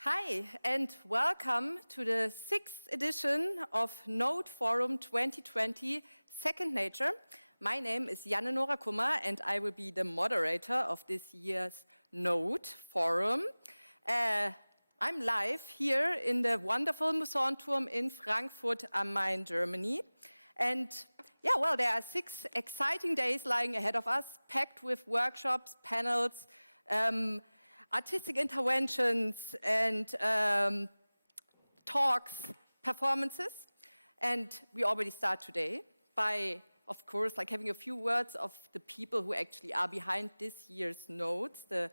Hi, and welcome to the 6th edition of NODE Forum 2020, Second Nature. My name is Janne Nora Kummer, and I will be the moderator of this year's NODE Forum. I'm live here in the wonderful Museumturm in Frankfurt am Main, Germany. And yeah, well, there are 6 exciting days lying ahead of us, packed with workshops, panels, artistic interventions, and talks, performances. And we already start today by, of course, having a few words of the people who actually are behind this year's nodes, the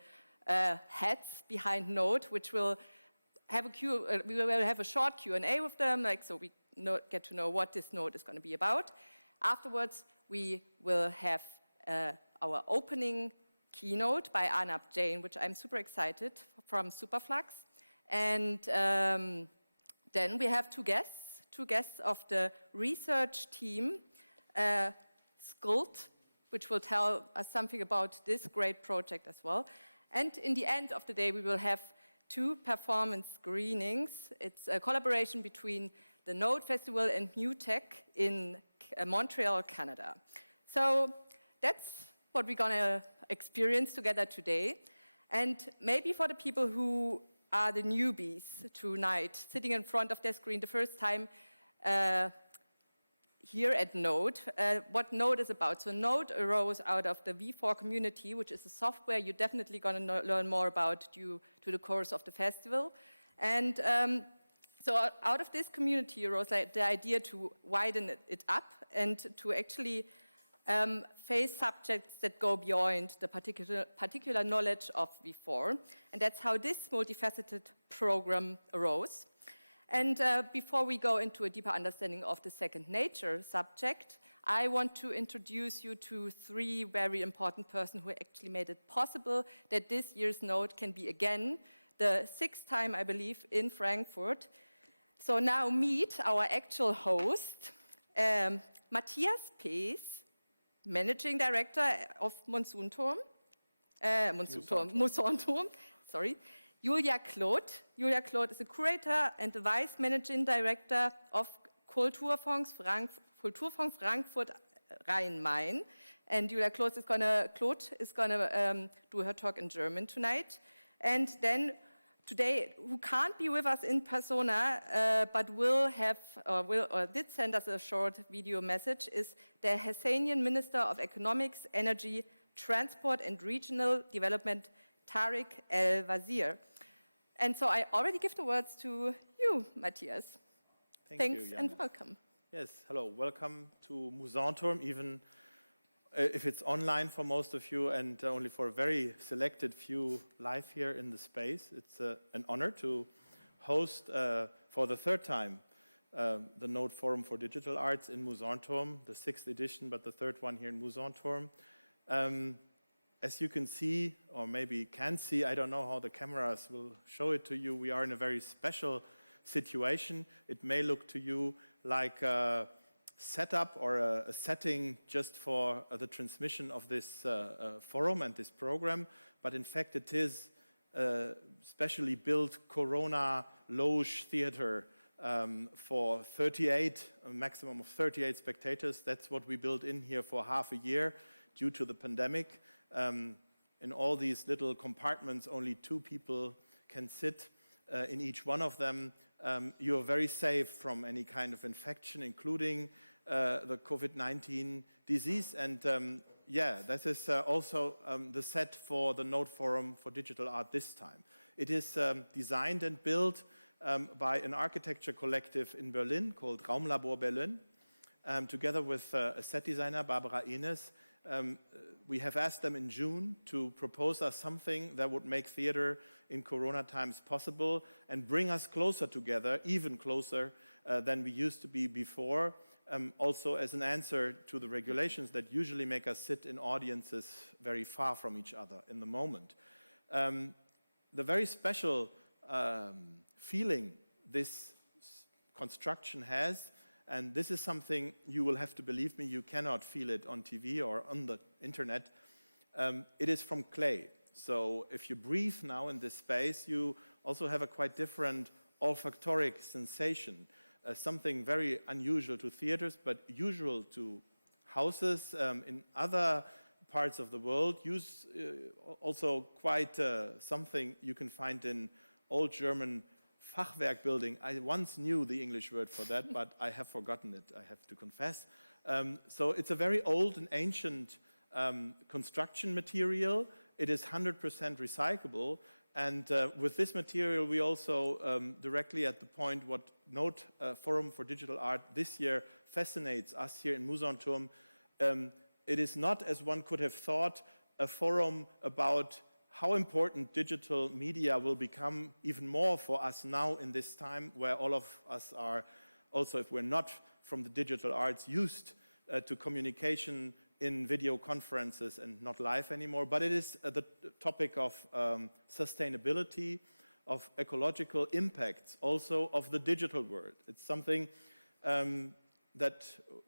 heads behind NODE, which will have we will have a short Q&A with them, so we get to know what this node is going to be about. Afterwards, we will have our opening keynote by Anab, Jain, which I'm super excited from Superflux. And then we have two guests of the research team, Skuld, which will tell us something about this great project as well. And in the end of the day, we will have 2 performance screenings. It's a collaboration between the NODE Festival and New Tech in Montreal, Canada. So that's what we're going to experience together today. And maybe for the people who are the newbies tonight, sitting in front of their screen the first time here at NODE, what NODE is about. So NODE arose out of the V4 community, which is a software you're definitely going to learn more about due to the course of the festival. And so out of this community arose the idea to widen it up and to actually face subjects that go beyond the particular knowledge of V4. And that's how this multifaceted program arose. And before we go into a deeper understanding of the second nature subject, I want to introduce you to 3 very important persons who actually made it possible that this year's NODE can be again the 6th time, I believe, in Frankfurt. So now meet our actual host, Matthias Pees, Managing Director of Museumturm, sorry. Julia Claude. Julia Claude is a curator and the Vice Managing Director of Kulturfonds Frankfurt Rhein-Main. And Julia Claude is gonna do her talk in German tonight. And then today, who can't be with us in persona, but did send us a short video message, is the Hessanian Minister of Economics, Energy, Transport and Regional Development, Tariq El-Wazir. And so I already give the words to you, Matthias. Thanks you, and welcome. Yes, hello, welcome to Museumturm, even if it's online for most of you and only for a very selected few live here in the space. It's an honor to host for the 3rd time the NODE Forum for Digital Arts in Museumturm, the 6th edition, but the 3rd one here in Museumturm. As you can see, or maybe can see, I don't know how the cameras will show it to you, we are in a very special situation. It may look to you like a setup or a setting just for the transmission of this forum and this program, but in fact it is a specially built Corona Loge theater for 38, a maximum of 38 spectators. That's what we built in here for half a year due to the pandemic. In all these little compartments, only 2 people can sit in each one of them. You are very safe from any kind of infection, including the COVID-19 disease. And yeah, this is also the set for the NODE Forum for Digital Art this time. It is designed and built by an architecture collective in Berlin called Raumlabor Berlin, together with a set designer, Barbara Enes, we have asked them in June to propose us something that would make theater in Corona times possible and bring us closer together, even closer than we used to be before, also as an answer to the regulations that usually make us sit in audiences very far from each other in the moment. The very special feeling this construction has, and this is something you will have to believe me, you cannot feel it on TV or on the internet, it is from clay. So if you breathe now in this space, you also have a quite different olfactoric sensation, something very unusual to theaters, but usual to houses in other parts of the world. Also quite something you can find in old German Fachwerk building. I once knew the English word for that, but I have forgotten it, I have to confess. So it's a very old and ancient construction material. It is 100% recyclable. And with this material, we also directly at the point what NODE Forum for Digital Art this year fascinates us here in Musanturm. It is not, as one could have thought, a forum about how important digital media will become even more for us now in this time where all of us are, also if we're not from the digital arts, used to communication in video conferences and not live anymore. But it is the topic of sustainability, of ecological impacts, also of the digital world. It's something that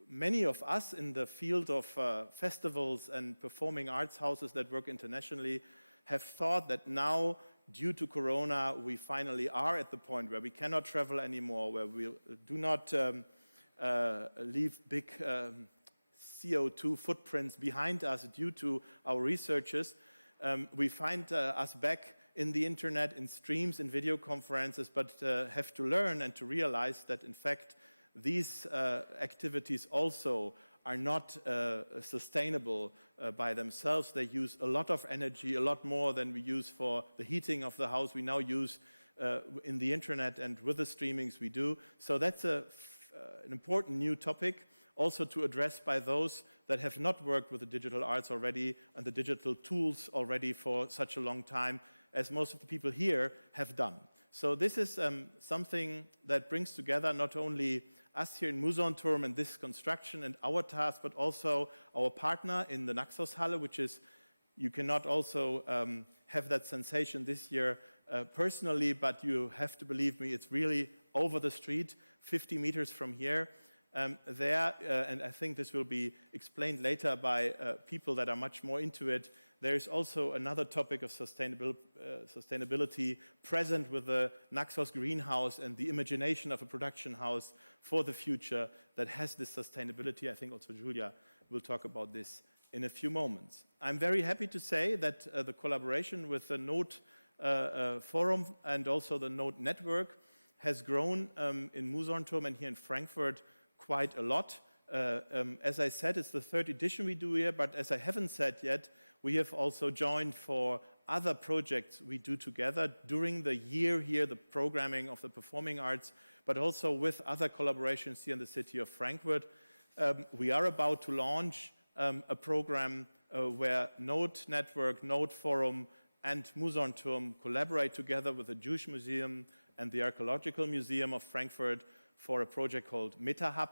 many of us in the field of festivals and performing arts houses that work internationally have thought that now, due to Corona, we finally are at the point where we cannot travel anymore, where we do not leave big CO2 footprints behind us due to our researches. We find us back in the internet, in streams, in video conferences, but have to learn and to realize that, in fact, these activities also are not sustainable by themselves. They use a lot of energy, a lot more than we use for the heating of the house. We now use in the internet and with the streamings we do. So that's an important new topic, also to address by those that have not worked with the digital arts already and the digital tools already for such a long time, as most of the people here have done. So this is something that brings together not only us here in Musanturm and this construction and our task, but also our partner in the Naxos-Halle, which is, you cannot also have that sensation this year personally, but you have to believe me, it's really over the street, 50 meters from here. And I think this will be explained later by people that are much more into it, there is also another topic of sustainability present with the Naxos greenhouse and the imagination of a production house for the future that has this sustainability. I think also Julia will talk about this in a few moments. I'm very happy to say that the collaboration with the NODE Forum and also the NODE Network has grown in Musanturm and here in Frankfurt quite a lot. As I said, it's the third edition we do here, but as I haven't said yet, we have also joined for other projects we do together during the year here, the programming of the performing arts, but also with other collaborations here in the city of Frankfurt. We are about to launch a program where NODE Network, NODE Forum, and Musanturm collaborate together with the Jewish Museum and the Archaeological Museum of Frankfurt for a project called MetaHub,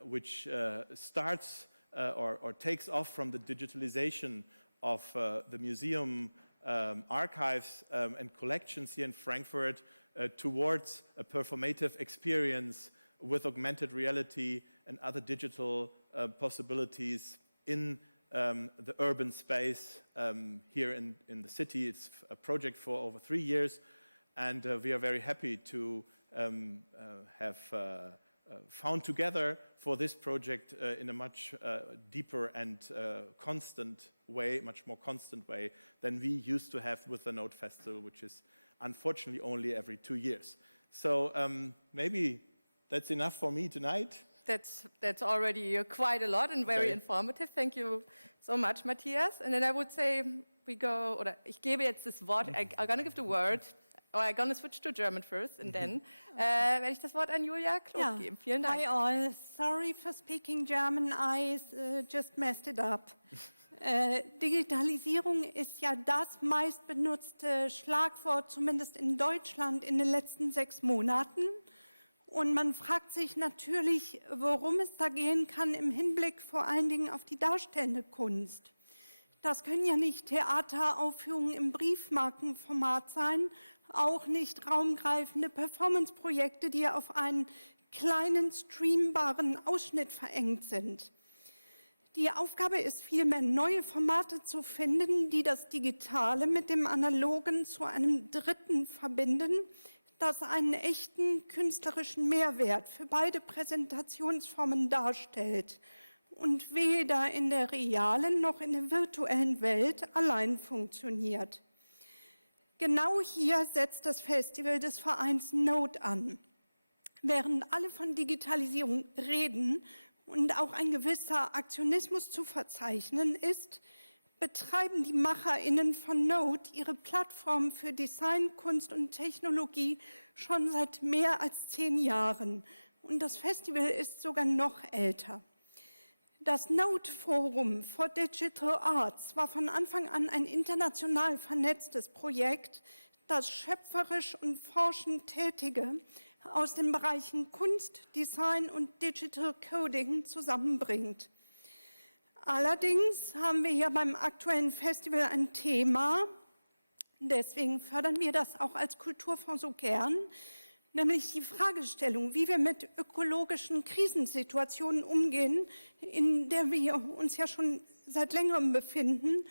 which starts or takes off from the digitalization of the museum archives and collections here in Frankfurt towards a performative experience with augmented reality and other digital possibilities in the urban space here in the city. It's a project for over 3 years, and we are very happy to have found together for this project in a much deeper and constant way, much more constant way than we used to have with the NODE Festival, which is unfortunately only every 2 years. So maybe that's enough for me tonight. That's already quite a lot and very informative. Thank you so much, Matthias. And then I would say we go, oder ich gebe jetzt das Wort, I'm going to give the word I'm going to switch to German first and then werde ich das Wort an Julia Kloth geben. Vielen Dank. Hi all, sorry for speaking German, I just messed it up. Digitalisierung ist ja das meistbenutzte Schlagwort, zumindest in Deutschland, in den letzten 6 Monaten. Und man fragt sich natürlich, worum es da gehen kann im Hinblick vor allen Dingen auf die darstellende Kunst. Das können ja nicht Theateraufführungen im Briefmarkenformat sein, auch nicht raumgreifende Performanceprojekte, die auf einen kleinen streambaren Ausschnitt verengt sind. Die Aufgabe ist vielmehr, neue Formate zu finden, die das Digitale mit dem Analogen zu einem Dritten verbinden, das einen echten künstlerischen Mehrwert für beide Präsentationsformen darstellt und weder in der realen noch in der virtuellen Welt allein funktioniert. Genau hier setzt das Festival des Vereins NODE an. Während alle von Digitalisierung reden und auch ein gewisser Aktionismus zu verzeichnen ist, betreiben die MacherInnen von NODE ihre Plattform für Design, Kunst und Technologie schon seit mehr als 10 Jahren. Und das Festival ist sogar noch älter. Das NODE Forum for Digital Arts war von Anfang an ein international vernetztes Projekt, das schöpferisch und forschend Tätige aus den Bereichen Kunst, Design und Digital Coding zusammenbringt. Allerdings haben wir hier beim aktuellen Festival ein Thema, deswegen fördern wir das auch als Kulturfonds so gern, nämlich die Fragestellung, wie wir mit ökologischen Krisensituationen umgehen, in der wir uns ja schon seit längerem befinden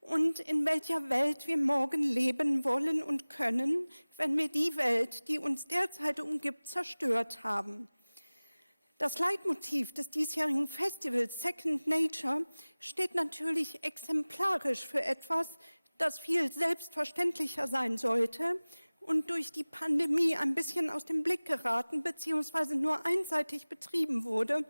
und in welcher Welt wir morgen leben wollen und können, wenn wir die Welt, die uns derzeit umgibt, zerstört haben. Das Leitmotiv des diesjährigen Festivals Second Nature steht natürlich exemplarisch für etwas, das viel selbstverständlicher sein sollte und durch die Pandemie ein bisschen aus dem Blick geraten bzw. nur einseitig betrieben wurde,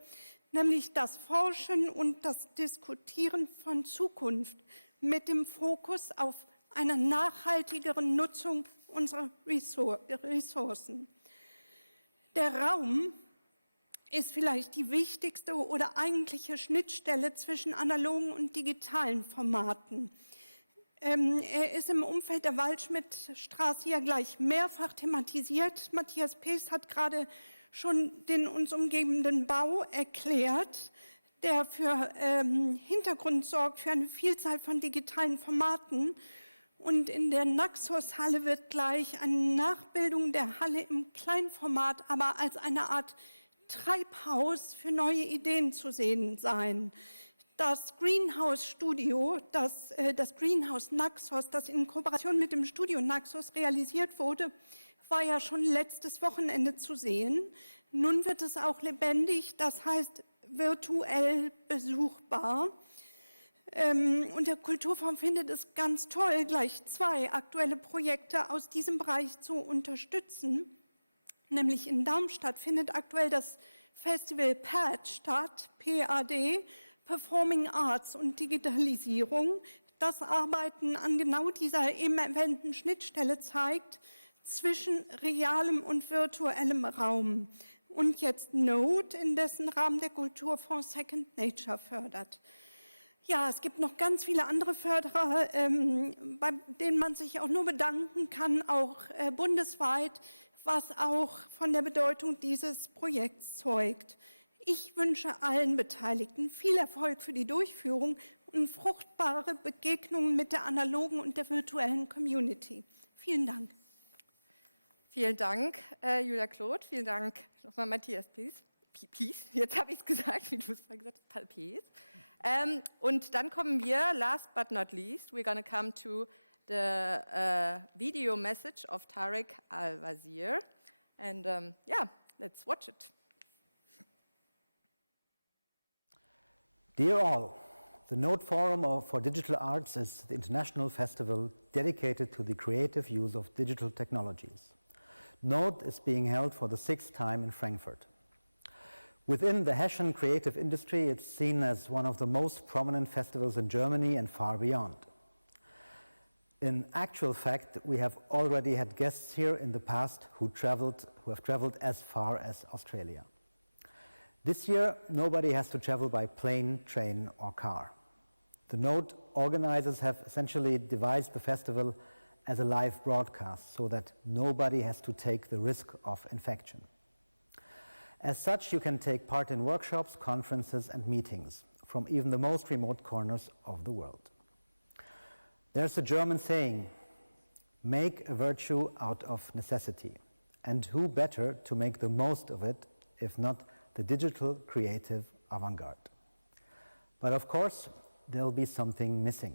nämlich das Forschen und das Diskutieren von Zukunft mit dem Fokus auf einer nachhaltigeren Nutzung unserer Ressourcen. Der Raum ist vielleicht die wichtigste oder eigentliche Schnittstelle zwischen analogen und digitalen Formaten. Er ist im Umfeld der Waldschmidtstraße ja gleich mehrfach thematisiert. Matthias Pees hat gerade schon den uns umgebenden Bau erklärt, der für Hintergrund sorgt für eine Vielzahl von digitalen Formaten. Und in der Naxos-Halle wird gleich eine Nachbildung der Halle im Kleinformat, aber als eine Art Treibhaus für neue Ideen zu sehen sein. Das Greenhouse-Studio, das Greenhouse Naxos, das in Kooperation mit dem Studio Naxos realisiert wurde, war ja schon letztes Wochenende zu sehen. Nun wird es auch lebendig, das heißt virtuell besuchbar. Und der Kulturfonds findet es ganz toll, gleich 2 aktuelle Projekte aus diesem Bereich zu unterstützen. Nämlich in Darmstadt findet aktuell das Festival PAD statt, PAD, Performing Arts und Digitalisierung. Das Arbeiten an genau dieser eben erwähnten Schnittstelle zeigt zwischen realem und virtuellem Raum. Und jetzt NODE, in dessen Rahmen der Kulturfonds Second Nature fördert. Ja, es gibt noch ganz viele andere Förderer, bei denen man sich auch nur bedanken kann, auch bundesweit, was auch von der Bedeutung dieses Projekts zeugt. Ich wünsche allen Beteiligten viel Erfolg für die Durchführung und fruchtbare Begegnungen mit der analogen und der virtuellen Community. Vielen Dank. Vielen Dank, Julia Kloth. Vielen Dank nochmal, Matthias Pees. Jetzt habe ich es gesagt, wie du es vorhin gesagt hast, Pees. Und dann kommen wir, last but not least, we're going to come to the video message of Tarek Al-Wazir. And yeah, let's watch it. Dear all, the NODE Forum for Digital Arts is the international festival dedicated to the creative use of digital technologies. NODE is being held for the 6th time in Frankfurt. Within the Hessian creative industry, it's seen as one of the most prominent festivals in Germany and far beyond. In actual fact, we have already had guests here in the past who have traveled as far as Australia. This year, nobody has to travel by plane, train, or car. The NODE organizers have essentially devised the festival as a live broadcast so that nobody has to take the risk of infection. As such, you can take part in workshops, conferences, and meetings from even the most remote corners of the world. There's a German saying, make a virtue out of necessity. And who better to make the most of it if not the digital creative avant-garde? But of course, there'll be something missing.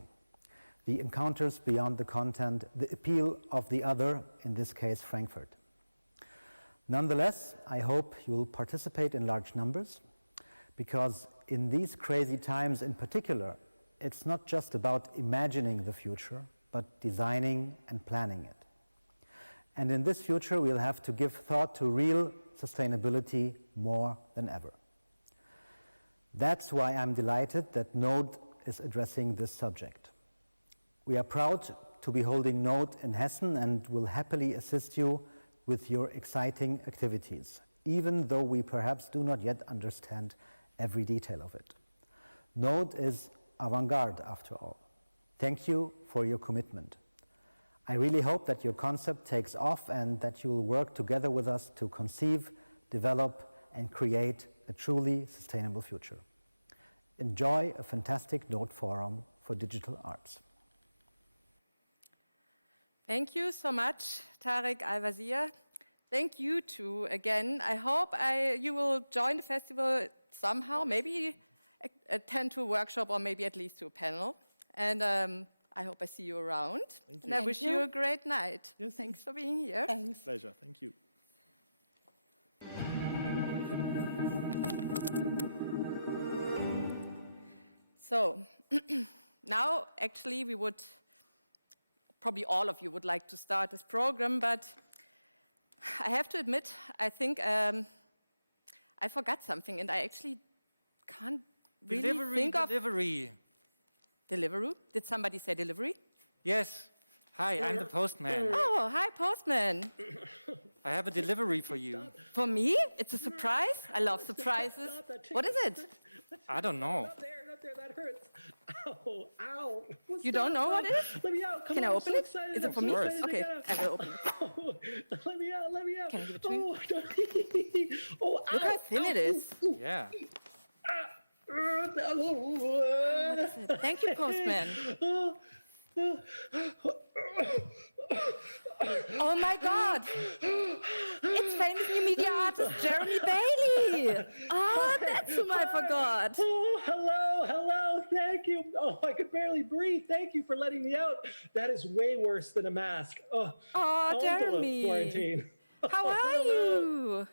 The encounters beyond the content, the appeal of the other, in this case, Frankfurt. Nonetheless, I hope you'll participate in large numbers, because in these crazy times in particular, it's not just about imagining the future, but designing and planning it. And in this future, we'll have to give thought to real sustainability more than ever. That's why I'm delighted that NODE is addressing this subject. We are proud to be holding NODE in Hessen and will happily assist you with your exciting activities, even though we perhaps do not yet understand every detail of it. NODE is avant-garde, after all. Thank you for your commitment. I really hope that your concept takes off and that you will work together with us to conceive, develop, and create a truly sustainable future. Enjoy a fantastic NODE Forum for Digital Arts. Thank you so much, Tarek Al-Wazir. Thank you too, again. I hope you will join the festival somehow, maybe attend to a workshop or maybe at least to a panel. And I hope I see you around. Thank you. And I wish you a great night. Yes. Thanks for being here. Thanks. Pleasure. Thank you. So now, actually, we would, probably all of you would like to start this program, but I have to admit, I think I forgot something, and I actually can't really think of... Delivery. Deliveroo? Did somebody say delivery? Yes. Hi, I'm the postman. Oh, hi, postman. I have a delivery for you. For me? It's a surprise? I love surprises. What is it? I don't know. Not there, that hurts. Ow, ow. You don't know what it is? Let me out. Come Can I on, I'm open so it? excited. Is it I'm for so me? excited. Okay, gotta- I will open it. Oh, let me out. Can I give it to you? Oh, Look how thin it is. Yeah. What is it? Thank you, postman. Oh my God! It's famous new media artist Jeremy Bailey. Oh, that's whom I forgot. Oh, hello, thank you. Oh, I could barely breathe. Thank you for letting me out. That is way worse than a mask. Oh, envelope Jeremy. quarantine. How are Hello. you?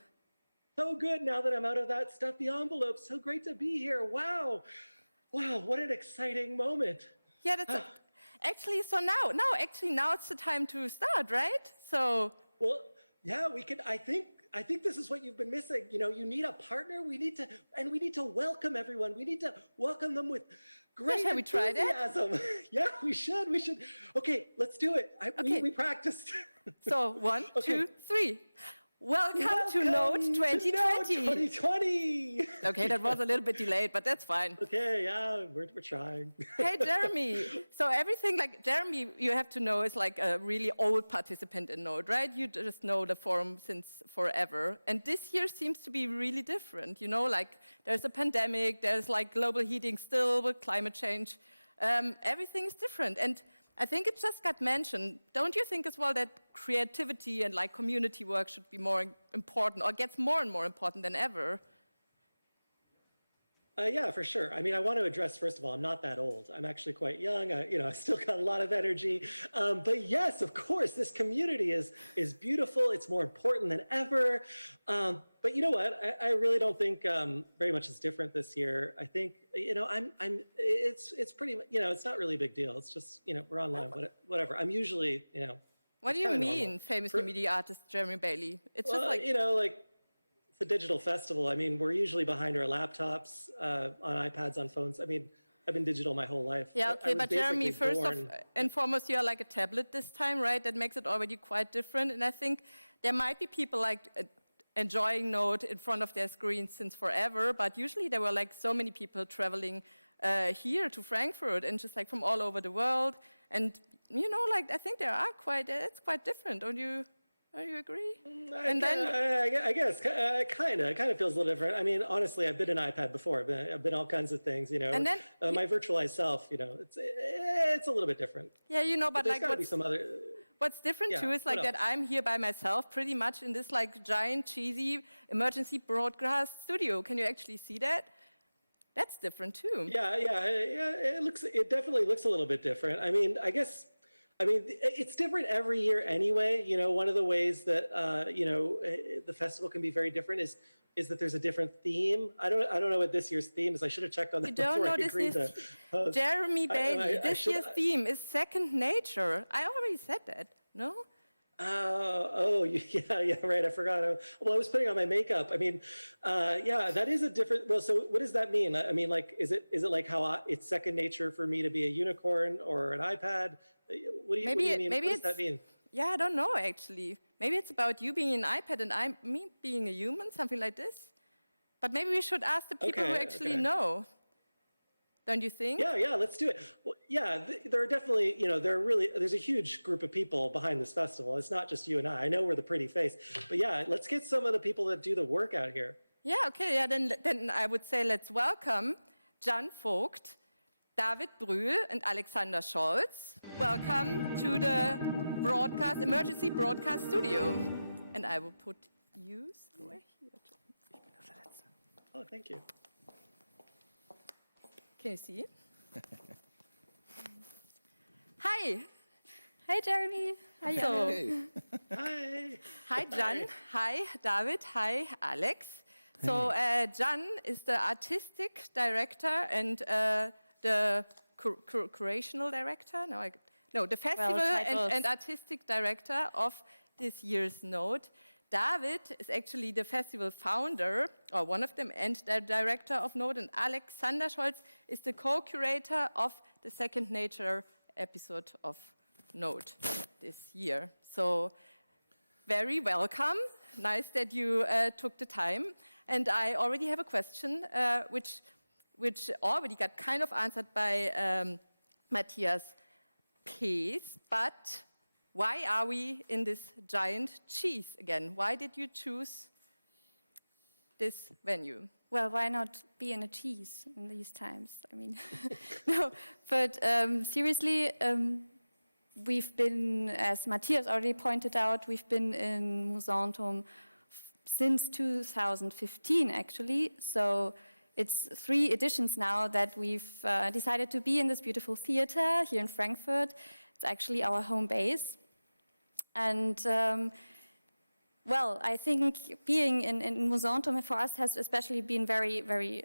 So good now that I'm out of that stuffy envelope. So great to be here. Wow, what an exciting moment. Yeah, that's actually. So now it's the time to start, right? So Well, yeah, we could. I think this is what you've been missing. You know, you need a partner. We need to welcome everyone. We need to welcome them with great shall we try that? enthusiasm. Yeah, we should. Okay, let's do it. Okay. We practiced. So 1, Okay. 2, 3. Welcome to NODE 2020. NODE 2020. Okay, that was a little bit delayed, but that's fine. Okay, yeah, we're trying. Hey, Jeremy. So everything, like Jeremy, you have to know, is like a really old participant in NODE, right? You just know the forum since forever. And this year seems to be really different. You know, like there's a pandemic, there's like global heating still with climate change. Everything is different. And I think it just got mentioned. Don't you think as well that creativity and like community work should be more important or gets more and more important than ever? Yeah, for sure. I mean, I want to address, first of all, I'm not that old. I'm actually quite young. I still got a lot of energy. But yes, of course, this community is beautiful. It's more important than ever. But you know what? I really don't think very much is different this year. I think, it's pretty, it's not really a big deal. It's just, we're online, whatever. I'm usually, What do you kinda mean, normal. famous new media artist Jeremy Bailey? It's just like, it's a digital festival. I mean, we're usually behind our laptops, on iPads, on phones. I mean, I've been digital my whole life. Yeah, I okay, was but Jeremy, basically first born- and foremost, you're like a tablet this time, right? That makes it already quite different. And I think there might be people like enjoying Node in front of their screens since forever, but usually there were like so many people traveling here to Frankfurt and just like from all over the world. And you know, like I think it's quite different. Don't you agree? I guess kind of feels a little different. I mean, honestly, I've been an iPad before. I've been all kinds of things, you know. And then my virtualized self, you know, it's a little bit different. yeah, you know, but There's like got to be some other. what's different Yeah, too is what like that else? I'm here by myself pretty much in this like giant cheesy emergency broadcast studio. Can you actually see that? That's different too. Yeah. It definitely looks a little bit different. I mean, it's different every year anyway. You know, one of the ways that the festival can be very different is that there's a different theme. I don't know what this year's theme is. I should have checked on that You don't before know I this agreed year's to host. Jeremy Bailey. I This should- year's theme is second nature. I already said that. No? Yeah, right. I forgot. Well, I was putting on my makeup. I mean, yeah, that is a different. Well, so what does that mean? I mean, like, is it like how it's second nature for me to be a unicorn or an iPad? What do you mean? What does that mean? Yeah, I don't know actually. Maybe it's about you being an iPad and me being a human, something like this. But maybe we should ask the people who actually know. Don't you think? Yeah, let's do it. Well, yeah, there are definitely, there's a huge group of people behind this festival. It's not just you and I. I know we're the pretty face, but yeah, let's get some of the people that do the work out here. Yeah, okay, yeah, then I would say let's welcome Jan Vogt, David Brühl, and Alexander Scholz. Welcome to the emergency broadcast studio. And I will put you somewhere here. Oh, thank you. Can you see? Hi. Hi, Jeremy. Hi, So, Hi. hi, Jan. Hi, David. Hi, Alex. So, Jan is the artistic director and the curational director. The festival and artistic director of this year's Node. David is actually the festival founder, or one of them, and the director of Node. And Alexander Scholz is the co-curator of the Second Nature episode of Node this year. So, very welcome. Nice that you took the time. And I already have a question, which already got kind of answered by Matthias Pees, but why are we in this giant cheese again? Why did you choose this venue? Well, why not be in a cheese in these times? I mean, no, but seriously, we've been, as Matthias already pointed out, we've been in Musantum since 2015, actually. So it's 3 editions now that we've decided to be in this beautiful theater here in Frankfurt. It's actually our home base. And well, I think being in Musantum for us has especially been very, very,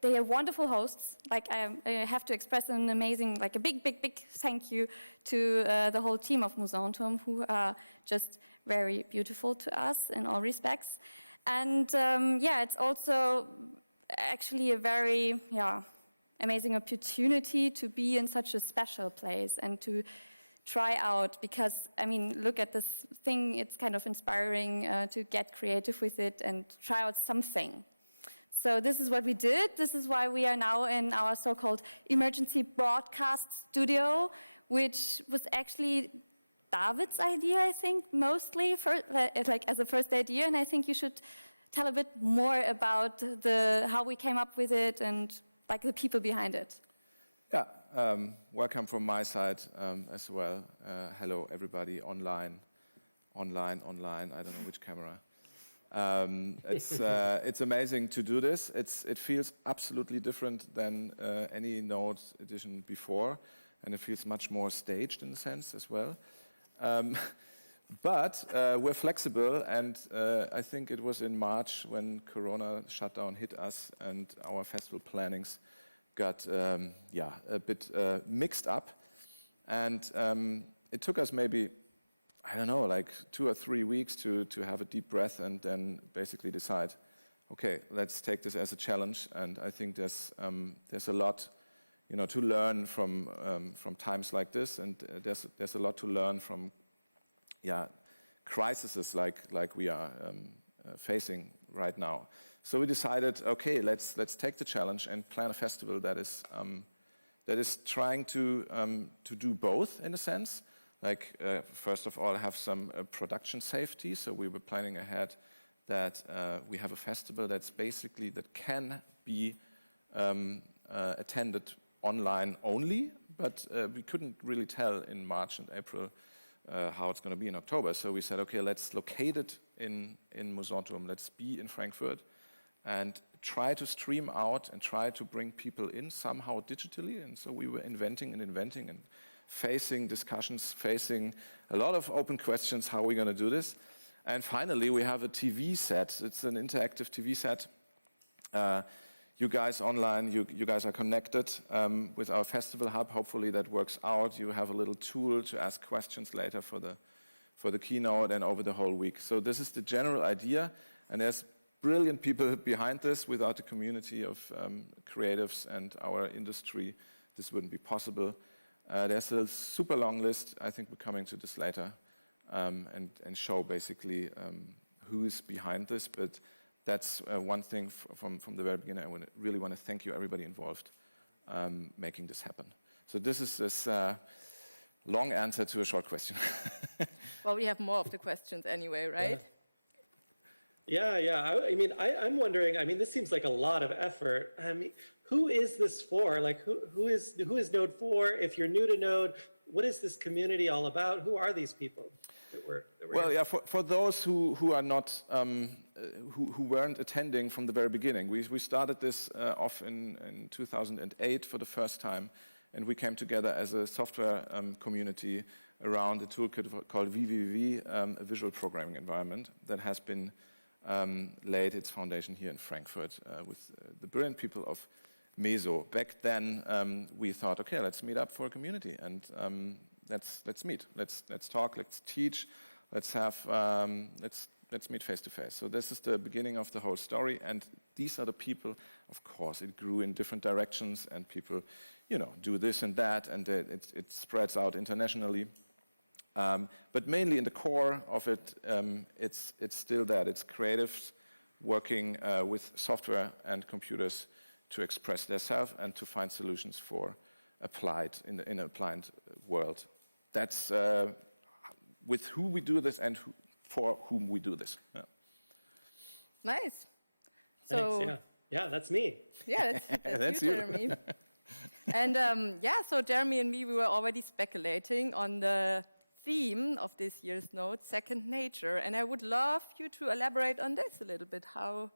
they are wonderful hosts. Like I have to express an amazing, like a big thank you to the whole team of Musantum, who are just very beautiful to us in all respects. And it's also actually a very, amazing opportunity to be in such a special place and to try out, because, I mean, look at this thing, it's kind of inspiring to get creative with it and try out something. So this is what we did. This is why we are now in our so-called emergency broadcast studio, which was actually David's idea, I think, mostly, like as a first idea, and I think you should tell a bit more about how we came up with it and like the people behind it. Yeah, welcome from my side as well. Hello, everybody online. I don't know which camera. It's amazing to do this. It feels absolutely different than any Node edition before, and it feels much more staged in a sense as well. But we're flexible, and I think it was in March when Corona shutdown hit us and our festival plannings got a bit mixed up, and it took us maybe, I don't know, like 2 or 3 weeks to have a deep breath and then basically decide, okay, let's take this as a challenge. And I think there's a lot, to learn from times like this, and there's a lot to learn from, crises like we are facing right now. So we decided, okay, let's take the challenge and plan a festival that is trying to do both in a sense. Like first of all, have some production safety. So we were planning ahead that we have a festival that can be attended online only, but we couldn't really tell in March and April how it's going to be in October. So we said, okay, let's locate it in Musanturm. Let's be in Frankfurt and try to stream out and try to bring people in somehow digitally. And so we were inventing and facing discussions, facing a lot of open questions, how are we going to do this? And finally, we have a TV set. It's an interactive TV set. You guys online, you guys are connected with our festival hub. Hopefully that works out. You have a little tool to ask questions later for the keynote and over the whole week. So this is the general idea, and there's brilliant people behind this. Without the community of creatives and our industry, this wouldn't be possible. There's a super long list. I think we're coming to this later and show basically who is behind this. But that's one thing from the very beginning. I really want to thank you, everybody involved, making this happen. So this is this long answer to a short question. Well, we have more of the questions anyway, right? Yeah. I'm wondering. I mean, this seems like a lot of effort. I mean, who is this for? Like, who is Node for? If you're new to Node, what is this community all about? Who are these people that were well, here? yeah, for those who are not who weren't attending from the very beginning, we started this off in 2008 for the first time, and we came together as a software community around a toolkit called VVV, a visual programming environment that has been laid its foundation here in Frankfurt with the brilliant people of Meso. Back then, we thought, okay, let's meet up for a community, and let's meet, let's talk, let's teach, let's meet face to face. So this is the beginning of the whole story, and these are the people. Of course, it grew in different directions, and people, do this and that, and it spreads out internationally. But mainly in the core of it, it's still that. It's creatives working with software and computers to express themselves and to find solutions for in an applied world. That's with who we do this and for whom we do this. Yeah. Nice. Thanks, yeah, that's me. Yeah, that's you, Jeremy. And so Jeremy and me, we were already speculating on the theme of this year's Node, Second Nature, and I would love you to elaborate on this a little bit. How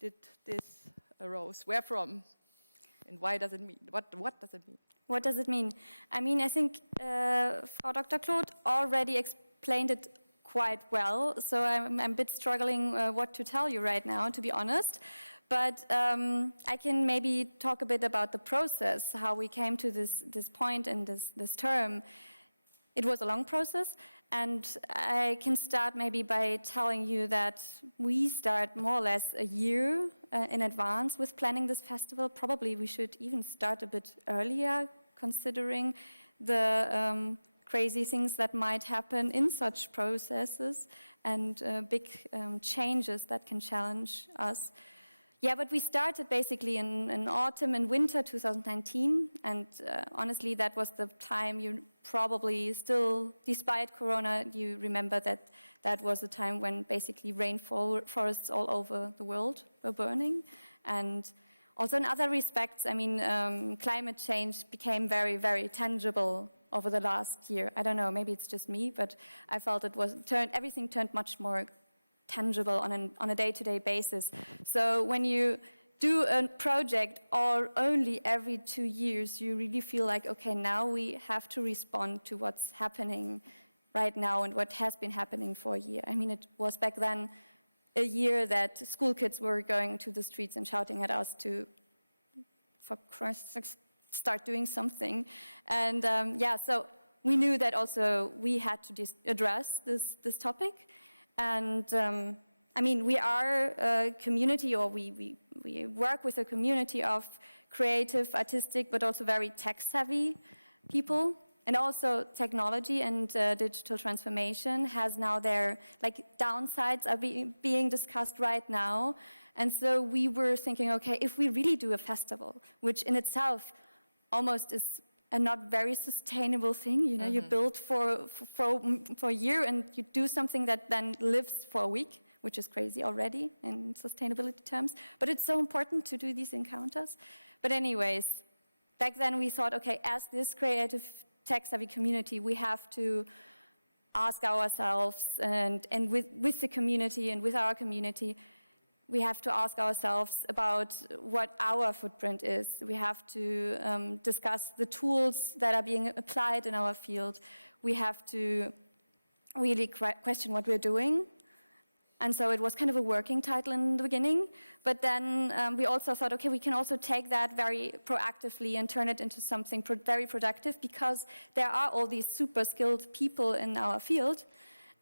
did this arose? Where from? And why does it mean? What does it mean? What does it mean? I mean, I think Frau Dr. Claude already explained it quite well, so I'm a bit struggling what to tell you right now, to be honest. But I can maybe talk a bit about the process, how we came to this point and this term. It was a long process, and I can start maybe by telling you that we start more or less a year in advance with planning this festival. Probably we should even start a bit earlier, considering the crazy things that might happen in such processes and big changes that can challenge us. Yeah, but we started basically in autumn and winter 2019, and honestly, that was the time you probably still, despite Corona, you remember that was the time when basically rainforests all over the world were burning. And also in other respects, I mean, climate change became very, very tangible over the last year. I don't know, maybe it's just me, but I felt everything turned much more tangible on a day-to-day basis. So when you do a project or only every 2 years, you really feel like, okay, now we have to respond to what's happening right now and what has been happening for a year. I mean, it was back then a year that school kids were going to the streets and shouting at us to, for Christ's sake, start doing something. And so we knew that also we had to address this topic. And I mean, we are a community, or we work with a community of creative, artistic, but also very tech-savvy people. And also technology and digital transformation has now their downsides are being discussed right now. And so we were thinking, okay, if we really do a festival, which in itself almost is a not very sustainable thing, you know, you build for a year and you do something that then lives for a week, which is crazy already in sustainability terms. But it's so important to do these encounters. But anyways, back then we thought, okay, as this creative tech-savvy community, we have to ask ourselves, and with the community and with our community, we have to ask ourselves about what our footprint is. We have to discuss the tools that are being applied in our field. We have to really question what we're doing. And so it was kind of a working title in the beginning. But then we also thought, okay, we can also take that very proactively and turn it into something very productive, because there are all these super skilled people in our field.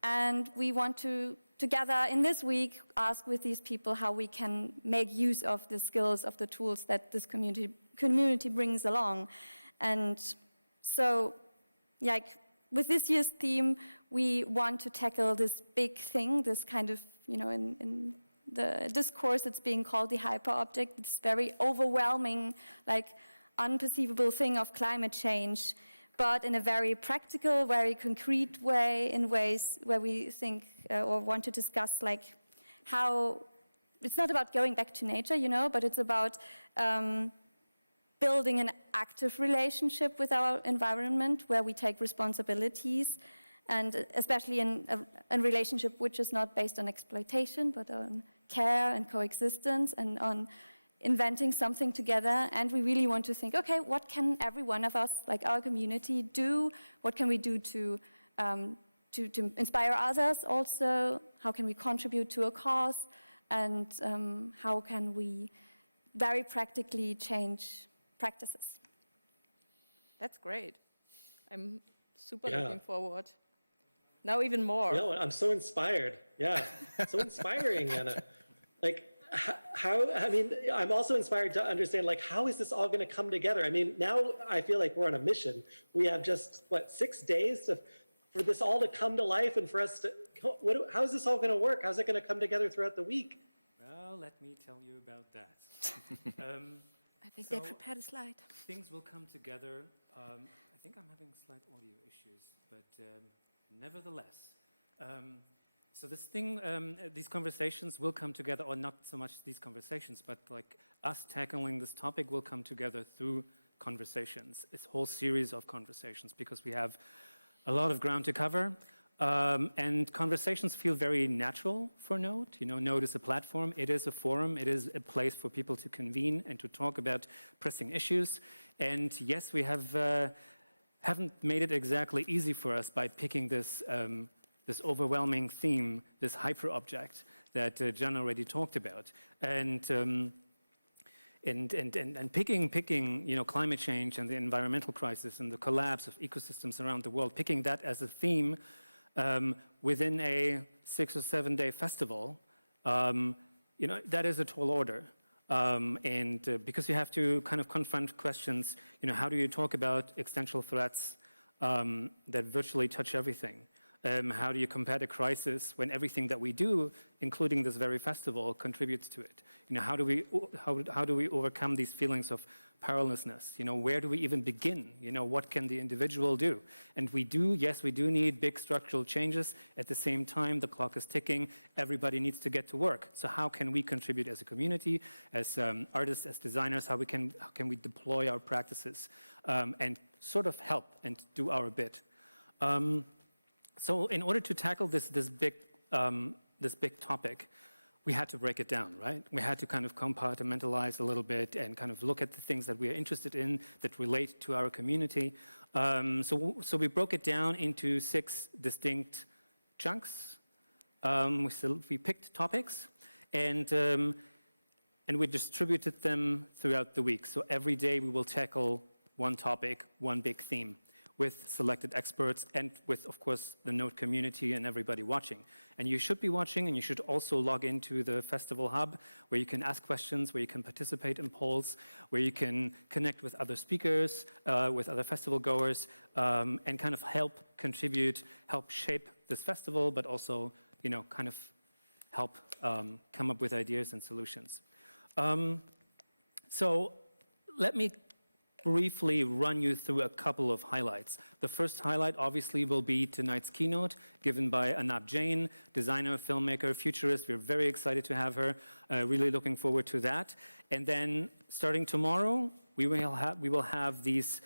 And we want to, together in this week, ask with these people how we can make use of the skills, of the tools that this community brings along. And so, like, with this year's theme, we want to tackle this big thing, this kind of, you know, in the discourse it's being called the hyper-object, this very overwhelming, like, unperceivable thing of climate change, but in a very practical, very concrete way, in ways where we think or want to discuss, like, how it's not about going back to nature, you know, but it's about building an active relationship with our environment where we take responsibilities, and especially in a relationship which is not based on exploitation, but on care and coexistence and on inventing something together. And we really want to think, okay, what can every one of us, like our community, do? What can we do to inspire others also? How can we contribute to a cause? And how can we very practically change practices? That's great. I'm super looking forward. Now even more. No, I'm so inspired. Yeah, so inspiring, Anna. Like, how, I mean, I'm also inspired to understand, like, how is this all going to come together? I mean, now I feel like we're on a mission. We have just, what, 6 days for this all to come to life, and for us to, how is this all going to work? How's it going to come together throughout the week? Well, let me tell you about that. I think they prepared a slide. Things will come together. I think I'm having slight audio issues, but nevertheless. So this thing, these conversations will come together, or not so much these conversations, but like us tackling this topic will come together through conversations, this whole series of conversations, because we have a lot of ground to cover. And conversations feel very natural for NODE. You know, NODE is a platform, it is a forum, it is a place for people to convene and to talk about pressing issues. And yes, we haven't made it exactly easy for us by picking this this overwhelming theme, this hyper-object that Jan already talked about. And picking, you know, climate change and the environmental crisis and the collapse of ecosystems around the world, picking that as a theme within a 6 or 7 day festival, you know, that is a tall order. Because you have to kind of confront questions, you know, how do you talk about existential threats that virtually touch everything? How do you combat a crisis when everything that we do, including this very festival, contributes to it? You know, how do we overcome these feelings of powerlessness? You know, where do we even begin? You know, what can the individual do? And we do need big structural changes. At the same time, the clock is ticking. Everybody needs to get to work. So how can we contribute as a community, as artists, as designers? How can we deploy our practices and sort of help and do our bit? So in order to tackle this big topic, we had to break it down, right? We had to kind of compartmentalize a little bit and kind of look at the things that we are interested in that relate to our community. So we broke it down into 6 distinct chunks. We picked topics and we distributed them throughout the week. So every day we will tackle one topic, one big theme. with selected experts and with, of course, the Node community and everybody watching. And you should be watching, and you should also log into the Festival Hub, where you can ask questions, where you can participate in polls, where you can connect with other speakers, with other festival goers, and kind of help contribute, help shape this festival, but also, you know, kind of help come up with ideas and solutions. So let me briefly run you through a couple of highlights. The first highlight obviously will be tonight's keynote given by Anab Jain, designer, filmmaker, futurist. We're very excited to have her, really looking forward to that. And then starting tomorrow, we will have these,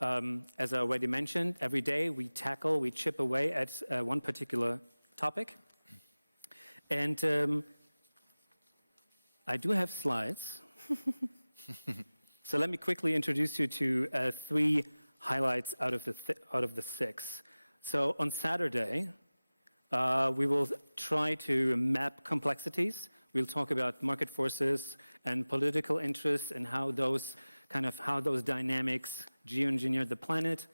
as I already mentioned, every day we chip away at one particular topic. And I do have slides. So let me quickly introduce you to 3 highlights out of the 6. So on Saturday, we will try to map complexities. We'll talk about market forces and political interests and how those dynamics geoengineer the planet,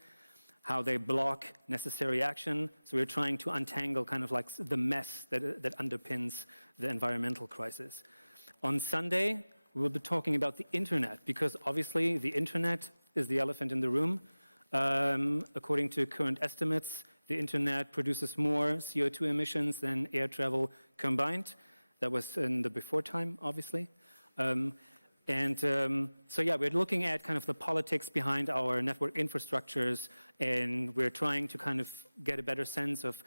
how they block necessary action. So we're trying to untangle kind of like the mess that underpins the environmental crisis. On Sunday, we will be talking about the internet, because obviously the internet is the elephant in the room. According to current estimates, the internet produces more CO2 emissions than air travel combined. That was in the before time, obviously. So yeah, we're looking at kind of the politics behind our network infrastructures, and we're trying to kind of get a better sense of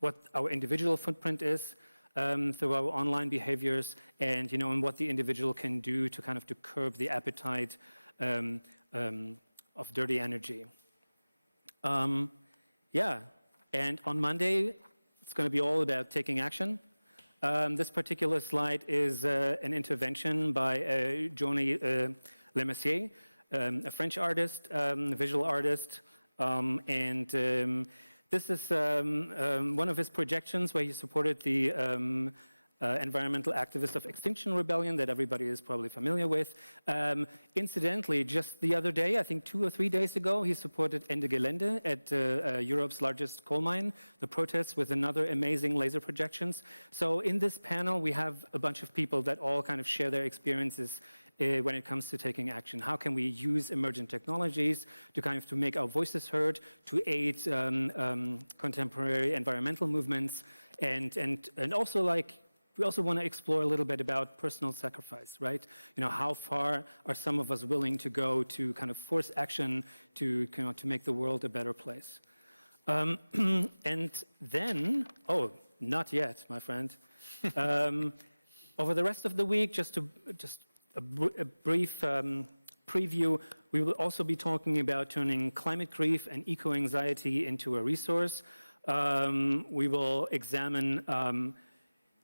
what our individual footprint is, through our online behaviors, and and what the individual can do to kind of to curb the appetite of dirty energy. Yeah, and on Monday it's going to be all about taking action. This particular slide is an intervention by Johnny Lemessier, a French artist, visual artist, and this is one of his projections where he supported the environmental activist of Extinction Rebellion that everybody is probably familiar with. Incidentally, just the other day, I think 2 or 3 days ago, he supported Ende Gelände at Europe's largest coal mine, the protests with another amazing laser projections. So in this panel, we have a bunch of people that all kind of share their experiences when it comes to taking action. How can we use emergent technologies to make our voices heard, to aid contemporary environmental movements, and also we also want to explore a little bit about personal sacrifice, right? How far are some of us willing to go to kind of force action to make the world a better place? And then, not yet, my friend. Over the rest of the week, just a brief preview, we will also be talking about turning climate grief and eco-anxiety into a resource. We will examine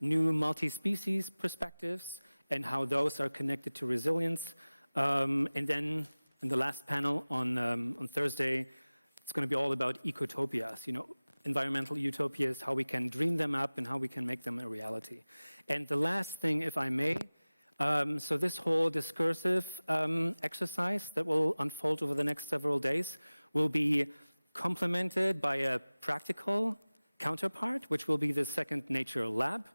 new multi-species perspectives and how those are connected to resilience. And then in the last panel on Thursday, it's going to be all about ecotopias, environmental utopias, how we can dream them up and how we can make them a reality. And the last thing, if I may, so this whole discursive exercise that will unfold over the next several days will be complemented by a practical counterpart, which will be the Second Nature Lab,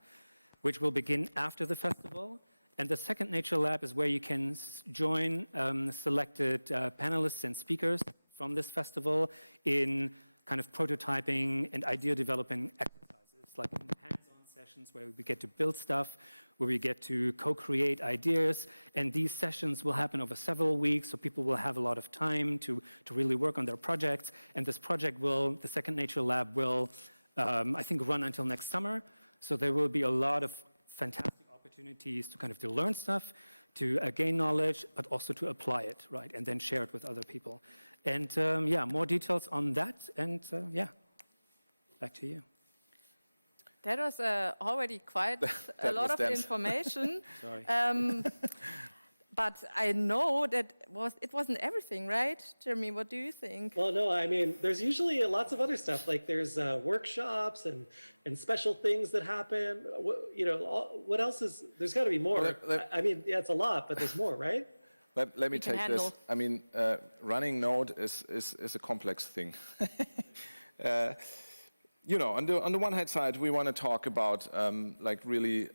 which will begin after the festival. And the Second Nature Lab is where you can join selected panelists and speakers from this festival in kind of prototyping and idea developing exercises, like hands-on sessions where we get to build stuff, where we get to co-create ideas. And these sessions will happen over several weeks, so people will have a lot of time to really work on their projects. And this project the Second Nature Lab will, I think, run until next summer. So there will be a lot of fantastic opportunities to learn stuff, to gain knowledge, but also to apply it, right? And then share it with other people. And yeah, more details on that. And yeah, back to you. That was already quite a lot of information. Sorry. But I know that it wasn't everything, right? Jeremy, what do you think? Well, no, I mean, there's usually lots of other stuff. Like there's workshops and special things that happen. What else is, there's got to be more. I mean, yeah, it's a lot, but there's more, right? Let me we can take this. handle. I mean, running Node is a complex thing. You know, on the one hand side, we want to talk about like really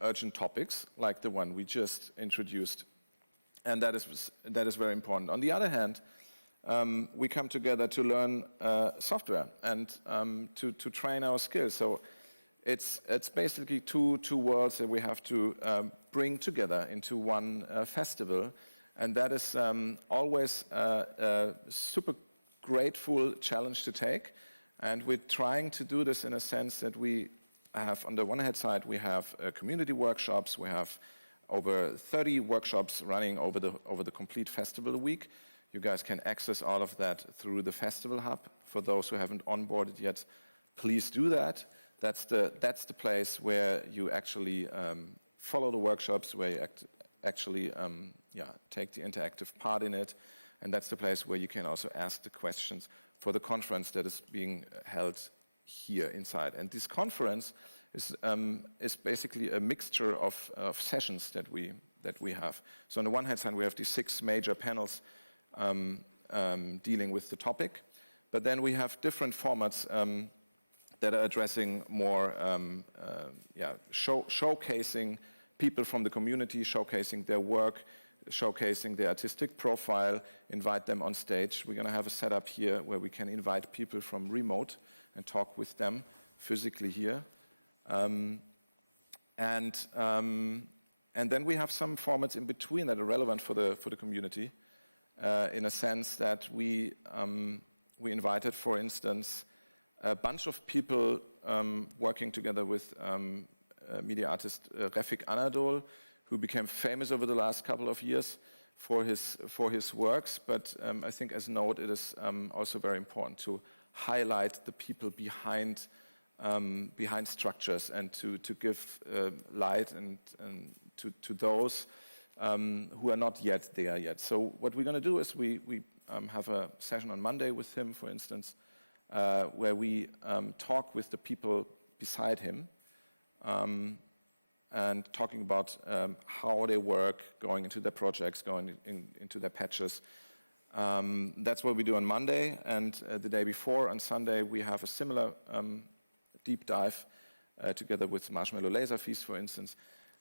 urgent topics, like the one we just introduced, and that is very important. On the other hand, we come together to learn software and to train our skills. So it's basically two worlds that we have to bring together into one festival, and that is always a super grateful challenge to take. And we're trying to do this in a sense that we have, on the one hand side, we have community workshops. We have over 30 workshops running over the complete festival week. You guys can access all of that through the Festival Hub. For those who haven't onboarded yet, please do that. That's the place where you actually follow the workshops, where you actually take the interactive part in it. And that's the place where you can also ask the questions for the conference that is being held here inside. And this conference is basically a mixture of sessions that we have. So on the one hand side, we have these 6 major panels dealing with the topic, but then we have different formats that are addressing more, showcasing people from the community, showcasing their work, showcasing their artistic profile, invite them on stage. We're going to have a setup here where we can invite people from remote and talk with them physically here. And then we have some formats in between that are relevant for the community, in a sense that we invited, for instance, a bunch of people working together with media artist Refik Anadol, who became famous over the last couple of years for his works. But I think as Node, it is also very important to highlight the people behind structures and to give light and to those who are not yet there yet. So what we're going to do is we have a session on Monday with him, for instance, where we talk with the people beside him, and talking about how they work, going into their projects, going into their patches. That's what we do on Monday, and the day before, on Sunday, we have a similar deep dive together with Marshmallow Laser Feast, for instance.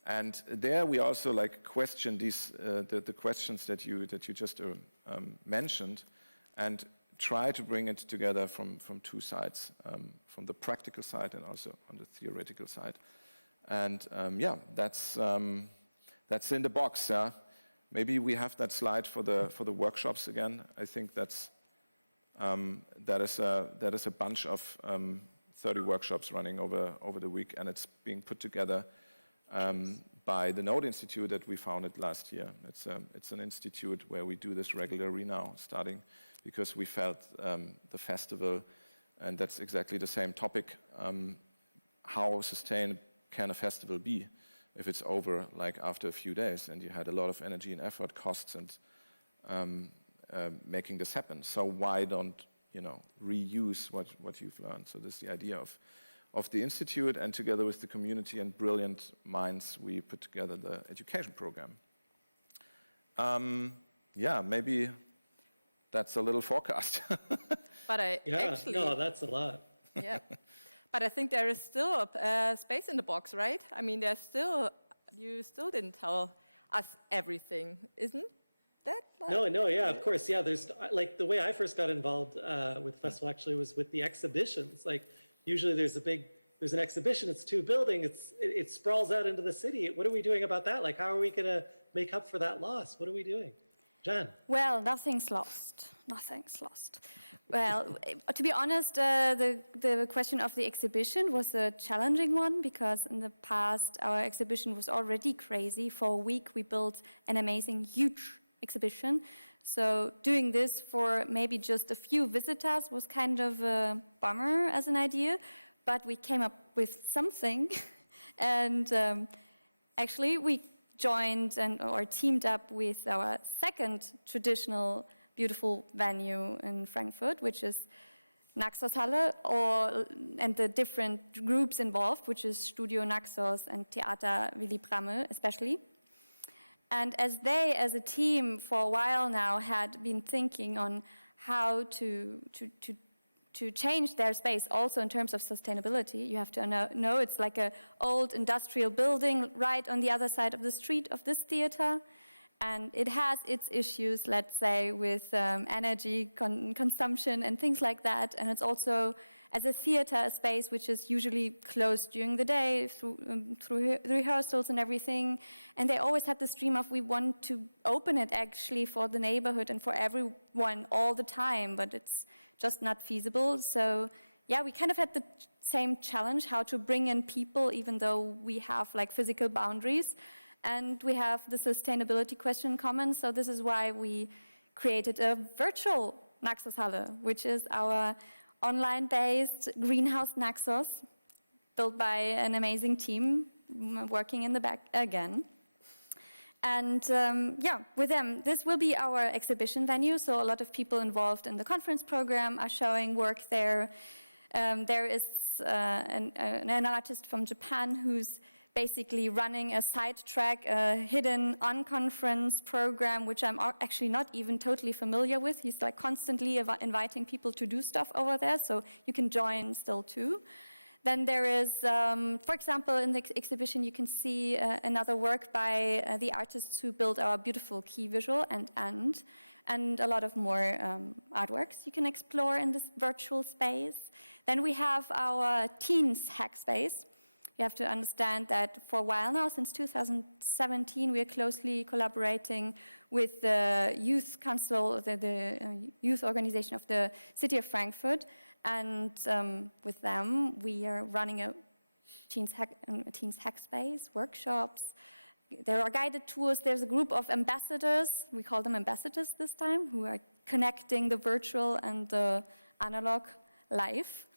And there we also question these the questions that you just mentioned, and try to bring it together from 2 sides, from the practical side and also on the theoretical side. And that's in the box. Yeah, maybe we have that slide for the workshops again. I think that is a bunch of 30 workshops running over the week, and it's being put together by the Node Institute that we founded last year. It's an institute where we do this regularly now, starting because we felt the festival, and that's exactly the same topic. How sustainable can a festival be if it's over after a few days and you had a lot of energy and effort, costs, and making this happen? So why don't reuse what you've learned? So this is the idea of the institute, and together with the community and brilliant minds, we put together the education program. Maybe that's a little forecast. But no, that's a lot. Yeah. But I think there is still space in the box, right? I mean, you still didn't tell us everything, isn't that? No, yeah, of course, yeah. There's the way I first got involved with the festival actually was with the exhibitions. Usually there's an exhibition, it's 2 buildings, it sprawls out into the city. What are we doing about that? How are we going to make up for that loss? What are we doing? Jan? Well, nothing's lost. Nothing's lost. Well, to be honest, the question of the exhibition was a challenging one, because in the past our exhibition was already crazy. For a week we built an amazing, huge exhibition. So doing this for maybe just a few visitors was kind of a bummer as an idea, but we came up with something. And actually we joined or teamed up with our second traditional beautiful venue in Frankfurt, which is Naxos Halle, and the different groups involved, which is Studio Naxos and Theater Willy Bramme especially. And as they, as a team, for a while now, had been thinking on how to change their space, also in terms of sustainability. You have to know it's like an old industrial building right on the other side of the street of this theater. And it has its issues, let's say, with energy consumption and things like that. And it's also, as a theater, a space which is usually closed during the day through rehearsals and everything. And they always had this dream of, we want to open it actually for the neighborhood and for everyone all the time, but it's just not feasible. So yeah, we kind of had the same challenge, how to bring in people, even though we have like physical boundaries. And we have the sustainability question in common. So this is why we created a virtual Naxos-Halle, which is our online-based greenhouse Naxos, built by an amazing team working in the back again. And yeah, with them, this will be our exhibition venue. So a lot of people involved in the conference program are showing work there. There is an artist from Japan who's basically running a side track, a hidden unconference program, which I'm actually not even totally familiar with. He's like constantly inviting people to do stuff over there, so you can join still too. Then there is, for example, in the exhibition you can see another work by the artists who built our beautiful key visual and a lot of more artworks you can explore in this virtual space. Then we have our Teens Hack Space. You have to understand that for a while now, since 2017, we are closely collaborating with the Youth Council, the youth organization of the city of Frankfurt. And with them, we are running a Teens Hack Space, workshops. There are guided tours. There's a group of ambassadors, we call them ambassadors this time, who are connecting the virtual and the analog life,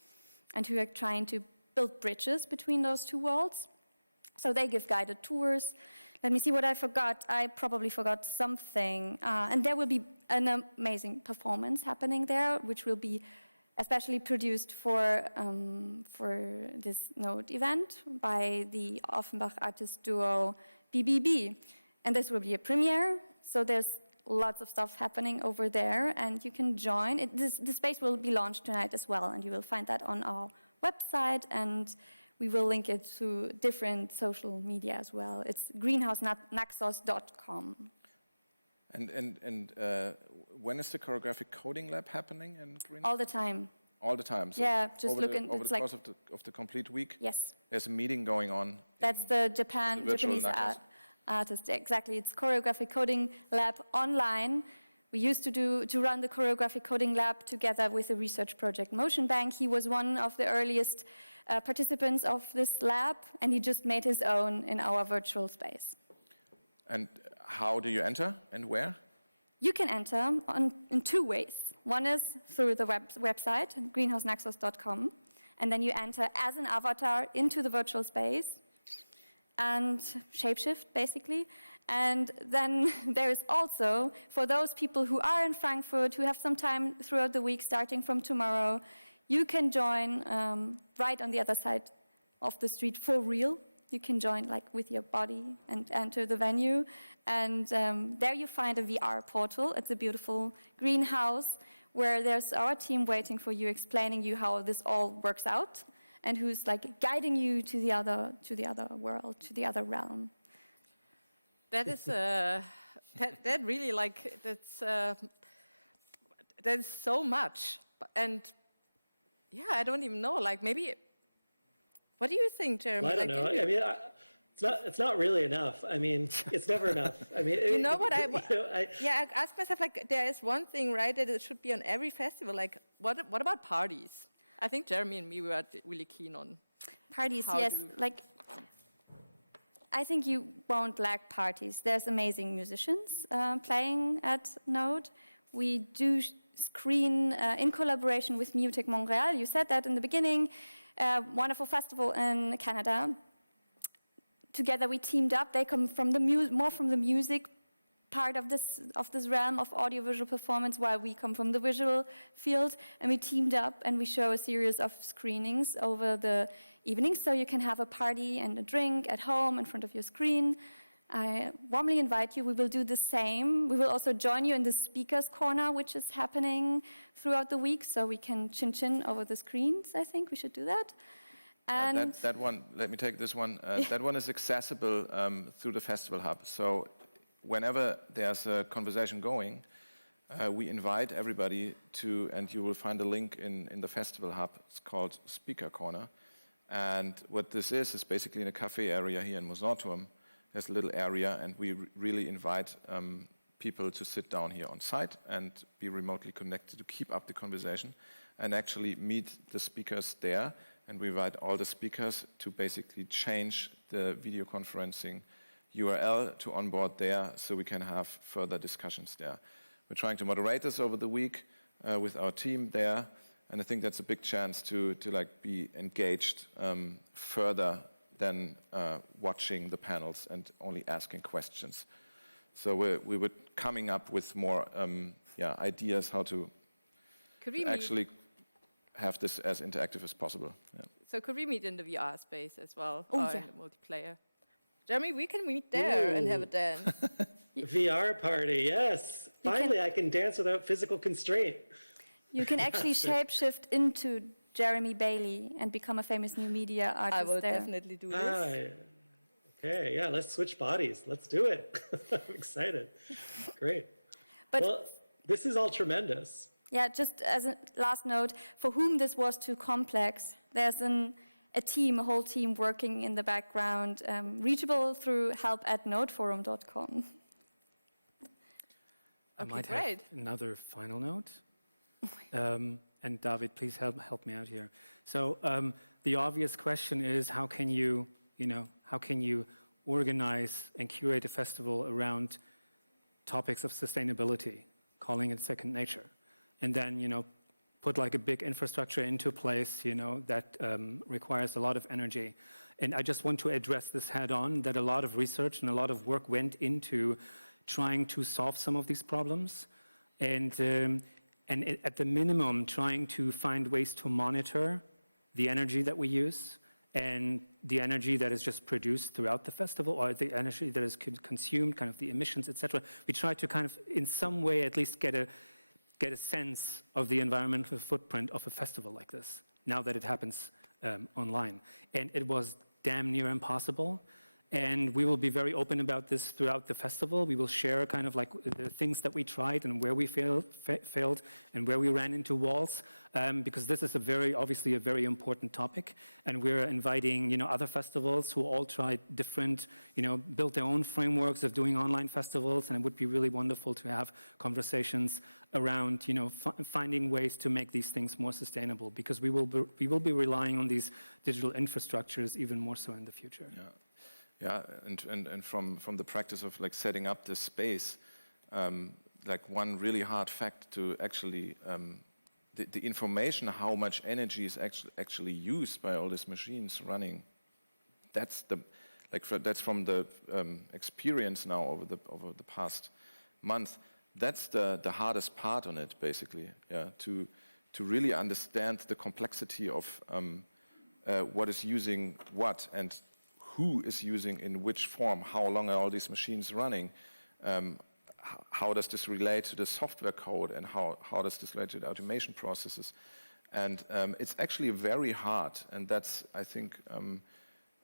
and who are trying to build bridges between those two worlds. So they give guided tours. Let me see what I forgot. I probably forgot something. And there will be an amazing performance happening there, which will be especially produced for this NODE event by the Offenbach artist duo BBB. And this will be a premiere, so there's lots of stuff happening over there, and you can join. The space will be launched tonight as well, and you will find that on our website, and we will link it to different social media as well. It's greenhousenaxos.com. And when is the choreographic coding lab happening in Green? All the time. All the time. So yeah, just over look the course of the complete week. Yes. There's a meeting going on. That's the Japanese artist. Exactly. It's choreographic coding lab online. We used to run the choreographic coding lab together with a research project, Motion Bank. He was one of the earliest participants of this lab, and he just made his own in our virtual space. And how do you enter, and where? You can enter in two ways. One is through the website, greenhousenaxos.com, and then you enter as an avatar into the virtual space and shapeshift, basically. And then there is also, for those people who are in Frankfurt, who have some time throughout the week, starting from tomorrow, you can join right on the other side of the street for real. You can join like with your body and enter the venue. And there you find a VR portal. It's a beautiful greenhouse where there's our team waiting for you, explaining you how this all works out, and who's like guiding you to the other world, to the other realm. That is that really like that's so much, and yeah, I don't even know. Like maybe, what do you think, Jeremy? Well, I don't know. I mean, it's not really enough. I mean, it's never enough. I mean, you know what I ask myself, like, there is one thing, right, that it should be on every festival. Like, what about parties? I think Jeremy and me were really keen on parties. Yes, like. I think you won't lack parties. There's amazing musicians playing at NODE. We do screen in collaboration with Music Montreal. You said that in the beginning. Wonderful festival in Canada. Together we teamed up. They come from more from the music part of this realm of audiovisual performance, while we come from the visual field. And we teamed up and we show a series of screenings over the evening, so you can have a party and a drink at home in front of your screen. I warmly invite you. We will do the same. We will also join you in the speakers corner, which is happening throughout the week, so we can chin-chin over the screens. I think we should do that. And that one, let me take this one. That one is accessible through the Festival Hub. So whenever there's a conversation going, we invite everybody to, and you will find a link in the Festival Hub. It's called Speaker Corner. And what this is basically in a cafe area here in Musanturm. There's a little area, and we really invite people to sit down here on site and be remotely connected to keep up the conversation and actually meet the speakers there. And we invite all the speakers to basically change the video conferencing URL to onboard there so we can have further discussions there. We're trying to moderate this over the week with our team there, and I think that's a big chance to like be engaged further than watching the panels and only asking questions. So we were coming up with more ideas how to actually have this as interactive as possible. Yeah. So could we meet in the VR space as well, Oh, or yeah. in the multiplayer? Jeremy, we can meet there and have a dance. VR party, yes. Finally, I can dance without physical constraint. you can actually shapeshift into Jeremy Bailey and become a famous new media artist I will there. definitely do this. Yeah. Okay, yeah, let's switch bodies. Let's do it. I'm excited. Great. But Well, this is all tremendous. yeah, just as a last note, for whom this was too complex, there's a whole team working in the background, reachable through help@nodeforum.com. I might great. have another final note. And David, please help me out here. So the obvious question is, how can you organize and curate a festival around topics of sustainability, calling it second nature, and then put like a big infrastructure into place, that requires a lot of energy. And I just want to address this head on, that a lot of research and a lot of work went into trying to solve some of these problems. And at the minimum, trying to find ways to monitor the energy that we use and the energy that is just produced throughout the festival, or the energy that is consumed, kind of the emissions, etc. We try to kind of, in some way, at least get a sense of the environmental footprint of a festival like this, now that it happens online. And it was damn near impossible. And we will be very open about this throughout the festival. We will share kind of like the things that we tried and where we failed and where we ran into walls, because this is obviously a very important topic. And we're inviting, other festivals who all tried different, built their own frameworks of doing online festivals. And it would be really wonderful to have conversations around, finding ways to make these things more sustainable, because we will be relying on these digital infrastructures even more so in the future. Yeah. Yeah, and from the practice of like setting up this space, like one really hard fact to actually, the information how much energy is actually used by all these machines running, that's from the experience now over the past month. That's the hardest part on it, basically. Yeah, to really understand the complexity of what is using what and who is using in which form, how long are all these machines running, how does this relate to the software code, and how does this relate to the automation processes. And it's actually very hard, and that's, I think,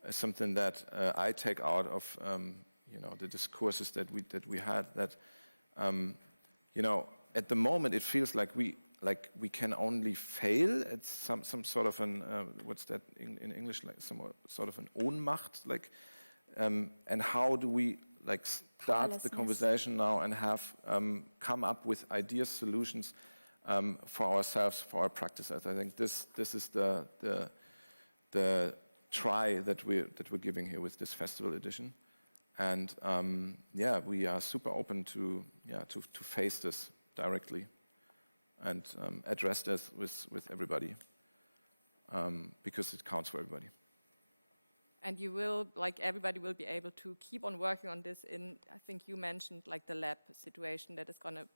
something that I take out of the discourses that we had, that at the moment it feels like we can only fail at some sort of an what's that in English, like some sort of an Ohnmacht, like and how do we like start the conversation now and have come up with ideas, solutions for ourselves, for our practices. I think this is the try that we're giving here with this festival edition, and we are super open to face this directly and address this with everybody, because it counts for everybody. And you will, everybody will be able to keep on working on this in, I think you mentioned, the lab situation that is going to,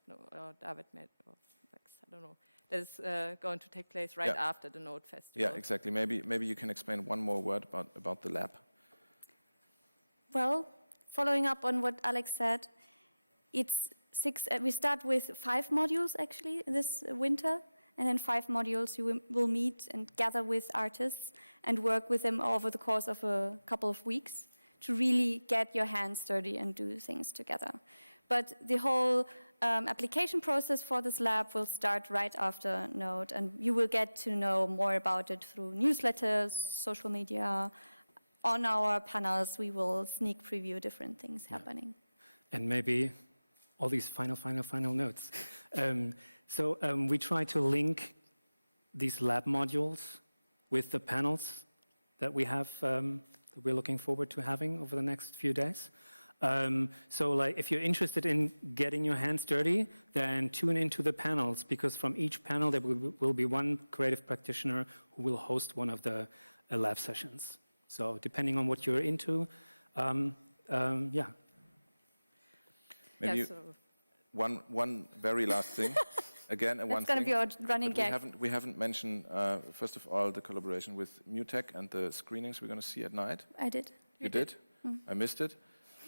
David met, or Max, I don't know, that is going to take place right after the Node Festival. Yeah, exactly. Maybe you can explain one more word about the lab. Well, following up on what Alex said, we start with 5 modules actually this winter, and then 5 modules you will meet and gather with artists and work with them over the course of a couple of weeks to really get your hands dirty and do things together. But the whole application process for this lab will start right after Node, and you will get to know more about it through newsletters, social media. On our panels, we will sneak preview different things happening. And maybe all these final notes. We try to link these lab modules with the panels that we have, that we're looking forward to having over the next few days. If you're interested in getting your hands dirty, then tune into the panels, because from each panel there will be one creative practitioner who will host one of the lab sessions. So depending on what you're into, Maybe one very last thing. Again, one thing. It's going to be our running gag. We haven't mentioned, first of all, the collaboration with MUTEC and the screenings we're going to see at night. I did. You did? I missed it.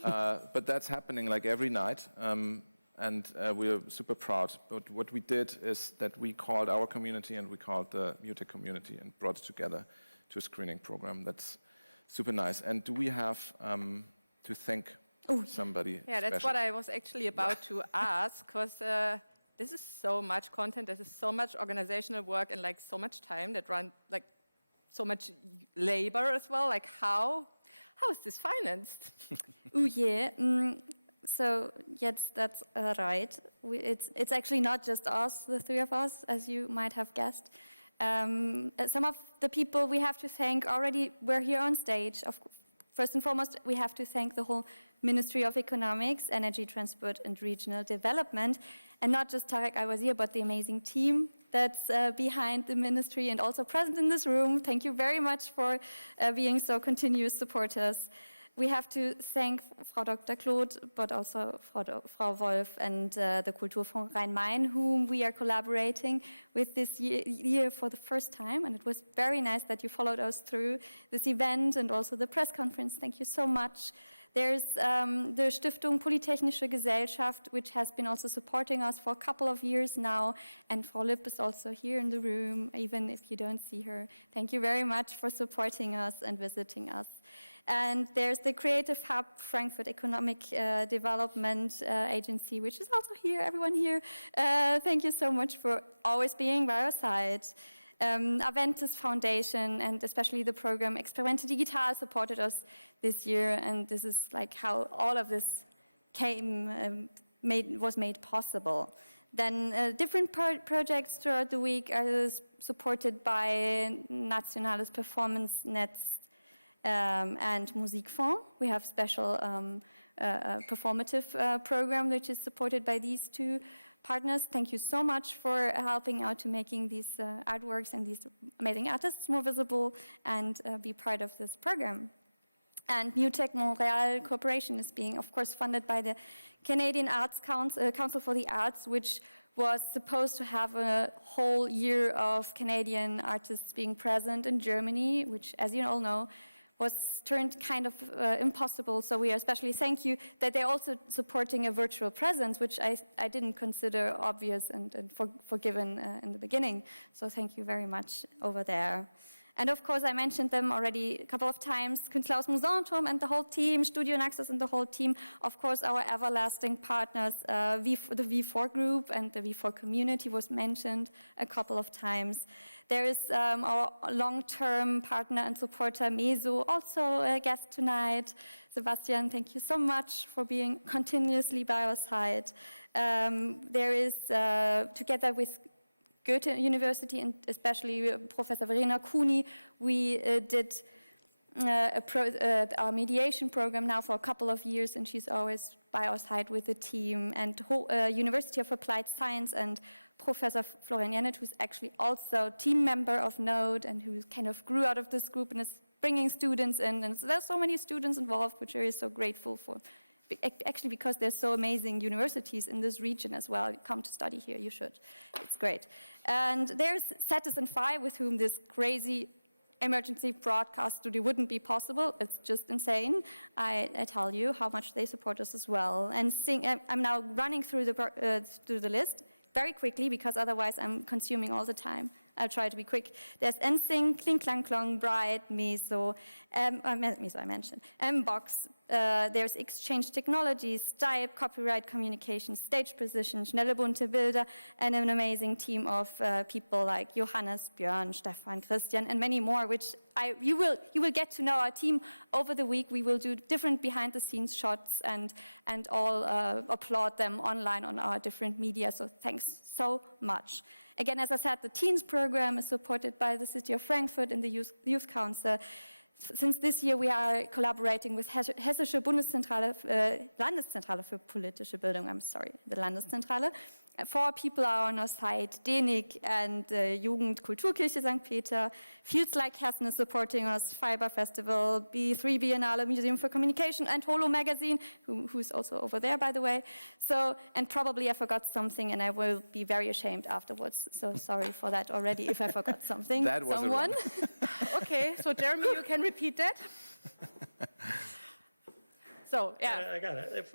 But that's happening like every night, and we're super proud. But what we did is that we called our community and we called the MUTEC community and brought it together to a screening program. That's super nice. And do we have to thank somebody that's special? what I was actually about to ask, because this is so much content, this is so much organizational work and like so much time that run, like so much labor as well. Like how is this financed? So yes, that's right. It's actually not just us, the 3 of us, as you might have guessed. Some of the people we have to thank already were here on stage. First and foremost, we have to thank the whole Ministry of Economics, Energy, Transport and Regional Development, and not just Tarek Al-Wazir, but the amazing team that's behind the ministry and also present in this room. Thank you very much for being so continuous supporters. We have to thank Frau Dr. Claude, but also Frau Wolf and the Kulturfonds Rhein-Main, whom we are collaborating with this year for the first time. And it was very nice that you followed us through this event and also the press conference. Thank you so much. There's the Stiftung Polytechnische Gesellschaft, which has been also supporting us for a couple of years now. And Frau Lipp is also here in the room, even if you don't see her. Thank you very much for supporting us and visiting us. And there's the Creative Hub Frankfurt Economic Development Agency, which is also here, everyone here. Thank you so much for always being by our side. Aventis Foundation and especially the program Experimente Digital supported us this year, and this is like how all of this was made possible. Then different projects throughout the week are supported by Nationales Performance-Netz and Musikfonds. We have special performative program which is supported by these 2 partners. Thank you so much for helping out to making these artworks and these amazing artists more visible and be part of this program. And MUTEC Montreal Corporation is being, of course, funded by the Canadian Arts Council for the Arts, which was supposed to have a whole year of Canadian artists being present in Germany, which, as you all know, was turned kind of impossible. So we especially thank you that they're also supporting a virtual presence, which I didn't consider obvious and forgiven in the beginning. So thank you very much over there. And of course, I mentioned them already a couple of times, Künstlerhaus Musanturm and the whole team, Studio Naxos and the whole team. Of course, our everlasting partners, the V4 group and the V4 community was mentioned a couple of times. There is our long-term partner and supporter, Meso, also a guest tonight. Sebastian, thank you so much for being continuously by our side. There is, together with Goethe University and especially Professor Verena Kuni, we did our mediation program now for a couple of years, and she's always by our side with the team. And University of Applied Science and Professor Florian Jennet, who's actually also team member of NODE and who kind of grew out of this group and is bringing students in. And so there's so many students involved, which we're so grateful for. Actually, because there's so amazing universities in this region as well. Come to study here, you should. It's great. And there's Cetis and Phi, with whom this crazy emergency broadcast studio wouldn't be possible. It's just insane. I tell you how much they support us as well. And I'm now running through the list very quickly because otherwise I'm consuming all the time. I'll try to be quick. There's NSYNC, Kling Klang Klong, Bright, Meso, Meso I mentioned, Mbox, there's Exchange Technologies, Stipe, Copyright Communication, Stage Position, Schnelle Bunte Bilder, and an amazing team of people like Johannes, Björn, Stefan, Christian, and many more, which you will get to know our team over the week. We will do different behind-the-scenes shots and all applaud them online on our different media, so thanks so much. Again, as I said, the Teens program is supported by the City of Frankfurt and the Youth Council. Since this year, we are collaborating with Hessische Bundeszentrale, Landeszentrale für politische Bildung, the Landeszentrale. 4 people are on our site, DENIC and Jugend Kulturkirche St. Peter. Fields Like Hessen is supporting us, Fiber Festival, B3 Biennale, Museum for Communication, and Holo Magazine, who's also over there, by the way. So, and probably I forgot something, and I will be very ashamed afterwards. So sorry for that already if I forgot something. That was someone. Okay, so Jeremy, you can repeat that. So, yeah. I got it.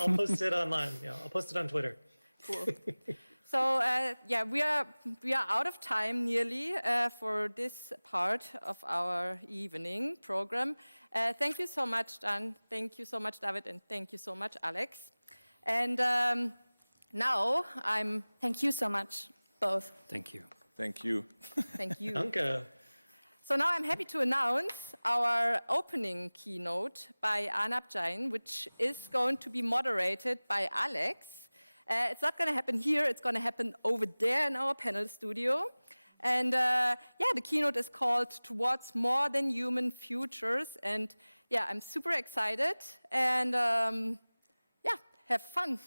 I'll post it online. Yeah, I'll post it on Twitter. Cool. So yeah, we are out of time nearly for this part of our evening program. Thank you so much, Dan. Thank you so much, David, and thank you so much, Alex. And now Thank you so much, both. Thank you. Thank you. Thank you. Danke. So now I'm happy to announce our opening keynote by Anab Jain, which is going to be moderated by Alex. It's not going to happen here, it's going to happen over there in our panel studio. And yeah, the keynote is called Towards More Than Human Futures. And yeah, I'm super excited. And yeah, have fun.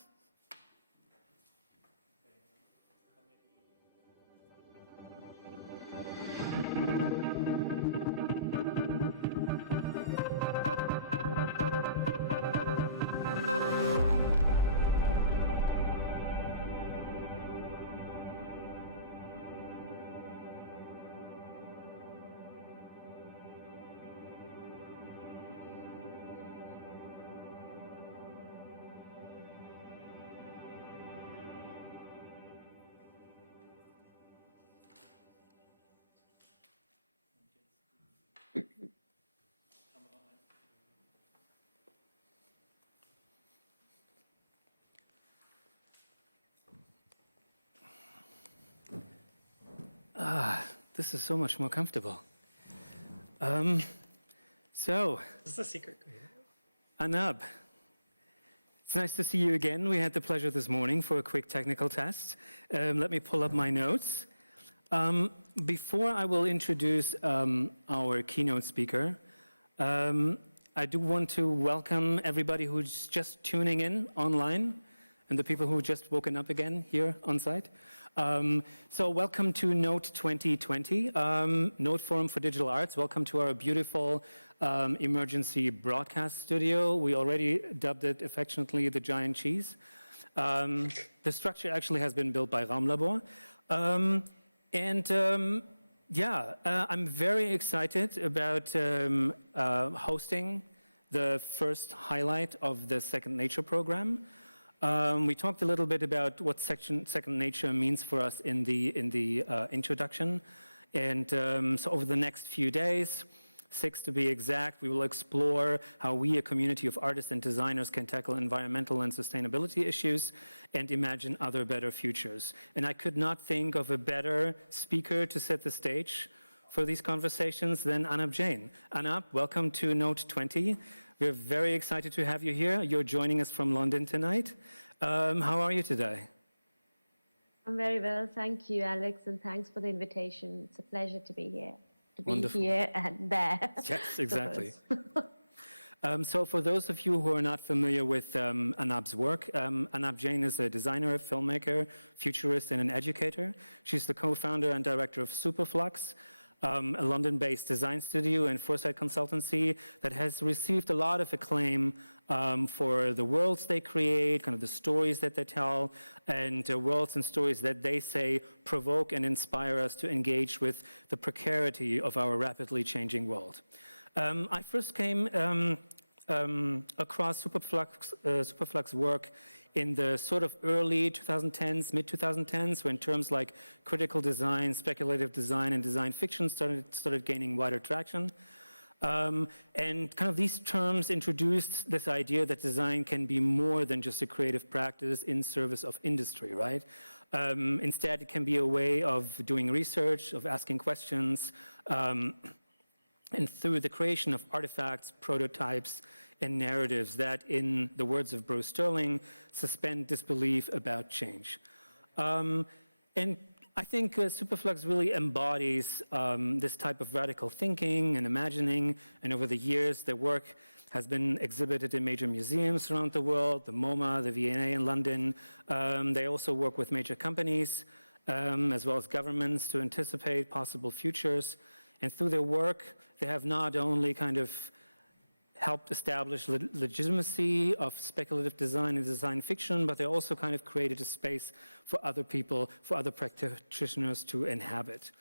This is so much more comfortable. So, This is a secret. Anab, it's nice to see you again. We had the pleasure this morning for a quick technical test. Let me pull up my notes. Before I will introduce our keynote speaker, I do want to welcome everybody who's just tuning in online and the people who just woken up again here on site. So welcome to NODE 2020, NODE Forum for Digital Arts. Welcome to our beautiful emergency broadcast studio. We already dubbed it affectionately the Giant Cheese. The structure actually has been built by Raumlabor. Yeah, I'm very excited about hosting the first highlight of the Second Nature program. We talked a little bit about what Second Nature means for us in the introduction. And so over the next few days, 6 to be exact, we will explore how we, a community of artists and designers, can tackle environmental and sustainability issues and imagine other better futures. And I could not think of a better speaker to set the stage for these conversations than Anab Jain. Anab, welcome to NODE 20. We're very excited to have you here. You're joining us from London tonight. How are you today? I'm very well, thank you, Alex, and thanks for the invitation. It's a pleasure to be here. Wonderful. Be here and there. Yes, exactly. So for those of you who are not familiar with Anab's work, Anab Jain is a designer, filmmaker, futurist, and an educator. She's the co-founder and director of Superflux, a London-based design studio and foresight consultancy that has received a lot of acclaim for the worlds they create, kind of the stories that they tell, and worlds and stories that they say provoke and inspire us to engage with the precarity of our rapidly changing world. I first came across Superflux's work in the sort of early 2010s, mid-2010s, when terms like critical design, speculative design, and design fiction started gaining wider traction. And kind of these terms introduced this idea that design can be more than just a creative practice in service of industry, right? Instead, it can be a way of doing research, of asking questions, and through the creation of artifacts, prototypes, and narratives that, in the words of Bruce Sterling, suspend disbelief about change. And I think Superflux really embodies this type of radical thinking and imagining, and over the years, their work has been exhibited in major museums around the world, the MoMA, the V&A in London. They also work with major companies, as well as governments, to anticipate possible futures. And through their work, they have not only kind of helped establish legitimacy of speculative design and design fiction, but they also kind of created a space for other people, for other practitioners to inhabit.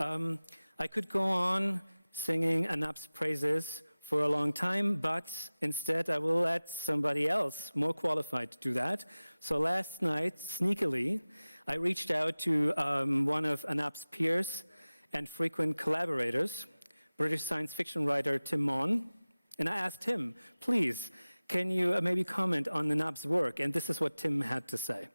I could go on singing Anab's praises for a long time, but instead I will let somebody else more qualified to do that. So last night, sneakily, I reached out to one of Anab's peers and frequent collaborators, British science fiction writer Tim Mon, and I asked him, please, can you maybe comment on Anab's work? And this is what Tim had to say.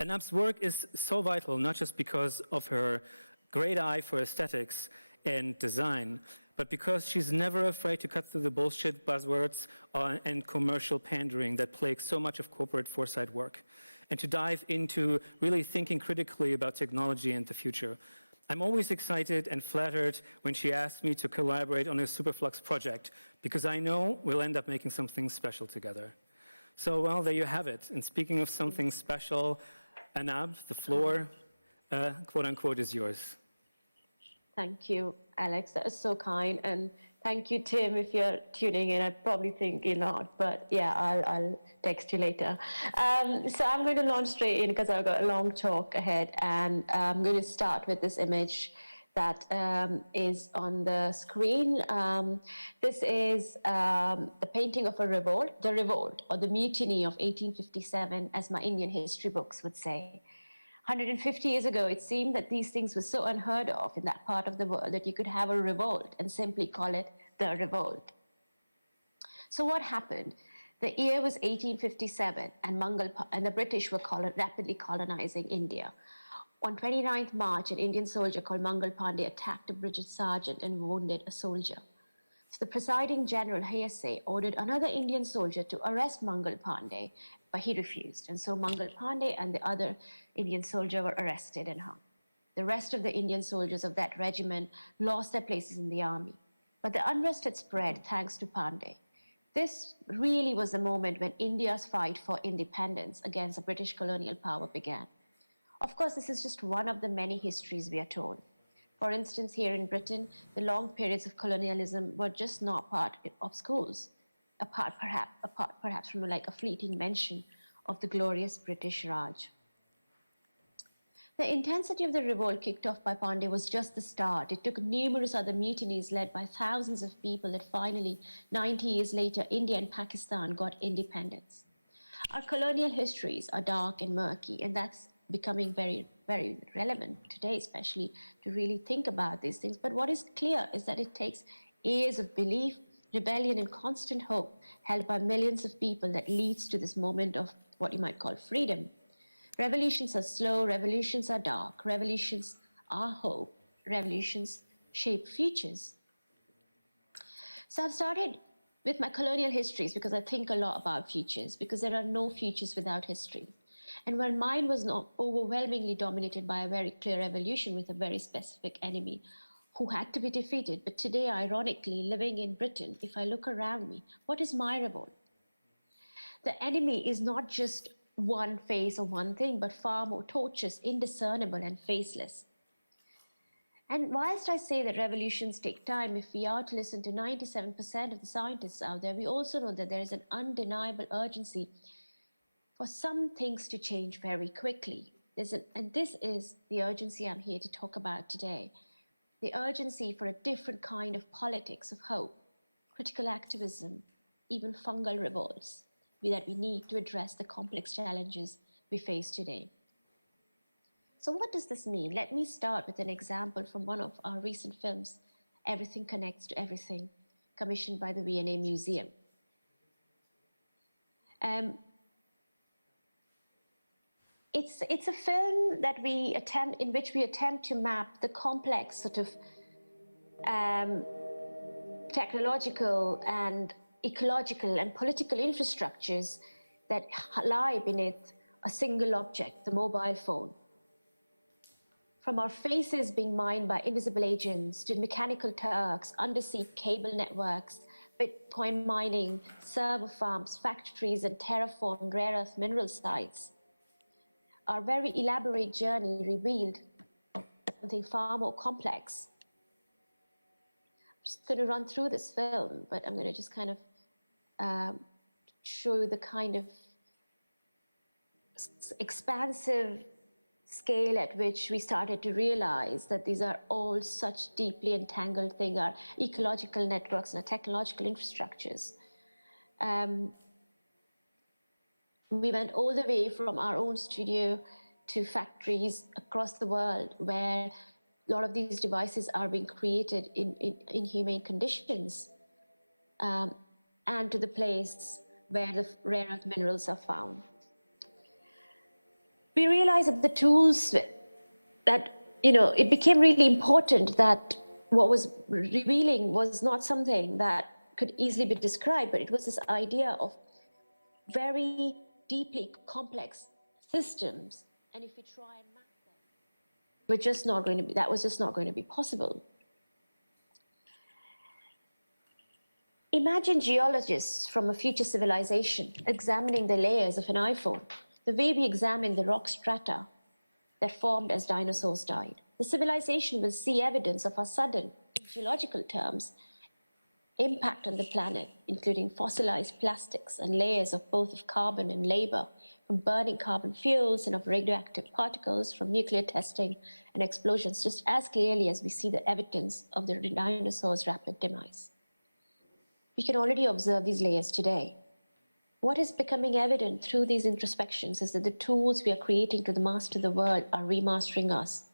Anab's work is so vital, not just because of her great eye for aesthetics and design, but because she's never afraid to cut through the bullshit buzzwords and commercial pandering that plague so much of corporate foresight work, and to dive into really thinking critically about technology and the future. I'm always excited and flattered when she asks me to collaborate on a Superflux project, because I know we'll end up making something special together. So, well, there you have it. And speaking of something special, Anab, the floor, quote unquote, is yours. Thank you, Alex. That was so kind. And thank you, Tim, if you're tuning in. I probably think you're not, but yeah, I'll text you later. So I'm going to launch straight in because I've got a long talk ahead, and I'm going to start with this image that is on the screen. This is the painting of a revolt, the revolt or the mutiny of 1857, as my Indian history books would say. 150 years ago, it seemed that these things were so unheard of in that part of the world that you could have a revolt and simply call it the revolt. So what happened? The year was 1857, and the British were rapidly colonizing India. On 29th March, an Indian soldier called Mangal Pandey attacked a British sergeant and wounded a soldier. So the presiding general, Hearsay, ordered another Indian soldier to arrest Mangal Pandey, but he refused. And so Mangal Pandey and the other Indian soldier were arrested and hung. The rest of the Indian soldiers of that regiment lost their places in the army. But the unrest had spread thanks to Pandey. This really was the moment when India's fight for independence against the British colonial power began. Of course, this is just one of the many histories we are told. For instance, here in Britain, the long periods of colonialism were just not part of schools, apart perhaps from like a fleeting mention of the glorious British Raj. The intensity of the revolt kicked off by Pandey was just the start. It took numerous other mutinies led by thousands of people that finally, 90 years later, India and Pakistan got independence. Our colonial histories are dark and murky, and that's becoming very, very relevant today, especially to really think about these things. But what is clear is that it takes years of belief, rebellion, and constant hope held by millions of people that leads to this moment of what you might call freedom. Revolutions are slow, revolutions are dark, revolutions are hope, revolutions shape futures. So I've started with my colonial histories because I think a lot about futures, because there are no futures without history. And when mine was not overwhelmingly dominated by a very clear revolution with a very specific enemy who had to be defeated. But today, ironically, living in Britain, if I look around me, what is my revolt? The enemy is not just one face or one thing, but far more tortuous, indiscernible, and faceless. And whilst I say that revolutions take time, if we are to listen to 97% of the scientists out there, we also know that there is an undeniable urgency for some things to change very quickly. And this is the urgency I'm here to talk about today. The urgency for a different kind of politics of hope, critical activism, even fungal revolts that we need to address the complex challenges we face today. So what does this mean? Let me start with an example from one of our recent films, Everything Connects to Everything, commissioned by the V&A Museum. It's a film that in which we attempt to map the complex sort of technological and ecological and political infrastructures that lie beneath a single object, the mobile phone. From our faces being mined by invisible agents to mechanical Turks, undersea cable networks, Bitcoin mining, server farms, factories, and terraformed rare earth mineral sites, our very elaborate journey revealed something far more complex. I'm just going to run through this film, but I'm going to just kind of show you the kind of expansive scale at which we started to realize that these are all such deeply entangled things, our ecological networks and our technological infrastructures. We went all the way from our own studio to factories across the world where a lot of these devices are being created in inhumane conditions, and to the place where the rare earth minerals are found. We realized that the tools that, it became really important that what was revealing was not something that could easily be described, but it was this idea of very deeply complex systems. And if we try and map them, that was just not going to be possible. Imagine geologists from a future civilization examining the layers of an iPhone, the way we examine the rock strata that formed as dinosaurs died. The civilization will see evidence of a sudden, in geological terms, impact on the planet, including fossilized plastics and layers of both of carbon and labor, from burning carbon fuels and of radioactive particles from nuclear testing and explosions, just as clearly as we see the evidence of the dinosaurs' rapid demise. We can already observe these layers today. What is becoming evident through these introspections is that the tools we are creating to master the world are remastering us.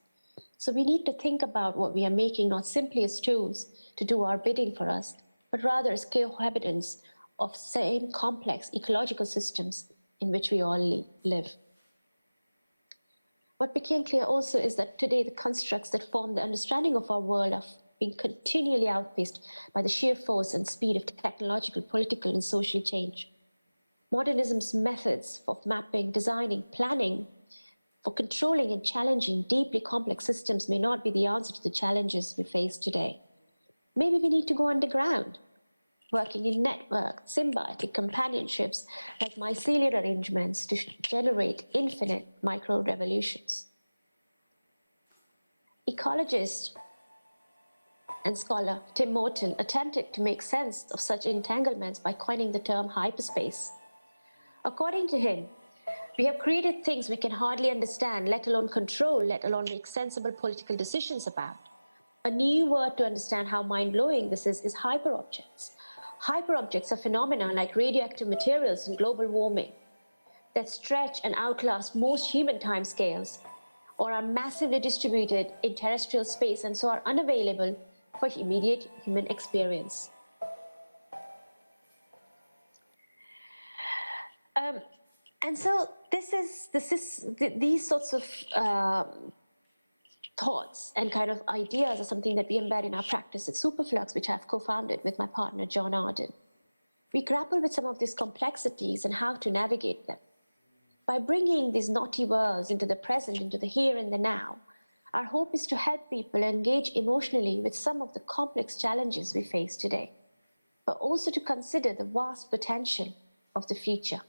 So we need to think about what we are making not simply as tools to do our bidding for us, but rather as cohabitants of same complex ecological systems in which we all live. What became clear also is that today the constructs that form the understanding of our world are being continually outpaced by the sheer force and speed of technological, political, and social change. Modernism's methods of mapping, designing, planning, for controlling and challenging deeply complex systems may not be the answer to the challenges we face today. Maybe we need to go underground, working in networked, symbiotic companionships like mycelial arrangements to generate infinite micro-revolutions. Ecologist and scholar Tim Morton attempted to make sense of such entanglements by coining the term hyperspace. According to him, we have created things we can hardly understand, let alone control, let alone make sensible political decisions about. A new word to understand how mind-blowing this is hyperobjects. Hyperobjects are phenomena like radioactive materials and global warming that stretch and outlast most human timescales, or are massively distributed in terrestrial space and so are unavailable for immediate human experience. And so these sorts of thoughts and kind of ideas are something that we embed in our practice at Superflux, which I've co-founded with my partner, John Arden. We grapple with some of these complexities and how to navigate them. By bringing these knotty worlds into the present, into the here and the now, our hope is to help people engage emotionally with some of the complex challenges we face today, but also to consider the vast potential of the future.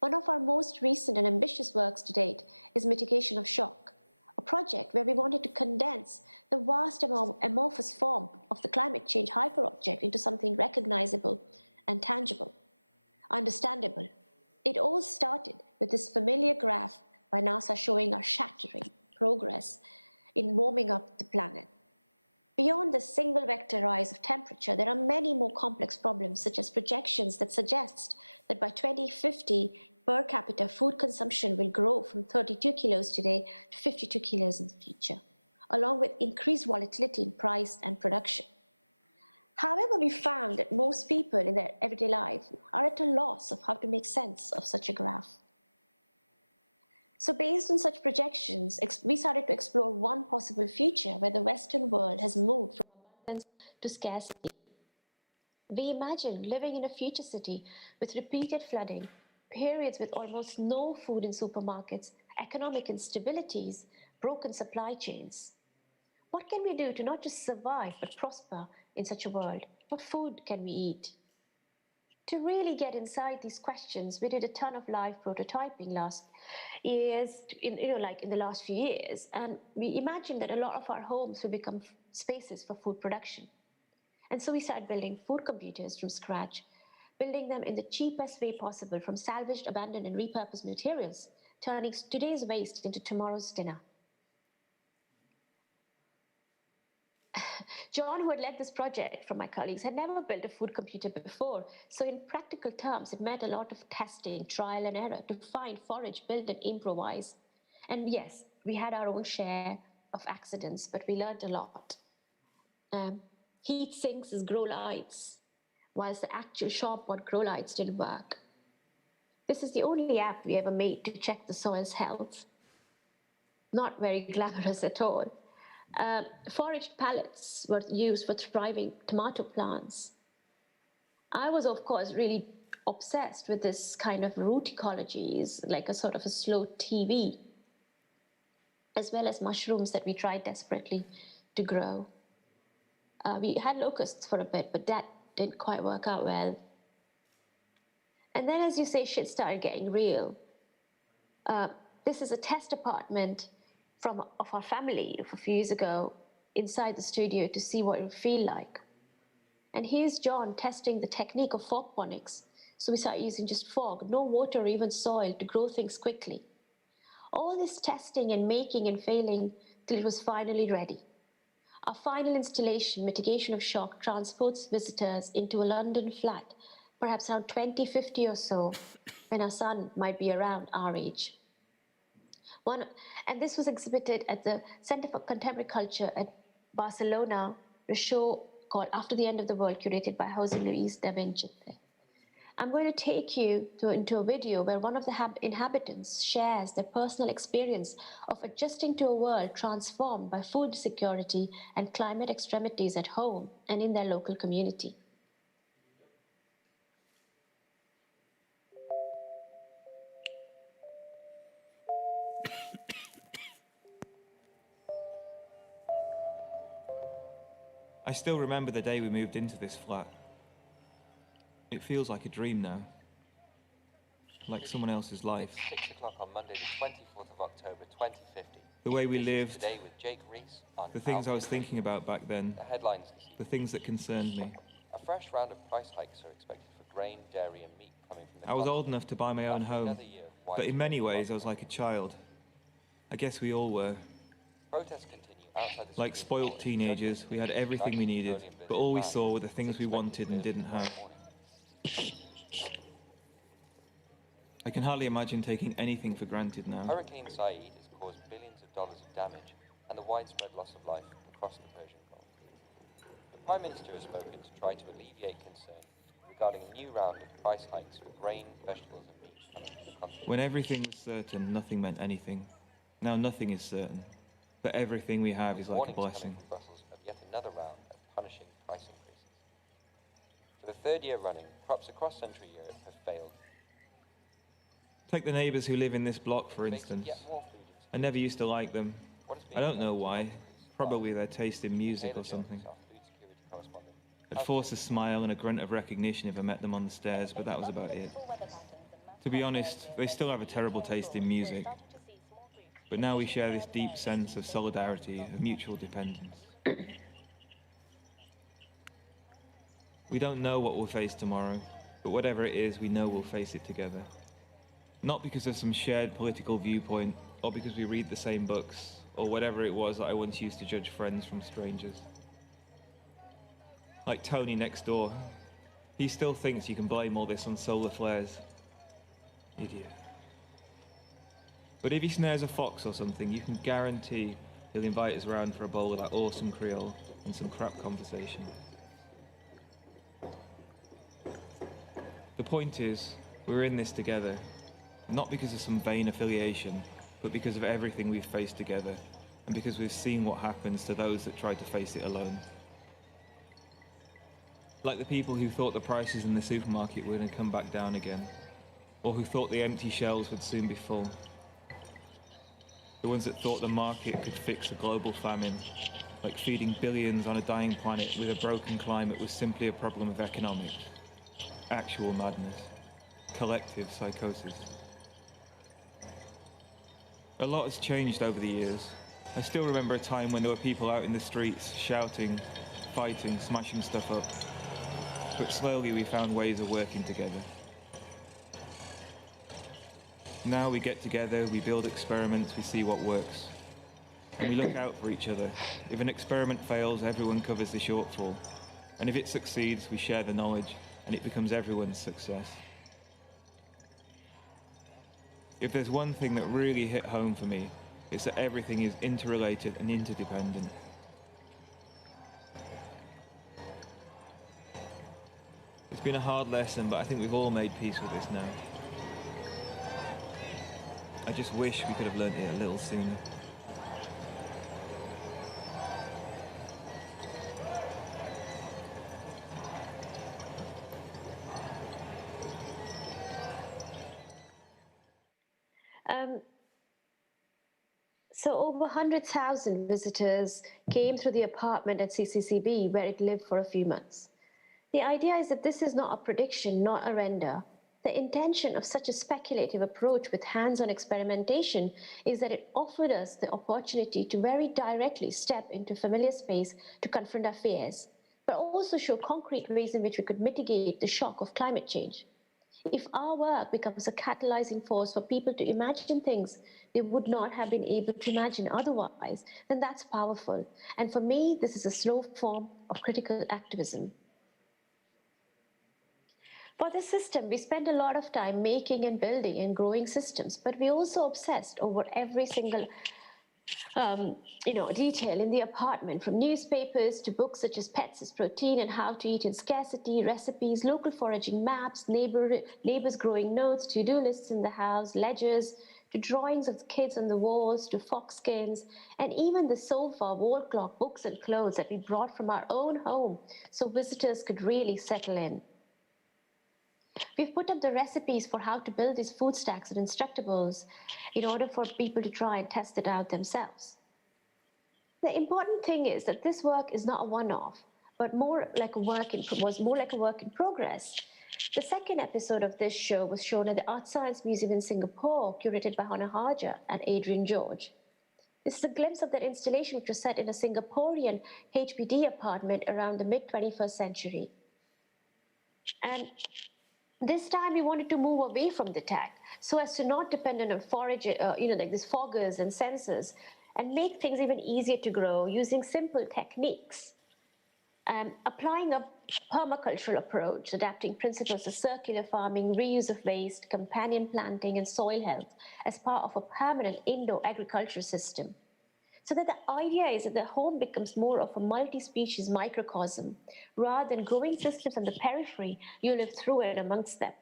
One of our most recent and ambitious works to date is mitigation of shock, a project where we wanted to condense the vast amorphous form of the climate change hyperobject into something recognizable and tangible, understandable. It all started with this familiar graph by NASA showing our shattering progress in warming up the planet. Beyond the single vector rise of temperature, there are many more complex problems, such as projections that suggest that by 2050, per capita food consumption will grow from 32 kilos today to 52 kilos in the future, along with increased volatility in price and production. However, we found that most people in their everyday life are at a loss of how to make sense of such a graph. So based on such projections, we started to explore one possible future where the Western world has moved from abundance to scarcity. We imagined living in a future city with repeated flooding, periods with almost no food in supermarkets, economic instabilities, broken supply chains. What can we do to not just survive but prosper in such a world? What food can we eat? To really get inside these questions, we did a ton of live prototyping last years, in the last few years, and we imagined that a lot of our homes will become spaces for food production. And so we started building food computers from scratch, building them in the cheapest way possible from salvaged, abandoned, and repurposed materials, turning today's waste into tomorrow's dinner. John, who had led this project from my colleagues, had never built a food computer before. So in practical terms, it meant a lot of testing, trial and error to find, forage, build, and improvise. And yes, we had our own share of accidents, but we learned a lot. Heat sinks as grow lights, whilst the actual shop bought grow lights didn't work. This is the only app we ever made to check the soil's health. Not very glamorous at all. Foraged pallets were used for thriving tomato plants. I was, of course, really obsessed with this kind of root ecologies, like a sort of a slow TV, as well as mushrooms that we tried desperately to grow. We had locusts for a bit, but that didn't quite work out well. And then, as you say, shit started getting real. This is a test apartment of our family a few years ago inside the studio to see what it would feel like. And here's John testing the technique of fogponics. So we started using just fog, no water or even soil, to grow things quickly. All this testing and making and failing till it was finally ready. Our final installation, mitigation of shock, transports visitors into a London flat, perhaps around 2050 or so, when our son might be around our age. And this was exhibited at the Center for Contemporary Culture at Barcelona, a show called After the End of the World, curated by Jose Luis da Vinci. I'm going to take you into a video where one of the inhabitants shares their personal experience of adjusting to a world transformed by food security and climate extremities at home and in their local community. I still remember the day we moved into this flat. It feels like a dream now. Like someone else's life. 6 o'clock on Monday, the 24th of October, 2050. The way we lived, Today with Jake Reese on the things I was thinking about back then, the headlines this evening. the things that concerned me. A fresh round of price hikes are expected for grain, dairy and meat coming from the I was continent. old enough to buy my own After home, another year of but in many widespread ways I was like a child. I guess we all were. protests continue outside the Like Supreme spoilt Court. teenagers, we had everything we needed, but all we saw were the things we wanted and didn't have. I can hardly imagine taking anything for granted now. Hurricane Saeed has caused billions of dollars of damage and the widespread loss of life across the Persian Gulf. The Prime Minister has spoken to try to alleviate concern regarding a new round of price hikes for grain, vegetables and meat coming from the continent. When everything was certain, nothing meant anything. Now nothing is certain, but everything we have is like a Warnings blessing. coming from Brussels of yet another round of punishing price increases. For the third year running, crops across Central Europe have failed. Take the neighbours who live in this block, for Making instance. yet more food insecurity. I never used to like them. What is being I don't done know to why. increase Probably supply? their taste in music Taylor or something. Jones, our food security correspondent, I'd has force a smile and a grunt of recognition if I met them on the stairs, but that was about it. To be honest, they still have a terrible taste in music. But now we share this deep sense of solidarity, of mutual dependence. We don't know what we'll face tomorrow, but whatever it is, we know we'll face it together. Not because of some shared political viewpoint, or because we read the same books, or whatever it was that I once used to judge friends from strangers. Like Tony next door, he still thinks you can blame all this on solar flares. Idiot. But if he snares a fox or something, you can guarantee he'll invite us round for a bowl of that awesome Creole and some crap conversation. The point is, we're in this together, not because of some vain affiliation, but because of everything we've faced together, and because we've seen what happens to those that try to face it alone. Like the people who thought the prices in the supermarket were going to come back down again, or who thought the empty shelves would soon be full. The ones that thought the market could fix a global famine, like feeding billions on a dying planet with a broken climate was simply a problem of economics. Actual madness. Collective psychosis. A lot has changed over the years. I still remember a time when there were people out in the streets shouting, fighting, smashing stuff up. But slowly we found ways of working together. Now we get together, we build experiments, we see what works. And we look out for each other. If an experiment fails, everyone covers the shortfall. And if it succeeds, we share the knowledge, and it becomes everyone's success. If there's one thing that really hit home for me, it's that everything is interrelated and interdependent. It's been a hard lesson, but I think we've all made peace with this now. I just wish we could have learned it a little sooner. So over 100,000 visitors came through the apartment at CCCB, where it lived for a few months. The idea is that this is not a prediction, not a render. The intention of such a speculative approach with hands-on experimentation is that it offered us the opportunity to very directly step into familiar space to confront our fears, but also show concrete ways in which we could mitigate the shock of climate change. If our work becomes a catalyzing force for people to imagine things they would not have been able to imagine otherwise, then that's powerful. And for me, this is a slow form of critical activism. For this system, we spend a lot of time making and building and growing systems, but we also obsessed over every single detail in the apartment, from newspapers to books such as Pets as Protein and How to Eat in Scarcity, recipes, local foraging maps, neighbors growing notes, to-do lists in the house, ledgers, to drawings of kids on the walls, to fox skins, and even the sofa, wall clock, books and clothes that we brought from our own home so visitors could really settle in. We've put up the recipes for how to build these food stacks and Instructables in order for people to try and test it out themselves. The important thing is that this work is not a one-off, but more like a work in progress. The second episode of this show was shown at the Art Science Museum in Singapore, curated by Hannah Haja and Adrian George. This is a glimpse of that installation, which was set in a Singaporean HPD apartment around the mid-21st century. And this time we wanted to move away from the tech so as to not depend on forage, like these foggers and sensors, and make things even easier to grow using simple techniques. Applying a permacultural approach, adapting principles of circular farming, reuse of waste, companion planting, and soil health as part of a permanent indoor agriculture system. So that the idea is that the home becomes more of a multi-species microcosm, rather than growing systems on the periphery, you live through and amongst them.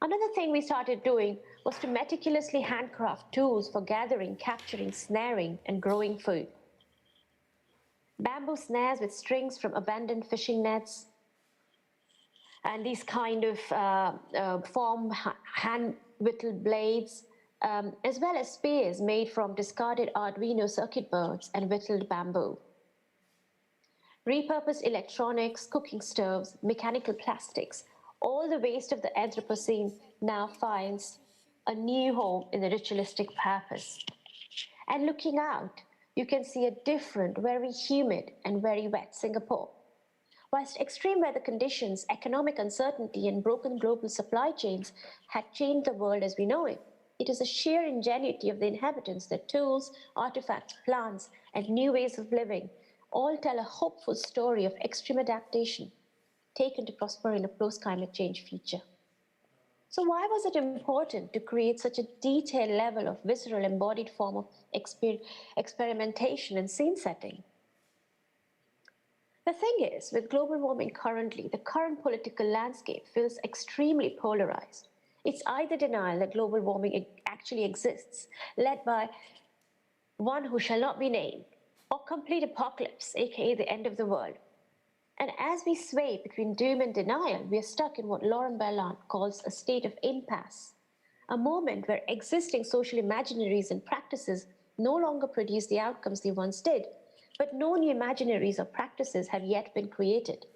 Another thing we started doing was to meticulously handcraft tools for gathering, capturing, snaring, and growing food. Bamboo snares with strings from abandoned fishing nets, and these kind of foam hand-whittled blades, as well as spears made from discarded Arduino circuit boards and whittled bamboo. Repurposed electronics, cooking stoves, mechanical plastics, all the waste of the Anthropocene now finds a new home in the ritualistic purpose. And looking out, you can see a different, very humid and very wet Singapore. Whilst extreme weather conditions, economic uncertainty, and broken global supply chains had changed the world as we know it, it is the sheer ingenuity of the inhabitants that tools, artifacts, plants, and new ways of living all tell a hopeful story of extreme adaptation taken to prosper in a post-climate change future. So why was it important to create such a detailed level of visceral embodied form of experimentation and scene setting? The thing is, with global warming currently, the current political landscape feels extremely polarized. It's either denial that global warming actually exists, led by one who shall not be named, or complete apocalypse, aka the end of the world. And as we sway between doom and denial, we are stuck in what Laurent Berlant calls a state of impasse, a moment where existing social imaginaries and practices no longer produce the outcomes they once did, but no new imaginaries or practices have yet been created.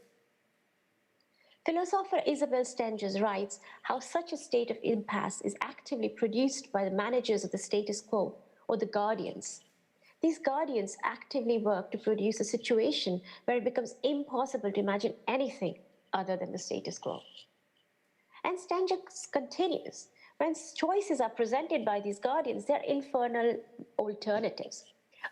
Philosopher Isabel Stengers writes how such a state of impasse is actively produced by the managers of the status quo, or the guardians. These guardians actively work to produce a situation where it becomes impossible to imagine anything other than the status quo. And Stengers continues, when choices are presented by these guardians, they're infernal alternatives,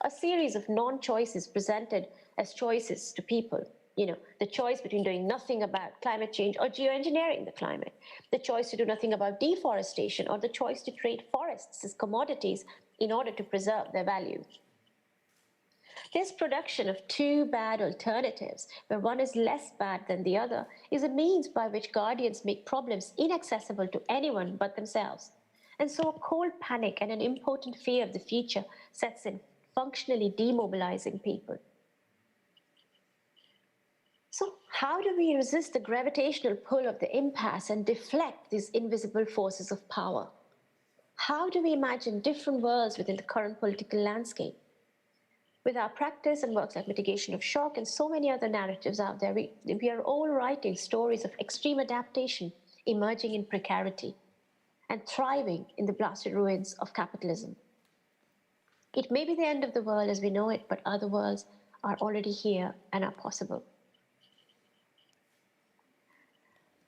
a series of non-choices presented as choices to people. You know, the choice between doing nothing about climate change or geoengineering the climate, the choice to do nothing about deforestation, or the choice to trade forests as commodities in order to preserve their value. This production of two bad alternatives, where one is less bad than the other, is a means by which guardians make problems inaccessible to anyone but themselves. And so a cold panic and an impotent fear of the future sets in, functionally demobilizing people. So how do we resist the gravitational pull of the impasse and deflect these invisible forces of power? How do we imagine different worlds within the current political landscape? With our practice and works like mitigation of shock and so many other narratives out there, we are all writing stories of extreme adaptation, emerging in precarity, and thriving in the blasted ruins of capitalism. It may be the end of the world as we know it, but other worlds are already here and are possible.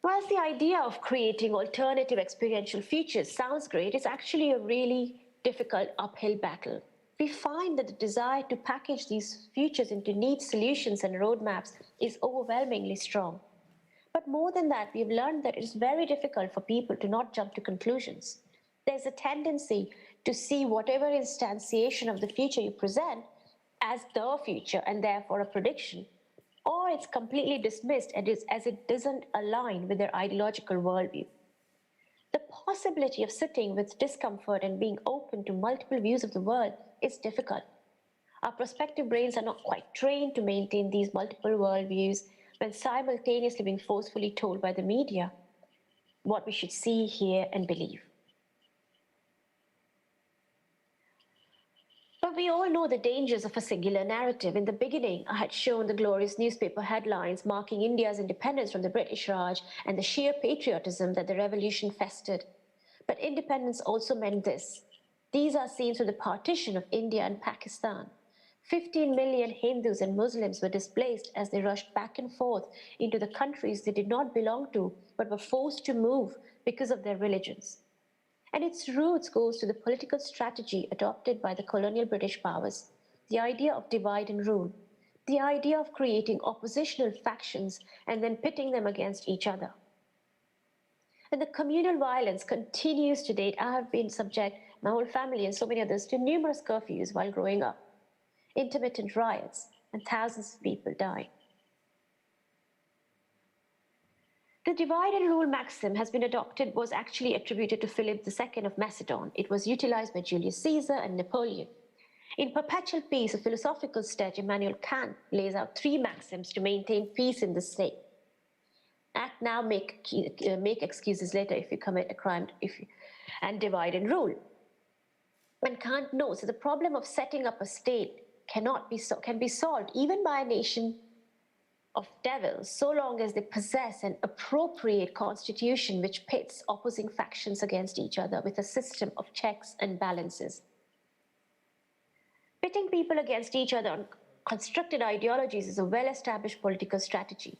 Whilst the idea of creating alternative experiential futures sounds great, it's actually a really difficult uphill battle. We find that the desire to package these futures into neat solutions and roadmaps is overwhelmingly strong. But more than that, we've learned that it is very difficult for people to not jump to conclusions. There's a tendency to see whatever instantiation of the future you present as the future and therefore a prediction, or it's completely dismissed as it doesn't align with their ideological worldview. The possibility of sitting with discomfort and being open to multiple views of the world is difficult. Our prospective brains are not quite trained to maintain these multiple worldviews when simultaneously being forcefully told by the media what we should see, hear, and believe. But we all know the dangers of a singular narrative. In the beginning, I had shown the glorious newspaper headlines marking India's independence from the British Raj and the sheer patriotism that the revolution festered. But independence also meant this. These are scenes from the partition of India and Pakistan. 15 million Hindus and Muslims were displaced as they rushed back and forth into the countries they did not belong to, but were forced to move because of their religions. And its roots goes to the political strategy adopted by the colonial British powers, the idea of divide and rule, the idea of creating oppositional factions and then pitting them against each other. And the communal violence continues to date. I have been subject, my whole family and so many others, to numerous curfews while growing up, intermittent riots, and thousands of people dying. The divide and rule maxim has been adopted, was actually attributed to Philip II of Macedon. It was utilized by Julius Caesar and Napoleon. In Perpetual Peace, a philosophical sketch, Immanuel Kant lays out 3 maxims to maintain peace in the state. Act now, make excuses later if you commit a crime, and divide and rule. And Kant knows that the problem of setting up a state can be solved even by a nation of devils, so long as they possess an appropriate constitution which pits opposing factions against each other with a system of checks and balances. Pitting people against each other on constructed ideologies is a well-established political strategy.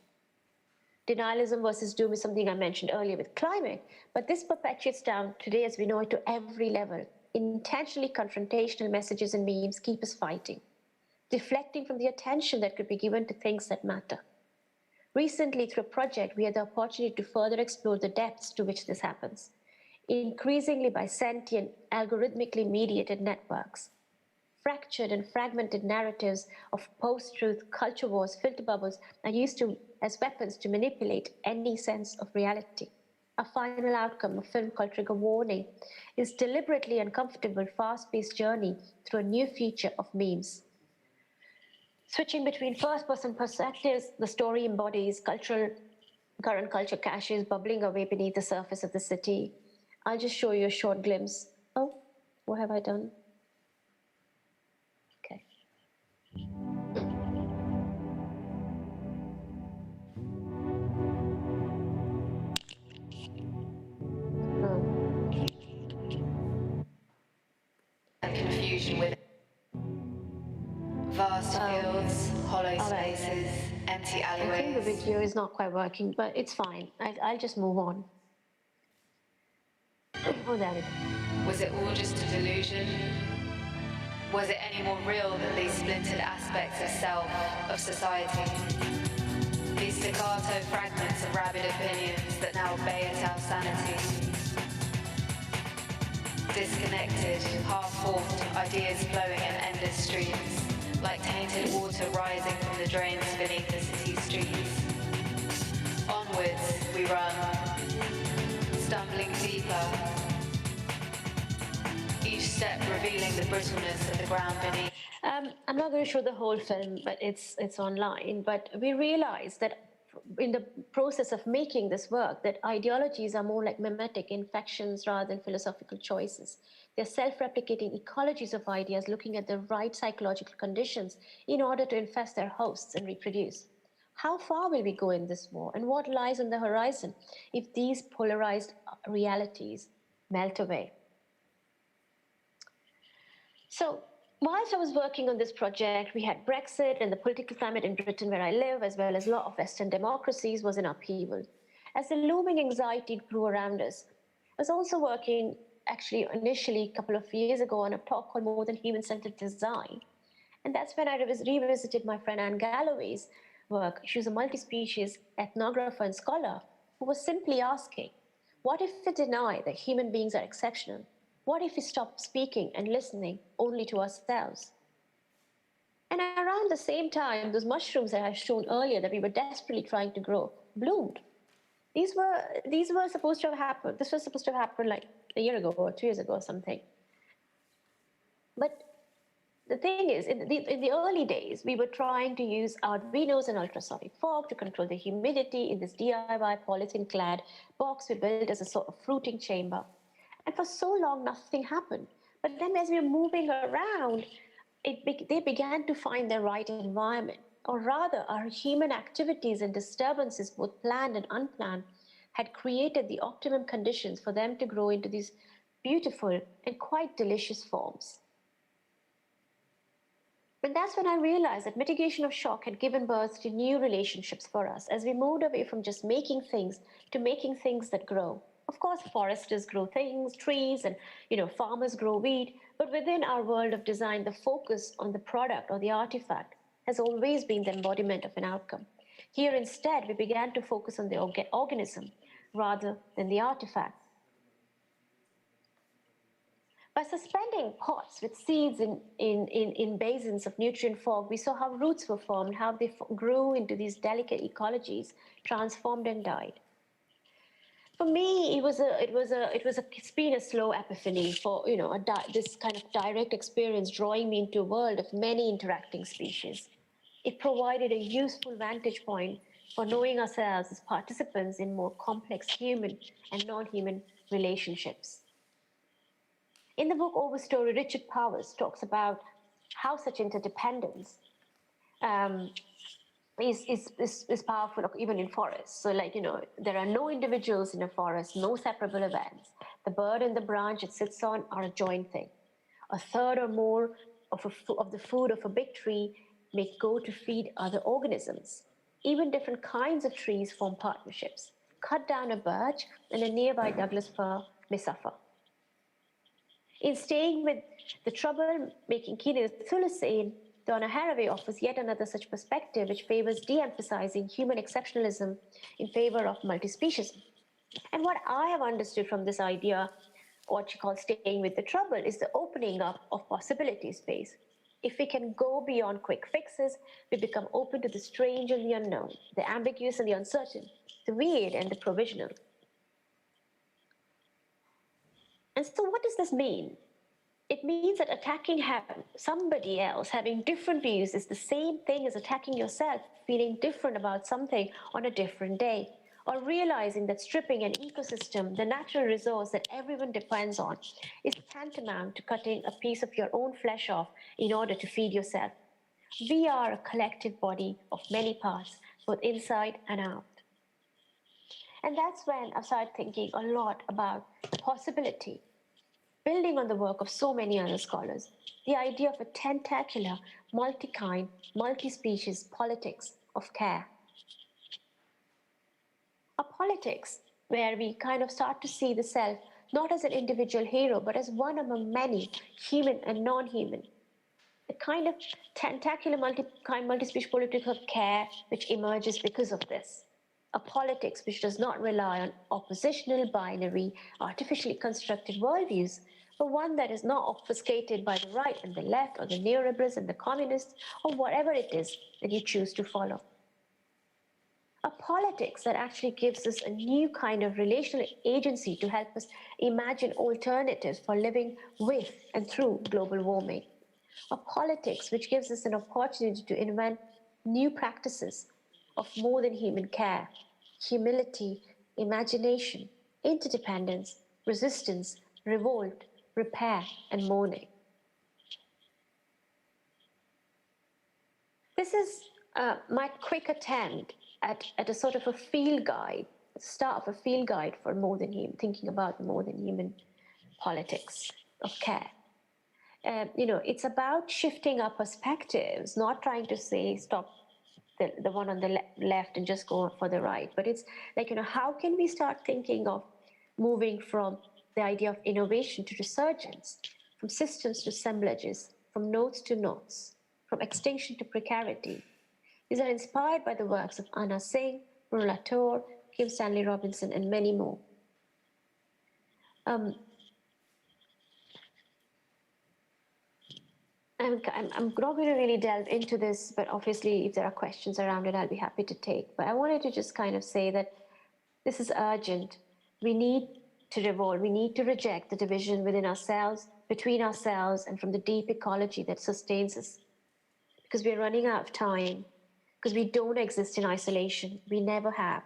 Denialism versus doom is something I mentioned earlier with climate, but this perpetuates down today as we know it to every level. Intentionally confrontational messages and memes keep us fighting, deflecting from the attention that could be given to things that matter. Recently, through a project, we had the opportunity to further explore the depths to which this happens, increasingly by sentient, algorithmically mediated networks. Fractured and fragmented narratives of post-truth, culture wars, filter bubbles are used as weapons to manipulate any sense of reality. A final outcome of film called Trigger Warning is deliberately uncomfortable, fast-paced journey through a new future of memes. Switching between first-person perspectives, the story embodies current culture caches bubbling away beneath the surface of the city. I'll just show you a short glimpse. Oh, what have I done? Okay. Confusion with vast fields, hollow spaces, empty alleyways. I think the video is not quite working, but it's fine. I'll just move on. Oh, there it is. Was it all just a delusion? Was it any more real than these splintered aspects of self, of society? These staccato fragments of rabid opinions that now bay at our sanity. Disconnected, half-formed ideas flowing in endless streams, like tainted water rising from the drains beneath the city streets. Onwards we run, stumbling deeper, each step revealing the brittleness of the ground beneath. I'm not going to show the whole film, but it's online. But we realized that in the process of making this work, that ideologies are more like mimetic infections rather than philosophical choices. They're self-replicating ecologies of ideas looking at the right psychological conditions in order to infest their hosts and reproduce. How far will we go in this war, and what lies on the horizon if these polarized realities melt away? So, whilst I was working on this project, we had Brexit, and the political climate in Britain where I live, as well as a lot of Western democracies, was in upheaval. As the looming anxiety grew around us, I was also working, actually initially a couple of years ago, on a talk called More Than Human-Centered Design. And that's when I revisited my friend Anne Galloway's work. She was a multi-species ethnographer and scholar who was simply asking, what if we deny that human beings are exceptional? What if we stop speaking and listening only to ourselves? And around the same time, those mushrooms that I've shown earlier that we were desperately trying to grow bloomed. These were supposed to have happened. This was supposed to have happened like a year ago or 2 years ago or something. But the thing is, in the early days, we were trying to use Arduinos and ultrasonic fog to control the humidity in this DIY polythene-clad box we built as a sort of fruiting chamber. And for so long, nothing happened. But then as we were moving around, they began to find their right environment. Or rather, our human activities and disturbances, both planned and unplanned, had created the optimum conditions for them to grow into these beautiful and quite delicious forms. And that's when I realized that mitigation of shock had given birth to new relationships for us as we moved away from just making things to making things that grow. Of course, foresters grow things, trees, and farmers grow wheat. But within our world of design, the focus on the product or the artifact has always been the embodiment of an outcome. Here, instead, we began to focus on the organism rather than the artifact. By suspending pots with seeds in basins of nutrient fog, we saw how roots were formed, how they grew into these delicate ecologies, transformed and died. For me, it's been a slow epiphany for this kind of direct experience drawing me into a world of many interacting species. It provided a useful vantage point for knowing ourselves as participants in more complex human and non-human relationships. In the book Overstory, Richard Powers talks about how such interdependence is powerful even in forests. So like, there are no individuals in a forest, no separable events. The bird and the branch it sits on are a joint thing. A third or more of the food of a big tree may go to feed other organisms. Even different kinds of trees form partnerships. Cut down a birch and a nearby Douglas fir may suffer. In staying with the trouble-making keynote, Thulacine, Donna Haraway offers yet another such perspective which favors de-emphasizing human exceptionalism in favor of multi-speciesism. And what I have understood from this idea, what she calls staying with the trouble, is the opening up of possibility space. If we can go beyond quick fixes, we become open to the strange and the unknown, the ambiguous and the uncertain, the weird and the provisional. And so what does this mean? It means that attacking somebody else, having different views, is the same thing as attacking yourself, feeling different about something on a different day, or realizing that stripping an ecosystem, the natural resource that everyone depends on, is tantamount to cutting a piece of your own flesh off in order to feed yourself. We are a collective body of many parts, both inside and out. And that's when I started thinking a lot about possibility. Building on the work of so many other scholars, the idea of a tentacular, multi-kind, multi-species politics of care. A politics where we kind of start to see the self not as an individual hero, but as one among many, human and non-human. The kind of tentacular, multi-kind, multi-species politics of care which emerges because of this. A politics which does not rely on oppositional, binary, artificially constructed worldviews, but one that is not obfuscated by the right and the left, or the neoliberals and the communists, or whatever it is that you choose to follow. A politics that actually gives us a new kind of relational agency to help us imagine alternatives for living with and through global warming. A politics which gives us an opportunity to invent new practices of more than human care, humility, imagination, interdependence, resistance, revolt, repair, and mourning. This is my quick attempt at a sort of a field guide, the start of a field guide for more than human, thinking about more than human politics of care. It's about shifting our perspectives, not trying to say stop the one on the left and just go for the right, but it's like, how can we start thinking of moving from the idea of innovation to resurgence, from systems to assemblages, from nodes to nodes, from extinction to precarity. These are inspired by the works of Anna Singh, Bruno Latour, Kim Stanley Robinson, and many more. I'm not going to really delve into this, but obviously if there are questions around it, I'll be happy to take. But I wanted to just kind of say that this is urgent. We need to revolt. We need to reject the division within ourselves, between ourselves, and from the deep ecology that sustains us. Because we're running out of time. Because we don't exist in isolation. We never have.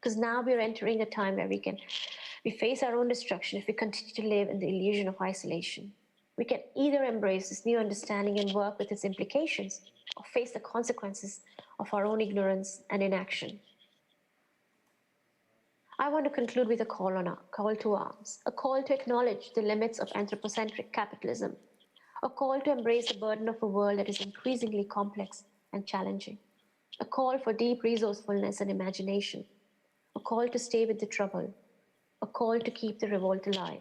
Because now we're entering a time where we face our own destruction if we continue to live in the illusion of isolation. We can either embrace this new understanding and work with its implications, or face the consequences of our own ignorance and inaction. I want to conclude with a call to arms, a call to acknowledge the limits of anthropocentric capitalism, a call to embrace the burden of a world that is increasingly complex and challenging, a call for deep resourcefulness and imagination, a call to stay with the trouble, a call to keep the revolt alive.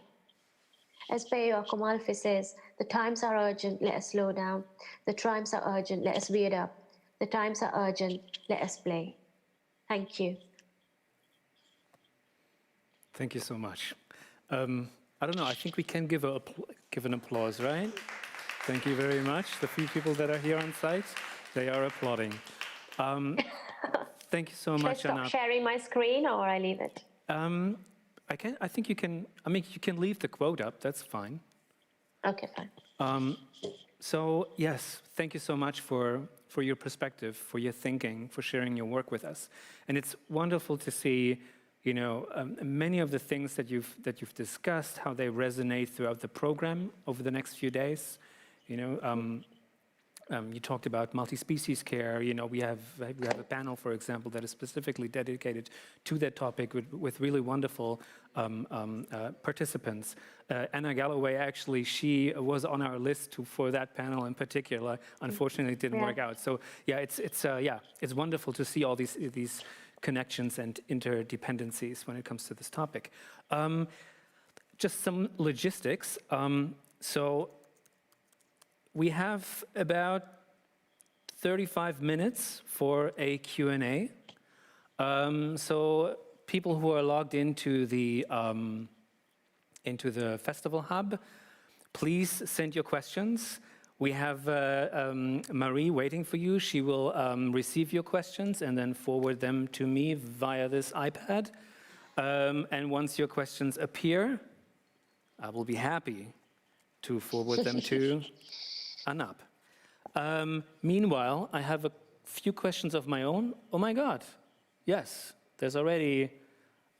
As Peyo Akomalfe says, the times are urgent, let us slow down. The times are urgent, let us weird up. The times are urgent, let us play. Thank you. Thank you so much. I don't know, I think we can give an applause, right? Thank you very much. The few people that are here on site, they are applauding. Thank you so much, Should I Anab. stop sharing my screen or I leave it? I think you can, you can leave the quote up, that's fine. Okay, fine. So yes, thank you so much for your perspective, for your thinking, for sharing your work with us. And it's wonderful to see, many of the things that you've discussed, how they resonate throughout the program over the next few days. you talked about multi-species care. You know, we have a panel, for example, that is specifically dedicated to that topic with really wonderful participants. Anna Galloway, actually, she was on our list for that panel in particular. Unfortunately, it didn't work out. So yeah, it's wonderful to see all these connections and interdependencies when it comes to this topic. Just some logistics. So we have about 35 minutes for a Q&A. So people who are logged into the festival hub, please send your questions. We have Marie waiting for you. She will receive your questions and then forward them to me via this iPad. And once your questions appear, I will be happy to forward them to Anab. Meanwhile, I have a few questions of my own. Oh my God, yes, there's already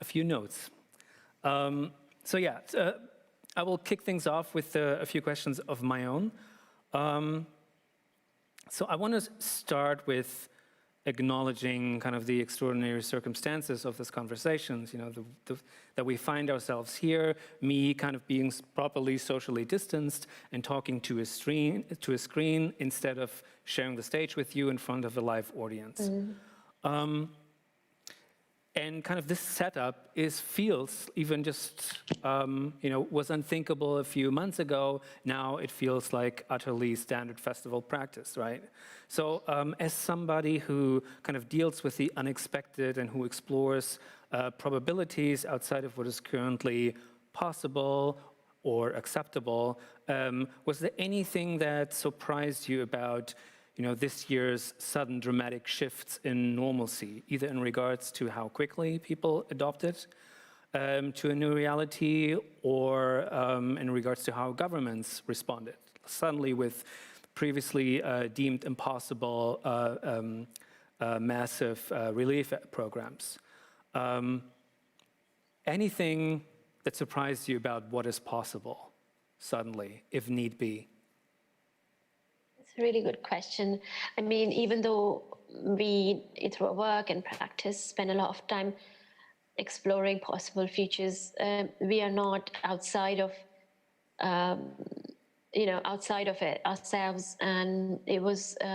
a few notes. So yeah, I will kick things off with a few questions of my own. So I want to start with acknowledging kind of the extraordinary circumstances of this conversation, you know, that we find ourselves here, me kind of being properly socially distanced and talking to a screen instead of sharing the stage with you in front of a live audience. And kind of this setup feels even just, you know, was unthinkable a few months ago. Now it feels like utterly standard festival practice, right? So as somebody who kind of deals with the unexpected and who explores probabilities outside of what is currently possible or acceptable, was there anything that surprised you about this year's sudden dramatic shifts in normalcy, either in regards to how quickly people adopted to a new reality or in regards to how governments responded, suddenly with previously deemed impossible massive relief programs. Anything that surprised you about what is possible suddenly, if need be? A really good question. I mean, even though we, through our work and practice, spend a lot of time exploring possible futures, we are not outside of, outside of it ourselves. And it wasn't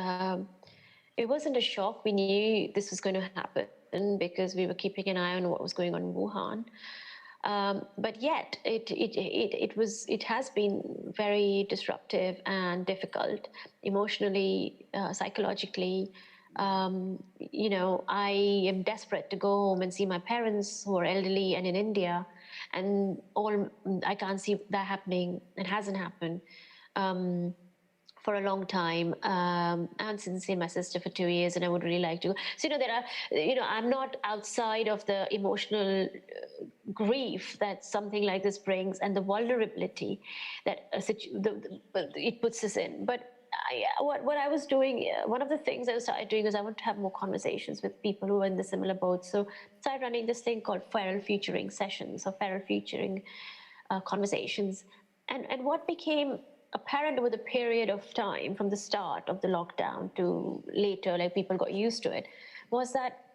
a shock. We knew this was going to happen because we were keeping an eye on what was going on in Wuhan. But yet, it has been very disruptive and difficult emotionally, psychologically. I am desperate to go home and see my parents who are elderly and in India, and I can't see that happening. It hasn't happened for a long time. I haven't seen my sister for 2 years, and I would really like to. So, I'm not outside of the emotional grief that something like this brings and the vulnerability that it puts us in. But what I was doing, one of the things I started doing is I want to have more conversations with people who are in the similar boat. So I started running this thing called feral featuring sessions or feral featuring conversations. And what became apparent over the period of time from the start of the lockdown to later, like people got used to it, was that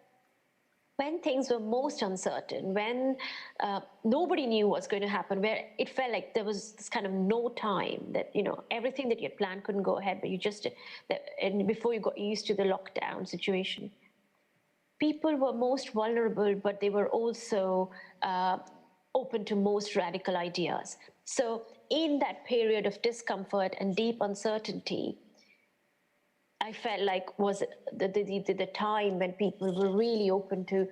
when things were most uncertain, when nobody knew what's going to happen, where it felt like there was this kind of no time that, everything that you had planned couldn't go ahead, but you just did that, and before you got used to the lockdown situation, people were most vulnerable, but they were also open to most radical ideas. So in that period of discomfort and deep uncertainty, I felt like was the time when people were really open to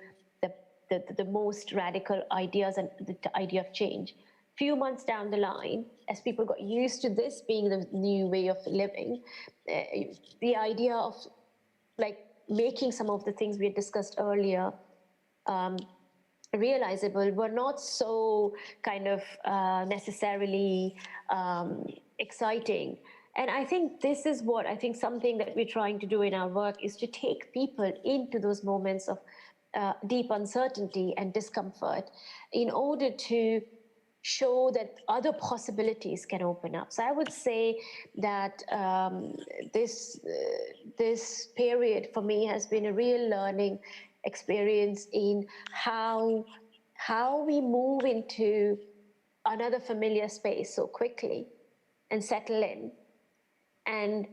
the most radical ideas and the idea of change. Few months down the line, as people got used to this being the new way of living, the idea of like making some of the things we had discussed earlier realizable were not so kind of necessarily exciting. And I think this is what something that we're trying to do in our work is to take people into those moments of deep uncertainty and discomfort in order to show that other possibilities can open up. So I would say that this period for me has been a real learning experience in how we move into another familiar space so quickly and settle in and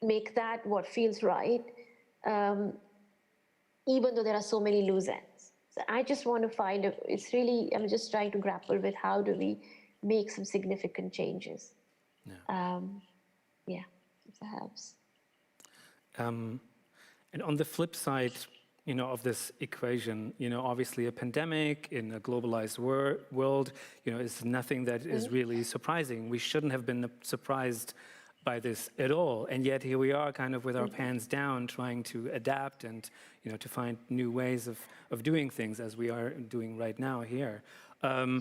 make that what feels right, even though there are so many loose ends. So I just want to find, I'm just trying to grapple with how do we make some significant changes. Yeah, if that helps. And on the flip side, of this equation, obviously a pandemic in a globalized world, is nothing that is really surprising. We shouldn't have been surprised by this at all. And yet here we are kind of with our pants down trying to adapt and, to find new ways of doing things as we are doing right now here. What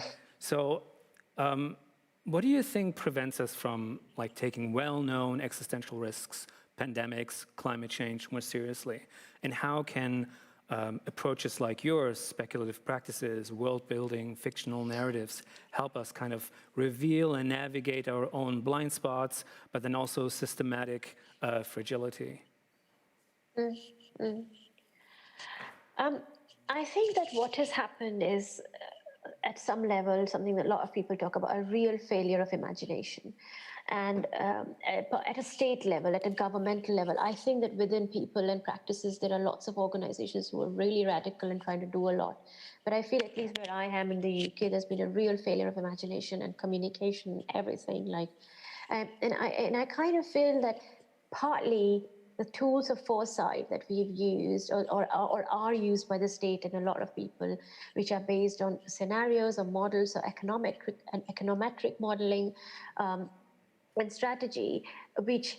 do you think prevents us from taking well-known existential risks, pandemics, climate change more seriously? And how can approaches like yours, speculative practices, world-building, fictional narratives, help us kind of reveal and navigate our own blind spots, but then also systematic fragility? I think that what has happened is, at some level, something that a lot of people talk about, a real failure of imagination. And at a state level, at a governmental level, I think that within people and practices, there are lots of organizations who are really radical and trying to do a lot. But I feel, at least where I am in the UK, there's been a real failure of imagination and communication, everything. And I kind of feel that partly the tools of foresight that we've used or are used by the state and a lot of people, which are based on scenarios or models or econometric modeling, and strategy, which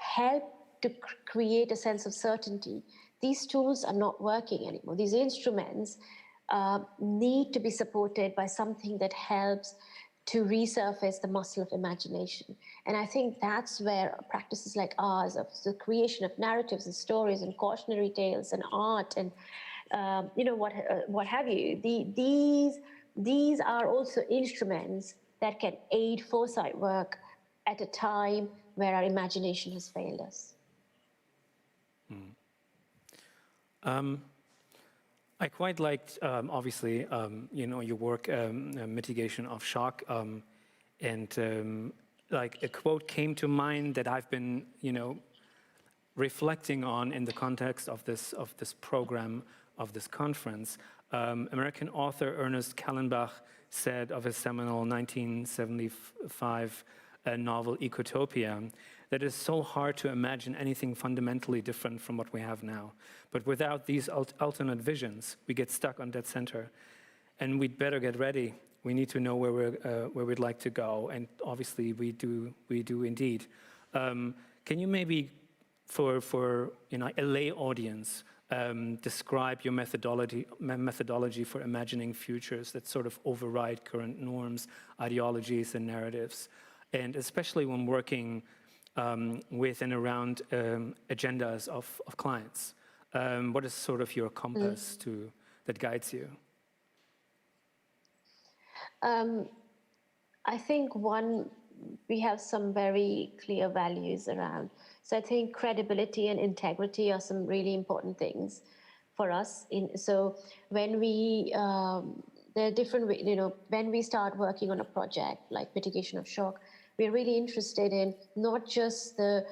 help to create a sense of certainty. These tools are not working anymore. These instruments need to be supported by something that helps to resurface the muscle of imagination. And I think that's where practices like ours, of the creation of narratives and stories and cautionary tales and art and what have you, these are also instruments that can aid foresight work at a time where our imagination has failed us. I quite liked, obviously, your work, mitigation of shock, and a quote came to mind that I've been, reflecting on in the context of this program, of this conference. American author Ernest Callenbach said of his seminal 1975 novel Ecotopia, that it's so hard to imagine anything fundamentally different from what we have now. But without these alternate visions, we get stuck on dead center. And we'd better get ready. We need to know where we'd like to go. And obviously we do indeed. Can you maybe, for a lay audience, describe your methodology for imagining futures that sort of override current norms, ideologies, and narratives? And especially when working with and around agendas of clients. What is sort of your compass that guides you? I think we have some very clear values around. So I think credibility and integrity are some really important things for us. So when there are different, when we start working on a project like mitigation of shock, we're really interested in not just the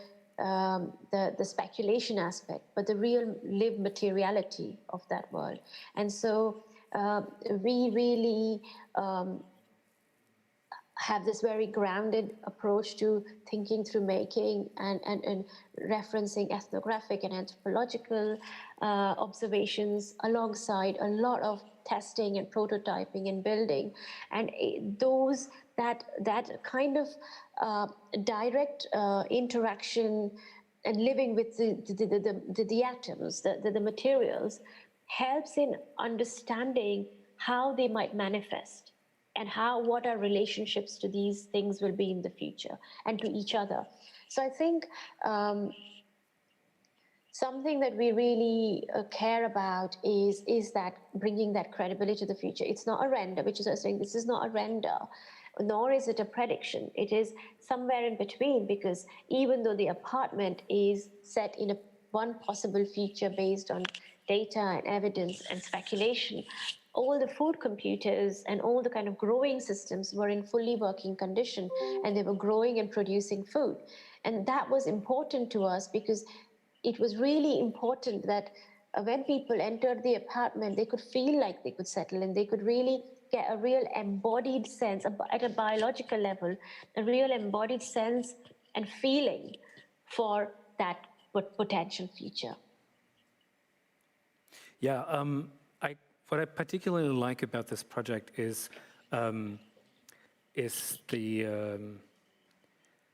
speculation aspect, but the real lived materiality of that world. And so we really have this very grounded approach to thinking through making and referencing ethnographic and anthropological observations alongside a lot of testing and prototyping and building. And that kind of direct interaction and living with the atoms, the materials, helps in understanding how they might manifest and what our relationships to these things will be in the future and to each other. So I think something that we really care about is that bringing that credibility to the future. It's not a render, which is I was saying, this is not a render, nor is it a prediction. It is somewhere in between, because even though the apartment is set in one possible future based on data and evidence and speculation, all the food computers and all the kind of growing systems were in fully working condition, and they were growing and producing food. And that was important to us, because it was really important that when people entered the apartment, they could feel like they could settle, and they could really get a real embodied sense at a biological level, a real embodied sense and feeling for that potential future. Yeah, what I particularly like about this project is the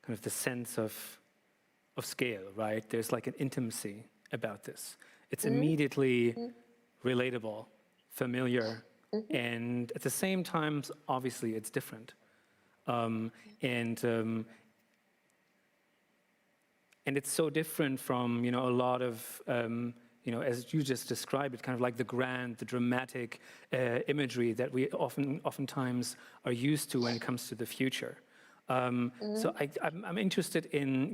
kind of the sense of scale, right? There's like an intimacy about this. It's immediately relatable, familiar, and at the same time, obviously, it's different. And it's so different from, a lot of, as you just described it, kind of like the grand, the dramatic imagery that we oftentimes are used to when it comes to the future. So I'm interested in,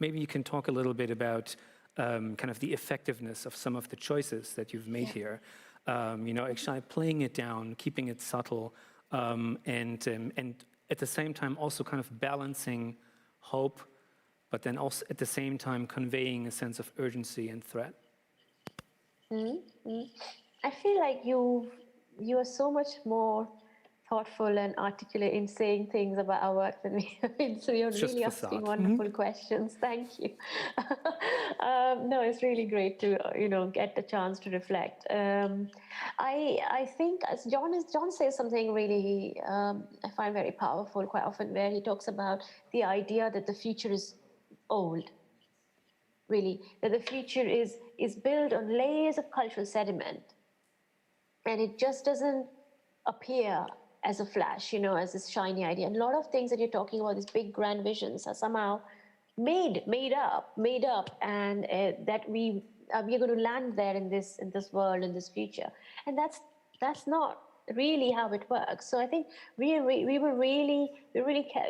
maybe you can talk a little bit about kind of the effectiveness of some of the choices that you've made here. Actually playing it down, keeping it subtle, and at the same time also kind of balancing hope, but then also at the same time conveying a sense of urgency and threat. I feel like you are so much more thoughtful and articulate in saying things about our work than me. So you're really asking wonderful questions. Thank you. No, it's really great to get the chance to reflect. I think as John says something really I find very powerful quite often, where he talks about the idea that the future is old. Really, that the future is built on layers of cultural sediment, and it just doesn't appear as a flash, as this shiny idea. And a lot of things that you're talking about, these big grand visions, are somehow made up, and that we are going to land there in this world, in this future. And that's not really how it works. So I think we really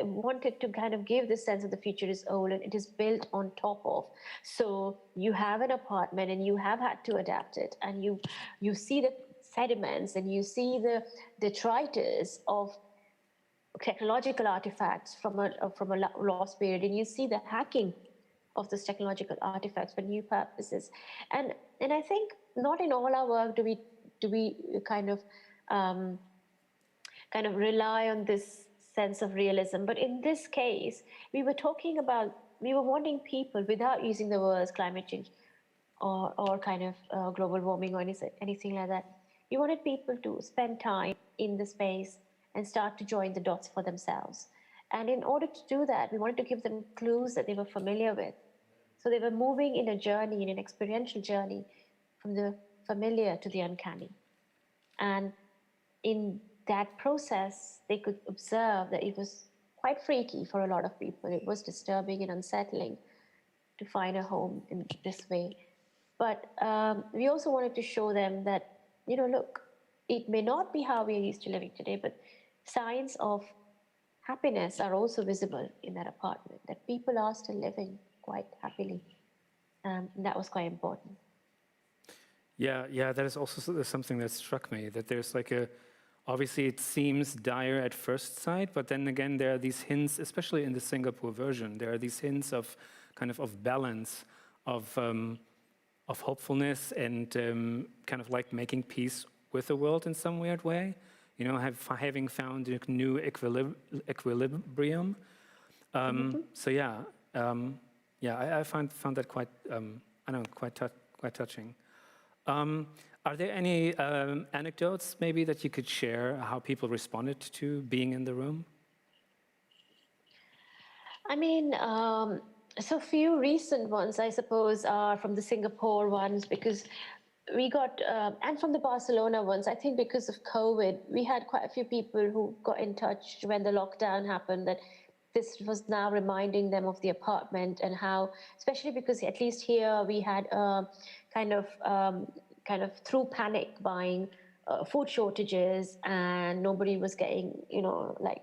wanted to kind of give this sense of the future is old and it is built on top of. So you have an apartment and you have had to adapt it, and you see the sediments and you see the detritus of technological artifacts from a lost period, and you see the hacking of those technological artifacts for new purposes. And I think not in all our work do we kind of rely on this sense of realism. But in this case, we were wanting people, without using the words climate change or kind of global warming or anything like that, we wanted people to spend time in the space and start to join the dots for themselves. And in order to do that, we wanted to give them clues that they were familiar with. So they were moving in an experiential journey from the familiar to the uncanny. And in that process, they could observe that it was quite freaky for a lot of people. It was disturbing and unsettling to find a home in this way. But we also wanted to show them that, look, it may not be how we are used to living today, but signs of happiness are also visible in that apartment, that people are still living quite happily. And that was quite important. Yeah, that is also something that struck me, that there's obviously it seems dire at first sight, but then again, there are these hints, especially in the Singapore version, there are these hints of kind of balance, of hopefulness, and kind of like making peace with the world in some weird way, having found a new equilibrium. So I found that quite, quite touching. Are there any anecdotes maybe that you could share how people responded to being in the room? I mean, so few recent ones, I suppose, are from the Singapore ones, because we got, and from the Barcelona ones, I think because of COVID, we had quite a few people who got in touch when the lockdown happened, that this was now reminding them of the apartment and how, especially because at least here we had kind of through panic buying food shortages, and nobody was getting, like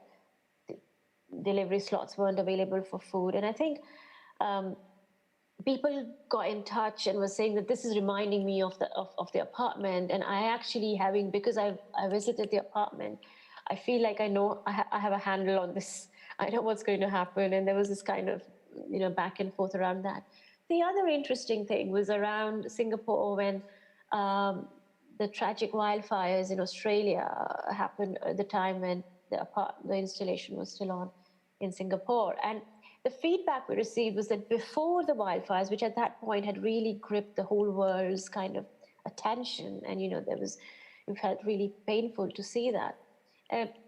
delivery slots weren't available for food. And I think people got in touch and were saying that this is reminding me of the apartment. And I actually because I visited the apartment, I feel like I know I have a handle on this. I know what's going to happen. And there was this kind of, back and forth around that. The other interesting thing was around Singapore when the tragic wildfires in Australia happened at the time when the installation was still on in Singapore. And the feedback we received was that before the wildfires, which at that point had really gripped the whole world's kind of attention, and it felt really painful to see that.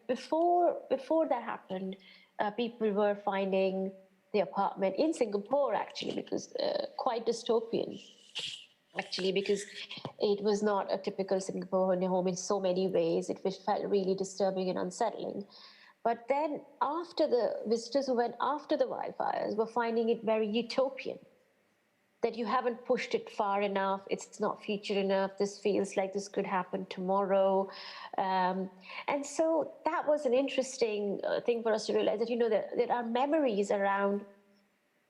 Before that happened, people were finding the apartment in Singapore actually, because quite dystopian. Actually, because it was not a typical Singaporean home in so many ways. It felt really disturbing and unsettling. But then after the visitors who went after the wildfires were finding it very utopian, that you haven't pushed it far enough, it's not featured enough, this feels like this could happen tomorrow. And so that was an interesting thing for us to realize, that, that our memories around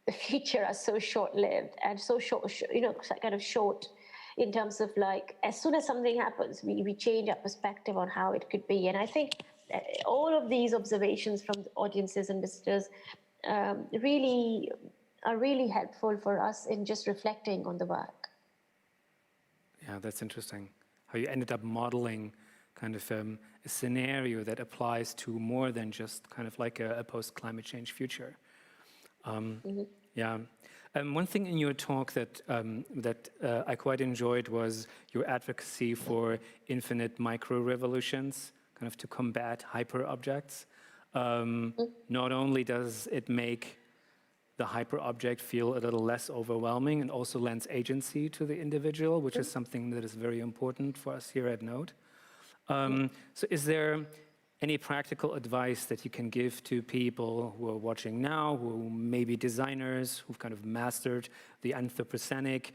the future are so short-lived and so short, kind of short in terms of like, as soon as something happens, we change our perspective on how it could be. And I think all of these observations from the audiences and visitors are really helpful for us in just reflecting on the work. Yeah, that's interesting. How you ended up modeling kind of a scenario that applies to more than just kind of like a post-climate change future. Yeah. One thing in your talk that I quite enjoyed was your advocacy for infinite micro-revolutions, kind of to combat hyper-objects. Not only does it make the hyper-object feel a little less overwhelming, and also lends agency to the individual, which is something that is very important for us here at NODE. So is there any practical advice that you can give to people who are watching now, who may be designers, who've kind of mastered the Anthropocenic,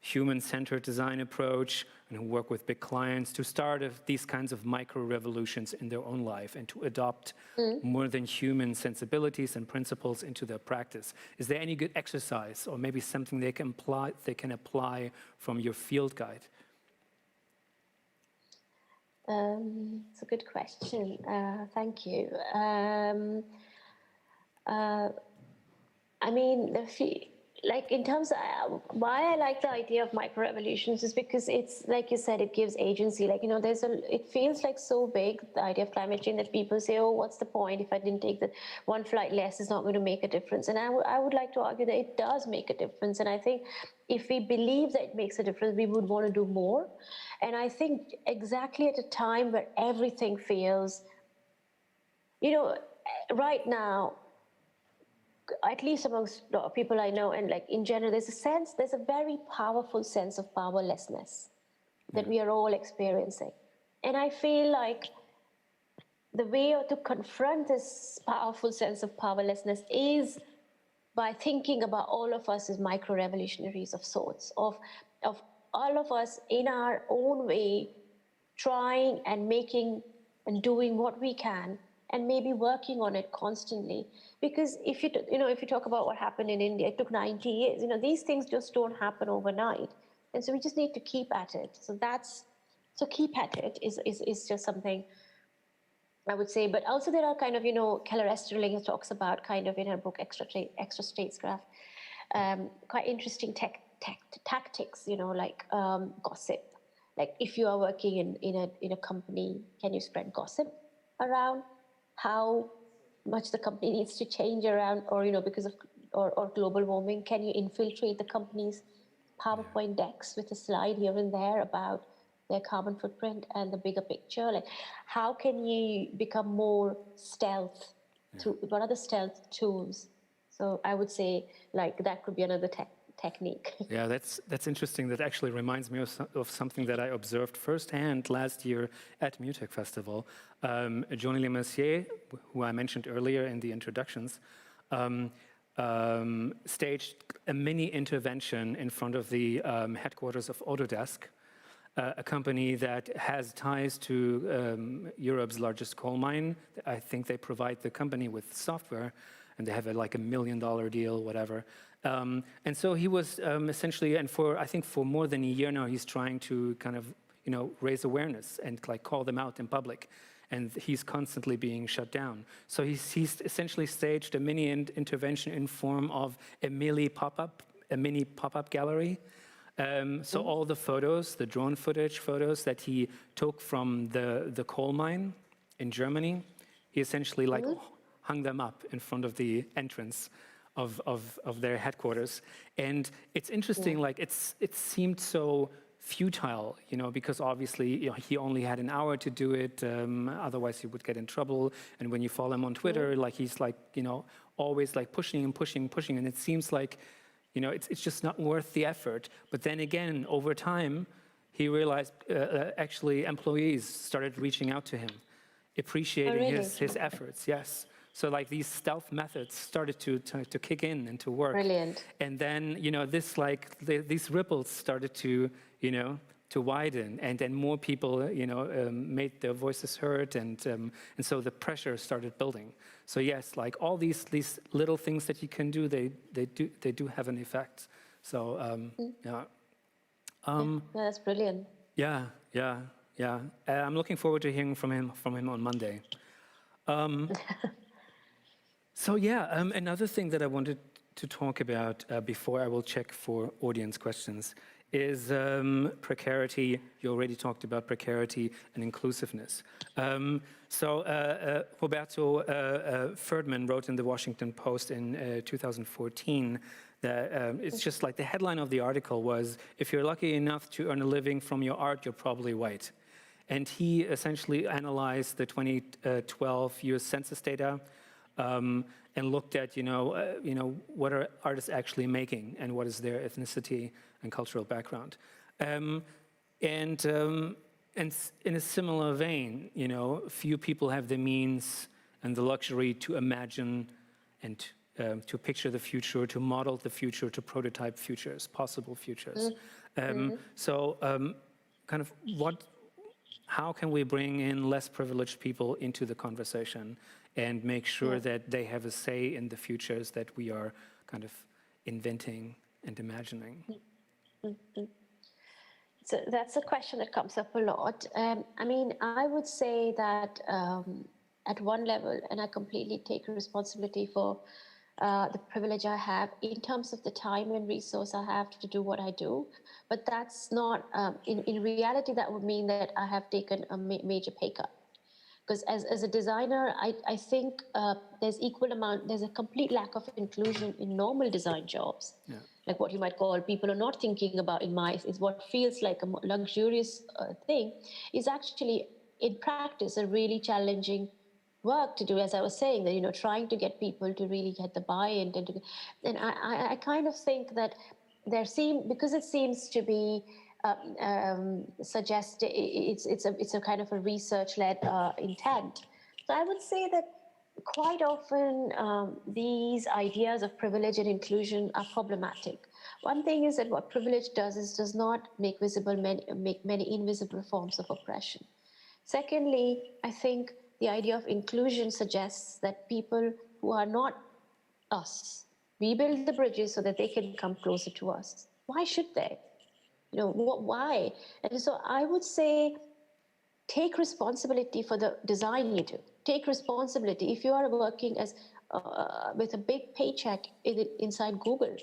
human-centered design approach, and who work with big clients to start these kinds of micro-revolutions in their own life and to adopt more than human sensibilities and principles into their practice? Is there any good exercise or maybe something they can apply from your field guide? It's a good question. Thank you. I mean, like in terms of why I like the idea of micro-revolutions is because it's, like you said, it gives agency. Like, it feels like so big, the idea of climate change, that people say, oh, what's the point? If I didn't take the one flight less, it's not going to make a difference. And I would like to argue that it does make a difference. And I think if we believe that it makes a difference, we would want to do more. And I think exactly at a time where everything feels, right now, at least amongst people I know, and like in general, there's a very powerful sense of powerlessness that we are all experiencing. And I feel like the way to confront this powerful sense of powerlessness is by thinking about all of us as micro-revolutionaries of sorts, of all of us in our own way, trying and making and doing what we can, and maybe working on it constantly. Because if you talk about what happened in India, it took 90 years. These things just don't happen overnight, and so we just need to keep at it. So keep at it is just something I would say. But also there are kind of Keller Esterling talks about kind of in her book Extra Statescraft, quite interesting tactics. Like gossip. Like if you are working in a company, can you spread gossip around how much the company needs to change around, or because of or global warming? Can you infiltrate the company's PowerPoint decks with a slide here and there about their carbon footprint and the bigger picture? Like, how can you become more stealth? What are the stealth tools? So I would say like that could be another technique. Yeah, that's interesting. That actually reminds me of something that I observed firsthand last year at Mutech Festival. Johnny Le Messier, who I mentioned earlier in the introductions, staged a mini intervention in front of the headquarters of Autodesk, a company that has ties to Europe's largest coal mine. I think they provide the company with software, and they have like $1 million deal, whatever. And so he was essentially, and I think for more than a year now, he's trying to kind of, raise awareness and like call them out in public. And he's constantly being shut down. So he's essentially staged a mini intervention in form of a mini pop-up gallery. So all the photos, the drone footage photos that he took from the coal mine in Germany, he essentially like hung them up in front of the entrance of their headquarters. And it's interesting, like it seemed so futile, because obviously he only had an hour to do it, otherwise he would get in trouble. And when you follow him on Twitter, like he's like, always like pushing and pushing, and it seems like, it's just not worth the effort. But then again, over time, he realized actually employees started reaching out to him, appreciating his efforts, yes. So like these stealth methods started to kick in and to work. Brilliant. And then, these ripples started to, to widen, and then more people, made their voices heard, and so the pressure started building. So yes, like all these little things that you can do, they do have an effect. So yeah. That's brilliant. Yeah. I'm looking forward to hearing from him on Monday. So yeah, another thing that I wanted to talk about before I will check for audience questions is precarity. You already talked about precarity and inclusiveness. So Roberto Ferdman wrote in the Washington Post in 2014 that it's just like the headline of the article was, if you're lucky enough to earn a living from your art, you're probably white. And he essentially analyzed the 2012 US Census data and looked at, what are artists actually making and what is their ethnicity and cultural background. And in a similar vein, few people have the means and the luxury to imagine and to picture the future, to model the future, to prototype futures, possible futures. So kind of how can we bring in less privileged people into the conversation and make sure that they have a say in the futures that we are kind of inventing and imagining? So that's a question that comes up a lot. I mean, I would say that at one level, and I completely take responsibility for the privilege I have in terms of the time and resource I have to do what I do. But that's not, in reality, that would mean that I have taken a major pay cut. Because as a designer, I think there's a complete lack of inclusion in normal design jobs. Yeah. Like what you might call people are not thinking about is what feels like a luxurious thing is actually in practice a really challenging work to do, as I was saying, that, trying to get people to really get the buy-in. And I kind of think that because it seems to be suggest it's a kind of a research-led intent. So I would say that quite often these ideas of privilege and inclusion are problematic. One thing is that what privilege does not make visible many invisible forms of oppression. Secondly, I think the idea of inclusion suggests that people who are not us, we build the bridges so that they can come closer to us. Why should they? Why? And so I would say, take responsibility for the design you do. Take responsibility. If you are working as with a big paycheck inside Google,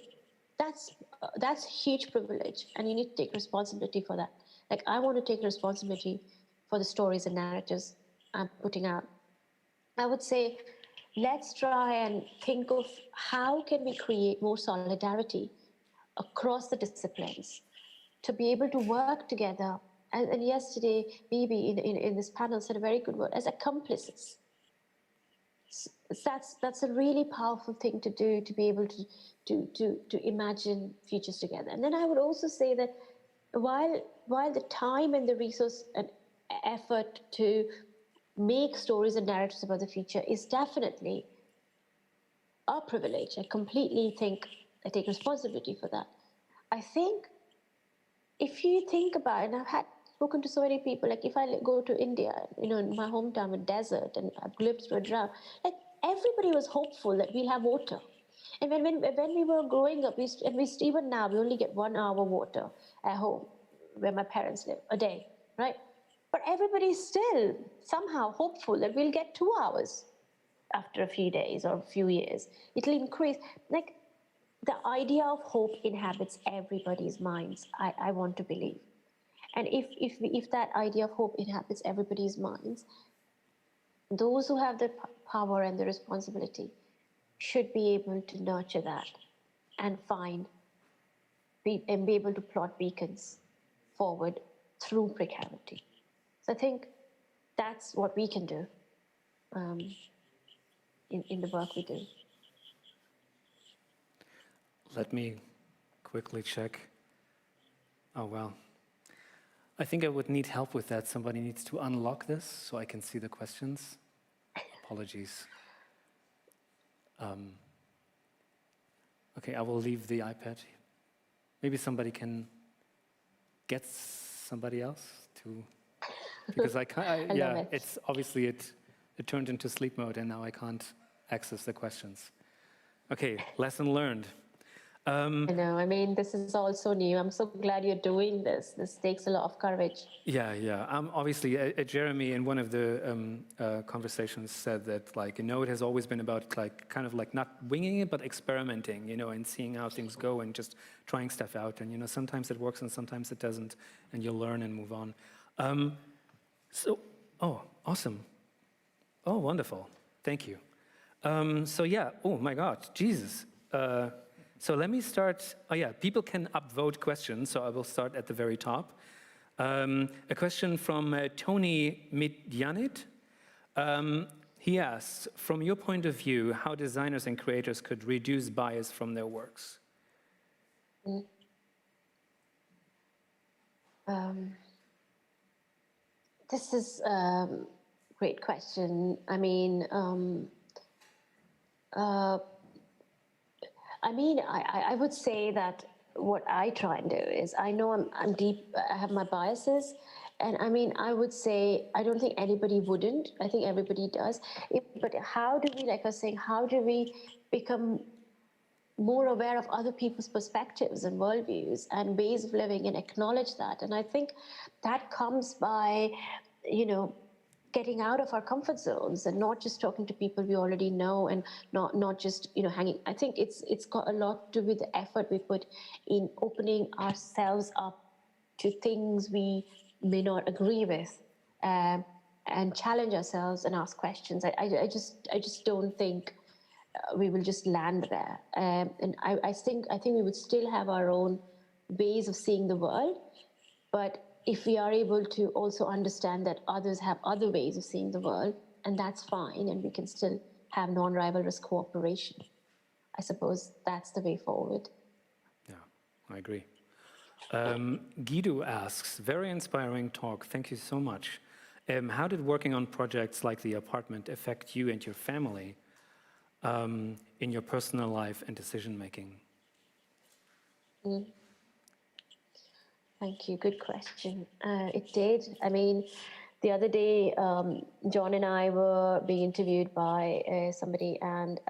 that's huge privilege, and you need to take responsibility for that. Like, I want to take responsibility for the stories and narratives I'm putting out. I would say, let's try and think of how can we create more solidarity across the disciplines to be able to work together. And yesterday, Bibi in this panel said a very good word, as accomplices. That's a really powerful thing to do, to be able to imagine futures together. And then I would also say that while the time and the resource and effort to make stories and narratives about the future is definitely our privilege, I completely think I take responsibility for that. I think if you think about it, and I've spoken to so many people, like if I go to India, in my hometown, a desert, and I've lived through a drought, like everybody was hopeful that we'll have water. And when we were growing up, even now, we only get 1 hour water at home, where my parents live, a day, right? But everybody's still somehow hopeful that we'll get 2 hours after a few days or a few years. It'll increase. Like, the idea of hope inhabits everybody's minds, I want to believe. And if that idea of hope inhabits everybody's minds, those who have the power and the responsibility should be able to nurture that and be able to plot beacons forward through precarity. So I think that's what we can do in the work we do. Let me quickly check. Oh, well. I think I would need help with that. Somebody needs to unlock this so I can see the questions. Apologies. Okay, I will leave the iPad. Maybe somebody can get somebody else to, because I can't, yeah, it's obviously it turned into sleep mode and now I can't access the questions. Okay, lesson learned. I know, I mean, this is all so new. I'm so glad you're doing this. This takes a lot of courage. Yeah. Obviously, Jeremy in one of the conversations said that, like, Node has always been about, like, kind of like not winging it, but experimenting, and seeing how things go and just trying stuff out. And, sometimes it works and sometimes it doesn't, and you'll learn and move on. Oh, awesome. Oh, wonderful. Thank you. Yeah, oh my God, Jesus. So let me start. Oh yeah, people can upvote questions, so I will start at the very top. A question from Tony Midjanit. He asks, from your point of view, how designers and creators could reduce bias from their works? This is a great question. I mean, I would say that what I try and do is, I know I'm deep, I have my biases, and I mean, I would say, I don't think anybody wouldn't, I think everybody does, but how do we, like I was saying, how do we become more aware of other people's perspectives and worldviews and ways of living and acknowledge that? And I think that comes by, getting out of our comfort zones and not just talking to people we already know and not just hanging. I think it's got a lot to do with the effort we put in opening ourselves up to things we may not agree with, and challenge ourselves and ask questions. I just don't think we will just land there. And I think we would still have our own ways of seeing the world, but if we are able to also understand that others have other ways of seeing the world, and that's fine, and we can still have non-rivalrous cooperation, I suppose that's the way forward. Yeah, I agree. Guido asks, very inspiring talk, thank you so much. How did working on projects like the apartment affect you and your family in your personal life and decision-making? Thank you. Good question. It did. I mean, the other day, John and I were being interviewed by somebody, and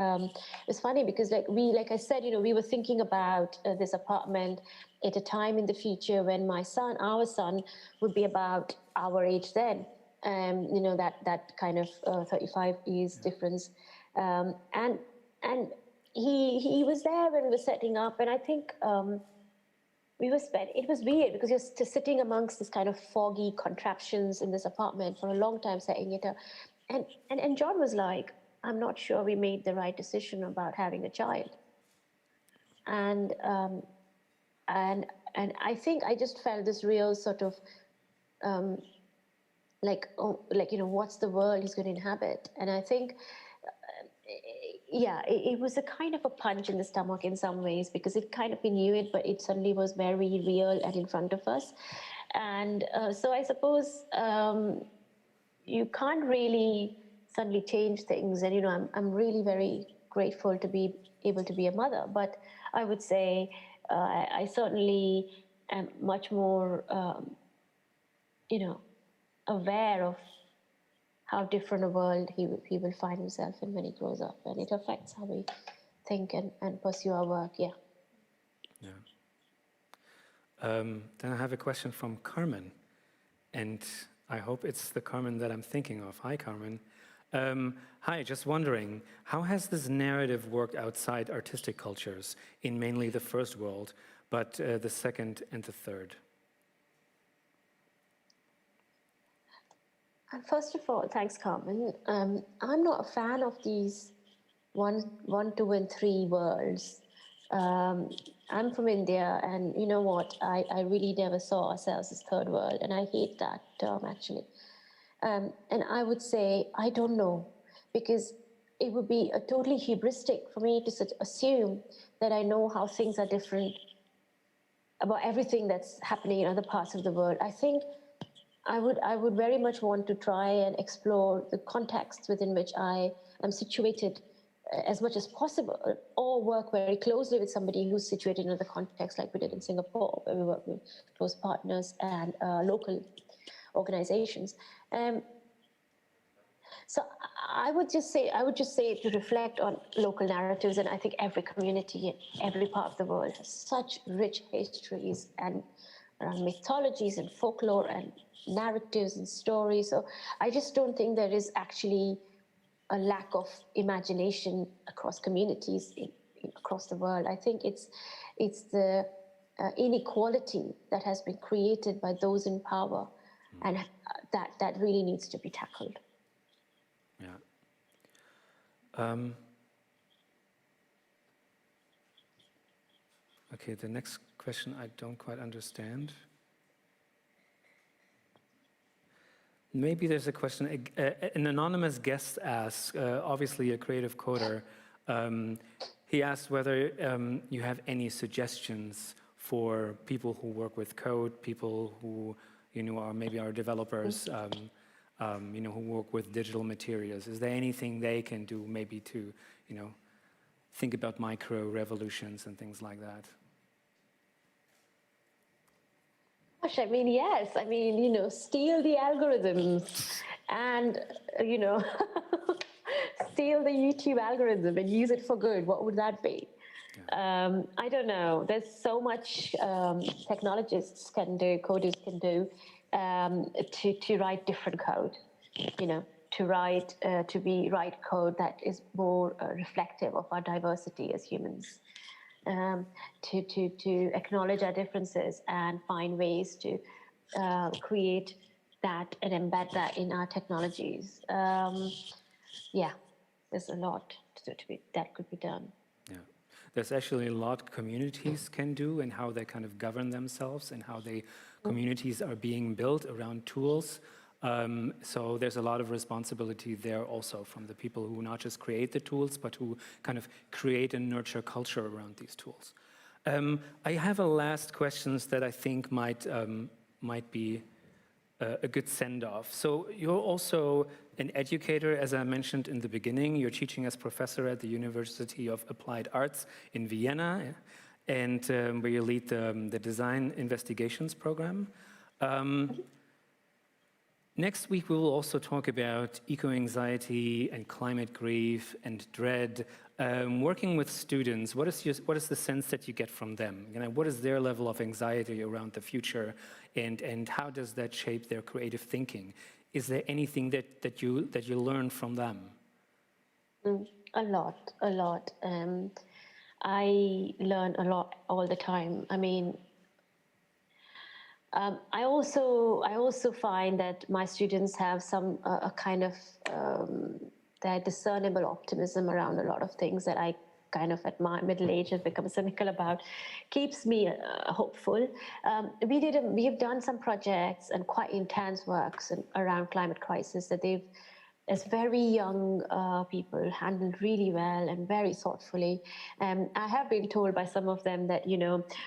it's funny because, like I said, we were thinking about this apartment at a time in the future when our son, would be about our age then. That kind of 35 years difference, and he was there when we were setting up, and I think. It was weird because you're sitting amongst this kind of foggy contraptions in this apartment for a long time, setting it up. And John was like, I'm not sure we made the right decision about having a child. And I think I just felt this real sort of, what's the world he's going to inhabit? And I think yeah, it was a kind of a punch in the stomach in some ways, because it kind of, we knew it, but it suddenly was very real and in front of us. And so I suppose you can't really suddenly change things. And, you know, I'm really very grateful to be able to be a mother. But I would say I certainly am much more, you know, aware of how different a world he will find himself in when he grows up. And it affects how we think and pursue our work, yeah. Yeah. Then I have a question from Carmen, and I hope it's the Carmen that I'm thinking of. Hi, Carmen. Hi, just wondering, how has this narrative worked outside artistic cultures in mainly the first world, but the second and the third? First of all, thanks, Carmen. I'm not a fan of these 1, 2, and 3 worlds. I'm from India, and you know what? I really never saw ourselves as third world, and I hate that term, actually. And I would say, I don't know, because it would be a totally hubristic for me to assume that I know how things are different about everything that's happening in other parts of the world. I think I would very much want to try and explore the context within which I am situated as much as possible, or work very closely with somebody who's situated in another context, like we did in Singapore, where we work with close partners and local organizations. So I would just say to reflect on local narratives, and I think every community in every part of the world has such rich histories and around mythologies and folklore and narratives and stories. So I just don't think there is actually a lack of imagination across communities across the world. I think it's the inequality that has been created by those in power, and that really needs to be tackled. Yeah. Okay, the next question I don't quite understand. Maybe there's a question, an anonymous guest asks, obviously a creative coder, he asked whether you have any suggestions for people who work with code, people who, you know, are maybe are developers, you know, who work with digital materials. Is there anything they can do maybe to, you know, think about micro revolutions and things like that? Gosh, I mean, yes. I mean, you know, steal the algorithms and, you know, steal the YouTube algorithm and use it for good. What would that be? Yeah. I don't know. There's so much technologists can do, coders can do to write different code, you know, to write code that is more reflective of our diversity as humans. To acknowledge our differences and find ways to create that and embed that in our technologies. Yeah, there's a lot that could be done. Yeah, there's actually a lot communities can do, and how they kind of govern themselves, and how they communities are being built around tools. So there's a lot of responsibility there also from the people who not just create the tools, but who kind of create and nurture culture around these tools. I have a last question that I think might be a good send-off. So you're also an educator, as I mentioned in the beginning. You're teaching as professor at the University of Applied Arts in Vienna, and where you lead the Design Investigations program. Next week, we will also talk about eco-anxiety and climate grief and dread. Working with students, what is the sense that you get from them? You know, what is their level of anxiety around the future, and how does that shape their creative thinking? Is there anything that you learn from them? A lot. I learn a lot all the time. I mean, I also find that my students have some a kind of that discernible optimism around a lot of things that I kind of at my middle age have become cynical about. Keeps me hopeful. We have done some projects and quite intense works around climate crisis that they've as very young people, handled really well and very thoughtfully. I have been told by some of them that,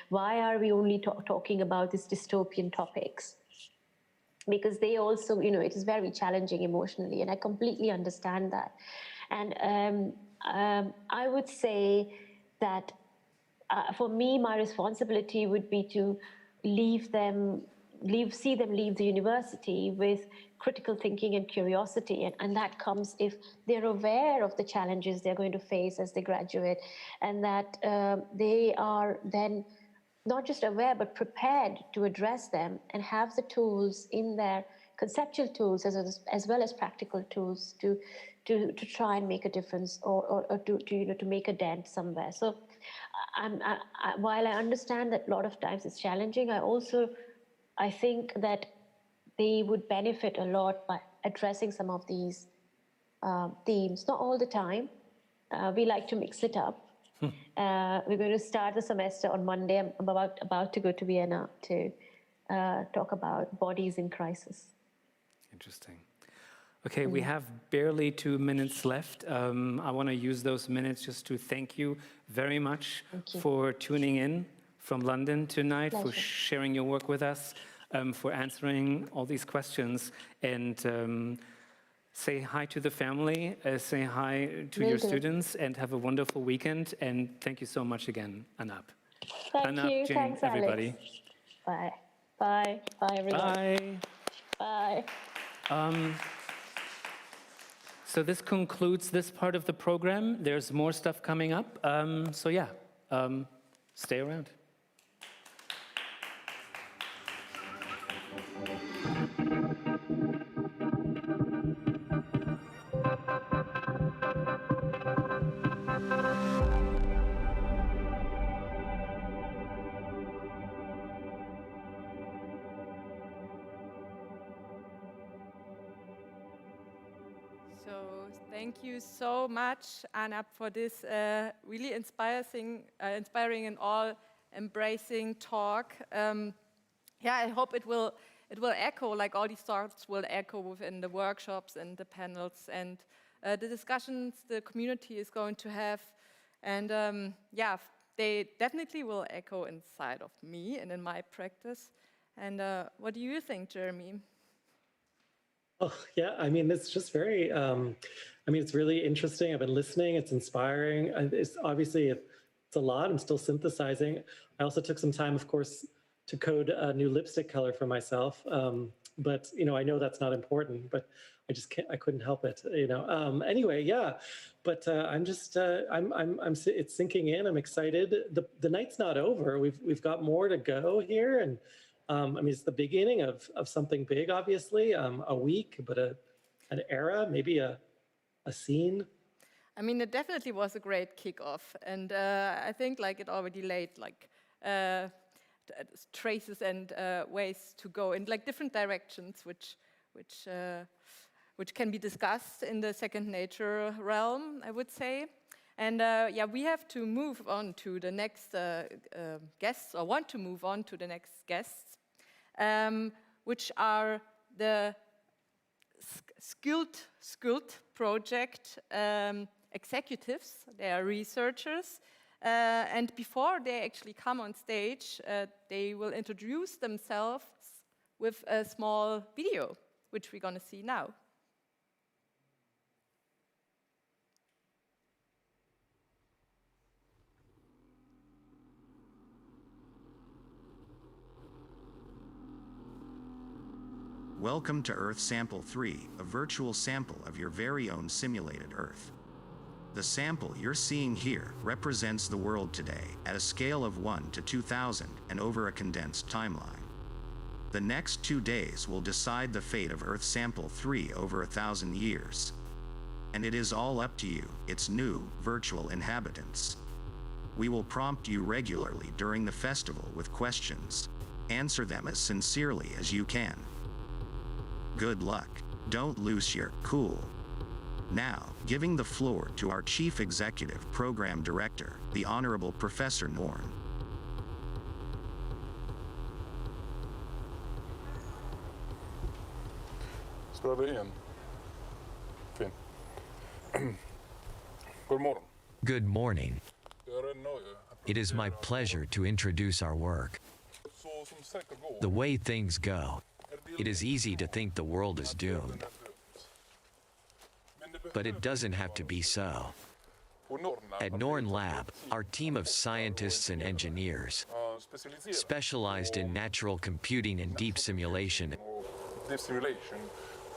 why are we only talking about these dystopian topics? Because they also, it is very challenging emotionally, and I completely understand that. And I would say that for me, my responsibility would be to see them leave the university with critical thinking and curiosity. And that comes if they're aware of the challenges they're going to face as they graduate, and that they are then not just aware, but prepared to address them and have the tools in their conceptual tools as well as practical tools to try and make a difference or to make a dent somewhere. So while I understand that a lot of times it's challenging, I think that they would benefit a lot by addressing some of these themes. Not all the time. We like to mix it up. We're going to start the semester on Monday. I'm about to go to Vienna to talk about bodies in crisis. Interesting. Okay, we have barely 2 minutes left. I want to use those minutes just to thank you very much for tuning in from London tonight, for sharing your work with us, for answering all these questions, and say hi to the family, say hi to your students, and have a wonderful weekend. And thank you so much again, Anab. Thank you. Jain, Thanks, everybody. Alex. Bye. Bye, everyone. Bye. Bye. So this concludes this part of the program. There's more stuff coming up. So yeah, stay around. So thank you so much, Anab, for this really inspiring and all-embracing talk. I hope it will echo, like all these thoughts will echo within the workshops and the panels and the discussions the community is going to have. And they definitely will echo inside of me and in my practice. And what do you think, Jeremy? Oh, yeah, I mean, it's just very, it's really interesting. I've been listening, it's inspiring. It's obviously, it's a lot, I'm still synthesizing. I also took some time, of course, to code a new lipstick color for myself. But, I know that's not important, but I couldn't help it, Anyway, yeah, but it's sinking in, I'm excited. The night's not over, we've got more to go here, and it's the beginning of something big, obviously, a week, but an era, maybe a scene. I mean, it definitely was a great kickoff, and I think it already laid traces and ways to go in different directions, which can be discussed in the second nature realm, I would say. And we have to move on to the next guests, or want to move on to the next guests, which are the skilled project executives. They are researchers. And before they actually come on stage, they will introduce themselves with a small video, which we're going to see now. Welcome to Earth Sample 3, a virtual sample of your very own simulated Earth. The sample you're seeing here represents the world today at a scale of 1 to 2000 and over a condensed timeline. The next 2 days will decide the fate of Earth Sample 3 over 1,000 years. And it is all up to you, its new, virtual inhabitants. We will prompt you regularly during the festival with questions. Answer them as sincerely as you can. Good luck. Don't lose your cool. Now, giving the floor to our Chief Executive Program Director, the Honorable Professor Norn. Ska vi in? Good morning. It is my pleasure to introduce our work. The way things go, it is easy to think the world is doomed. But it doesn't have to be so. At Norn Lab, our team of scientists and engineers, specialized in natural computing and deep simulation,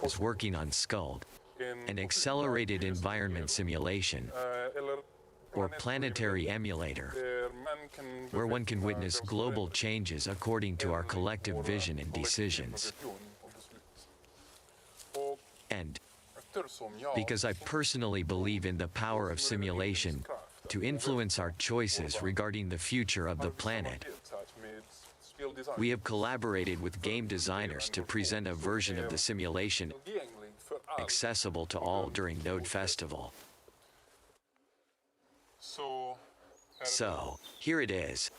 is working on SCULD, an accelerated environment simulation, or planetary emulator, where one can witness global changes according to our collective vision and decisions. And because I personally believe in the power of simulation to influence our choices regarding the future of the planet, we have collaborated with game designers to present a version of the simulation accessible to all during NODE Festival. So, here it is.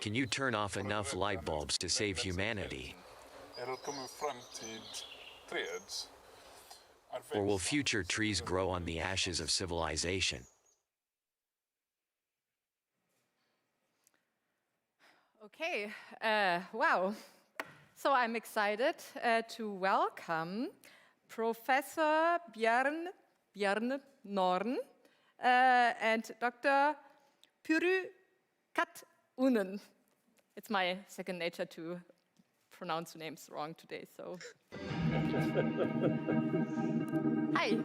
Can you turn off enough light bulbs to save humanity? Or will future trees grow on the ashes of civilization? Okay, wow. So I'm excited to welcome Professor Bjarne Norn and Dr. Pyry Kat-Unen. It's my second nature to pronounce the names wrong today, so. Hi.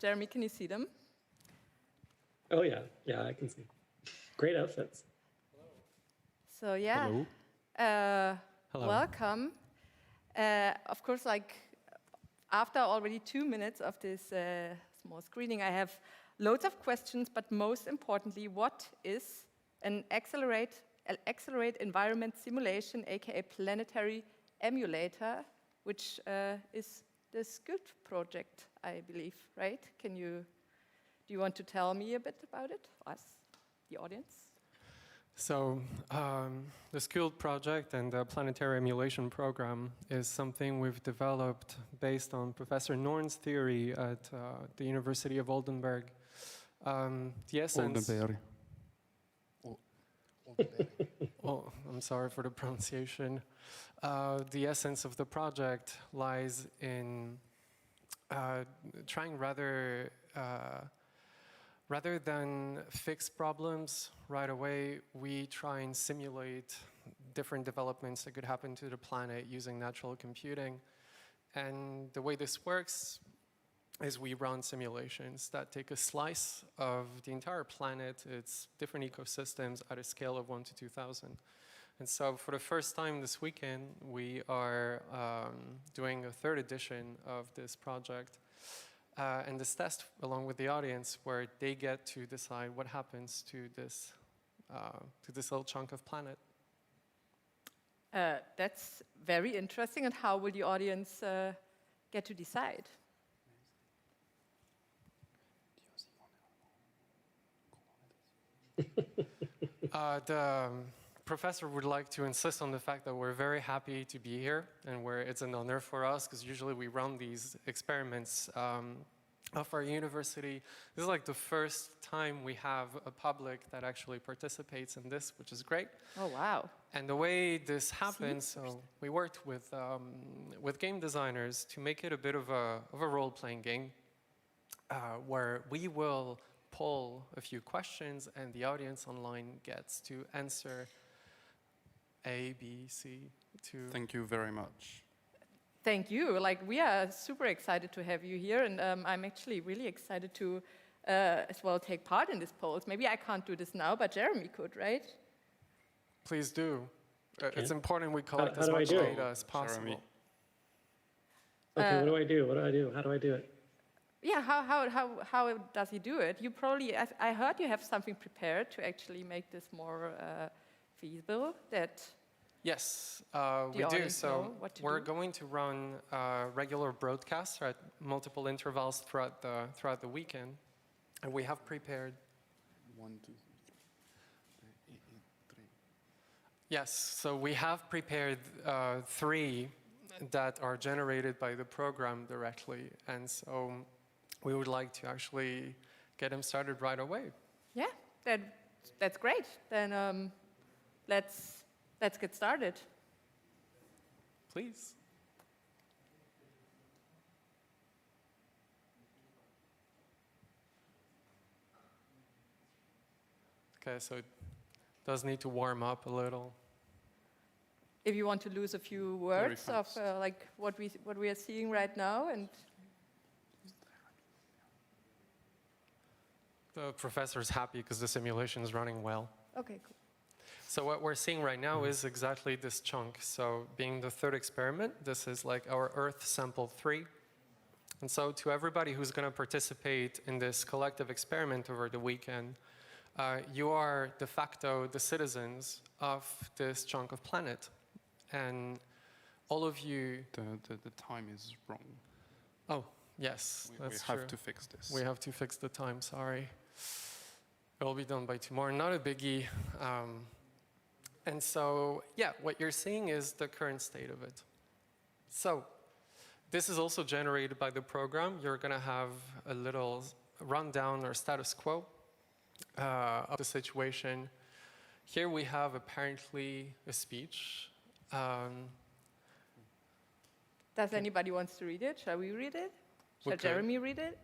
Jeremy, can you see them? Oh yeah, yeah, I can see. Great outfits. So yeah, Hello. Welcome. Of course, like after already 2 minutes of this small screening, I have loads of questions, but most importantly, what is an accelerate environment simulation, aka planetary emulator, which is the SCULD project, I believe, right? Do you want to tell me a bit about it, us, the audience? So the SCULD project and the planetary emulation program is something we've developed based on Professor Norn's theory at the University of Oldenburg. The essence... Oh, I'm sorry for the pronunciation. The essence of the project lies in trying rather than fix problems right away, we try and simulate different developments that could happen to the planet using natural computing. And the way this works is we run simulations that take a slice of the entire planet, its different ecosystems at a scale of 1 to 2,000. And so for the first time this weekend, we are doing a third edition of this project. And this test, along with the audience, where they get to decide what happens to this little chunk of planet. That's very interesting. And how will the audience get to decide? The professor would like to insist on the fact that we're very happy to be here and it's an honor for us, because usually we run these experiments of our university. This is like the first time we have a public that actually participates in this, which is great. Oh, wow. And the way this happens, so we worked with game designers to make it a bit of a role-playing game where we will poll a few questions and the audience online gets to answer A, B, C, to... Thank you very much. Thank you. Like, we are super excited to have you here, and I'm actually really excited to as well take part in this polls. Maybe I can't do this now, but Jeremy could, right? Please do. Okay. It's important we collect as much data as possible. Okay, what do I do? What do I do? How do I do it? Yeah, how does he do it? You probably, I heard you have something prepared to actually make this more feasible. Yes, we do. So we're going to run regular broadcasts at multiple intervals throughout the weekend, and we have prepared. 1, 2, 3. Yes, so we have prepared 3 that are generated by the program directly. And so we would like to actually get them started right away. Yeah, that's great. Then let's get started. Please. Okay, so it does need to warm up a little. If you want to lose a few words of like what we are seeing right now, and the professor's happy because the simulation is running well. okay, cool. So what we're seeing right now is exactly this chunk. So being the third experiment, this is like our Earth sample 3. And so to everybody who's going to participate in this collective experiment over the weekend, you are de facto the citizens of this chunk of planet. And all of you... The time is wrong. Oh, yes, that's we true. have to fix this. We have to fix the time, sorry. It will be done by tomorrow, not a biggie. And so, yeah, what you're seeing is the current state of it. So, this is also generated by the program. You're going to have a little rundown or status quo of the situation. Here we have apparently a speech. Does anybody wants to read it? Shall we read it? Shall Okay. Jeremy read it?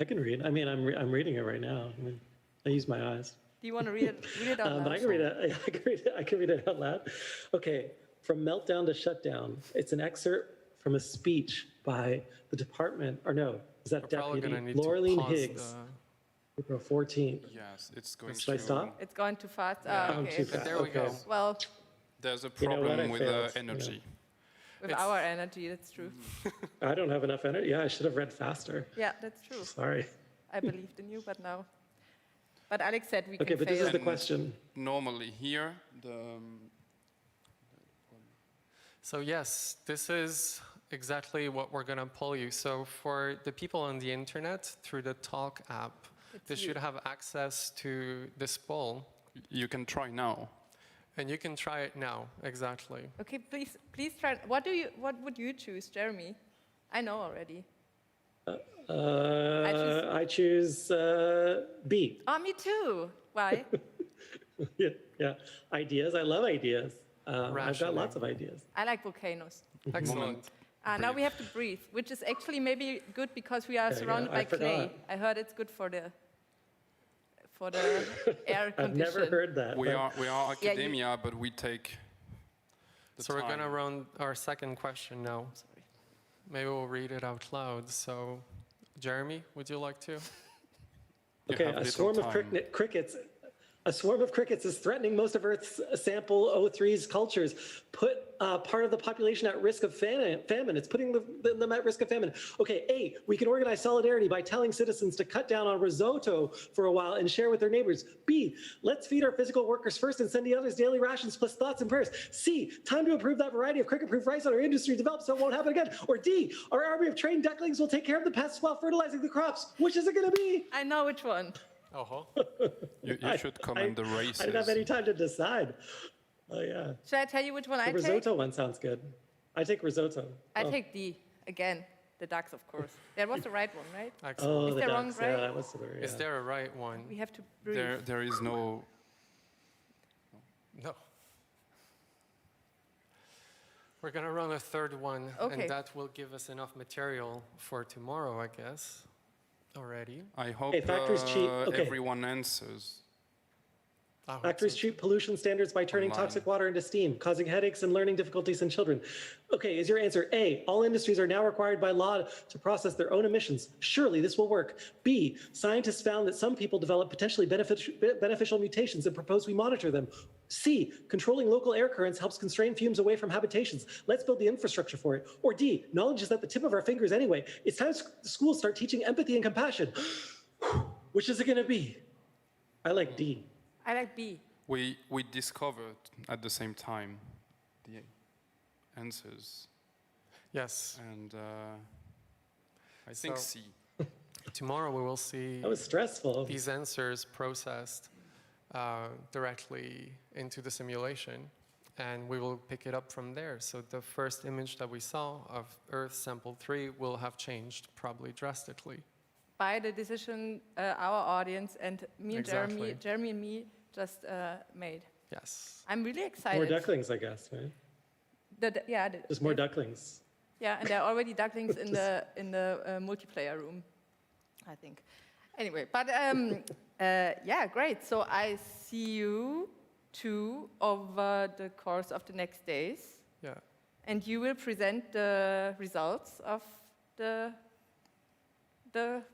I can read. I mean, I'm reading it right now. I mean, I use my eyes. Do you want to read it? Read it out loud. But I can read it. I can read it out loud. Okay. From meltdown to shutdown. It's an excerpt from a speech by the department, or no, is that Deputy Laureline Higgs, April 14th. Yes, it's going Should I stop? It's going too fast. Yeah. Ah, okay. Too fast. There we go. Okay. Well, There's a You know what? problem I with failed. energy. with our energy, that's true. I don't have enough energy. Yeah, I should have read faster. Yeah, that's true. Sorry. I believed in you, but now. But Alex said we Okay, can but this fail. is the question. Normally here, So yes, this is exactly what we're going to pull you. So for the people on the internet, through the Talk app, they should have access to this poll. You can try now. And you can try it now, exactly. Okay, please try. What would you choose, Jeremy? I know already. I choose B. Oh, me too. Why? Yeah, ideas. I love ideas. I've got Rationing. lots of ideas. I like volcanoes. Excellent. Now we have to breathe, which is actually maybe good because we are Okay, surrounded yeah, I by clay. forgot. I heard it's good for the air I've condition. never heard that. We but- are Yeah, academia, but we take the So we're going to time. run our second question now. Sorry. Maybe we'll read it out loud. So, Jeremy, would you like to? You Okay, have a little swarm of time. crickets. A swarm of crickets is threatening most of Earth's sample O3's cultures. Put part of the population at risk of famine. It's putting them at risk of famine. Okay, A, we can organize solidarity by telling citizens to cut down on risotto for a while and share with their neighbors. B, let's feed our physical workers first and send the others daily rations plus thoughts and prayers. C, time to improve that variety of cricket-proof rice that our industry develops so it won't happen again. Or D, our army of trained ducklings will take care of the pests while fertilizing the crops. Which is it going to be? I know which one. You should comment the races. I didn't have any time to decide. Oh, yeah. Should I tell you which one The I take? risotto one sounds good. I take risotto. I take D again. The ducks, of course. That was the right one, right? Excellent. Is the there wrong, ducks, right? yeah, that was the right. Is there a right one? We have to breathe. There is no. No. We're going to run a third one, Okay. and that will give us enough material for tomorrow, I guess, already. I hope Hey, factories cheat. Okay. everyone answers. I hope Factories so. treat pollution standards by turning Online. toxic water into steam, causing headaches and learning difficulties in children. Okay, is your answer A, all industries are now required by law to process their own emissions? Surely this will work. B, scientists found that some people develop potentially beneficial mutations and propose we monitor them. C, controlling local air currents helps constrain fumes away from habitations. Let's build the infrastructure for it. Or D, knowledge is at the tip of our fingers anyway. It's time schools start teaching empathy and compassion. Which is it going to be? I like D. I like B. We discovered at the same time the answers, Yes. and I think So- C. Tomorrow we will see That was stressful. these answers processed directly into the simulation. and we will pick it up from there. So the first image that we saw of Earth sample 3 will have changed probably drastically. By the decision our audience and me and Exactly. Jeremy and me just made. Yes. I'm really excited. More ducklings, I guess, right? Just more ducklings. Yeah, and there are already ducklings in the multiplayer room, I think. Anyway, but yeah, great. So I see you two over the course of the next days. Yeah. And you will present the results of the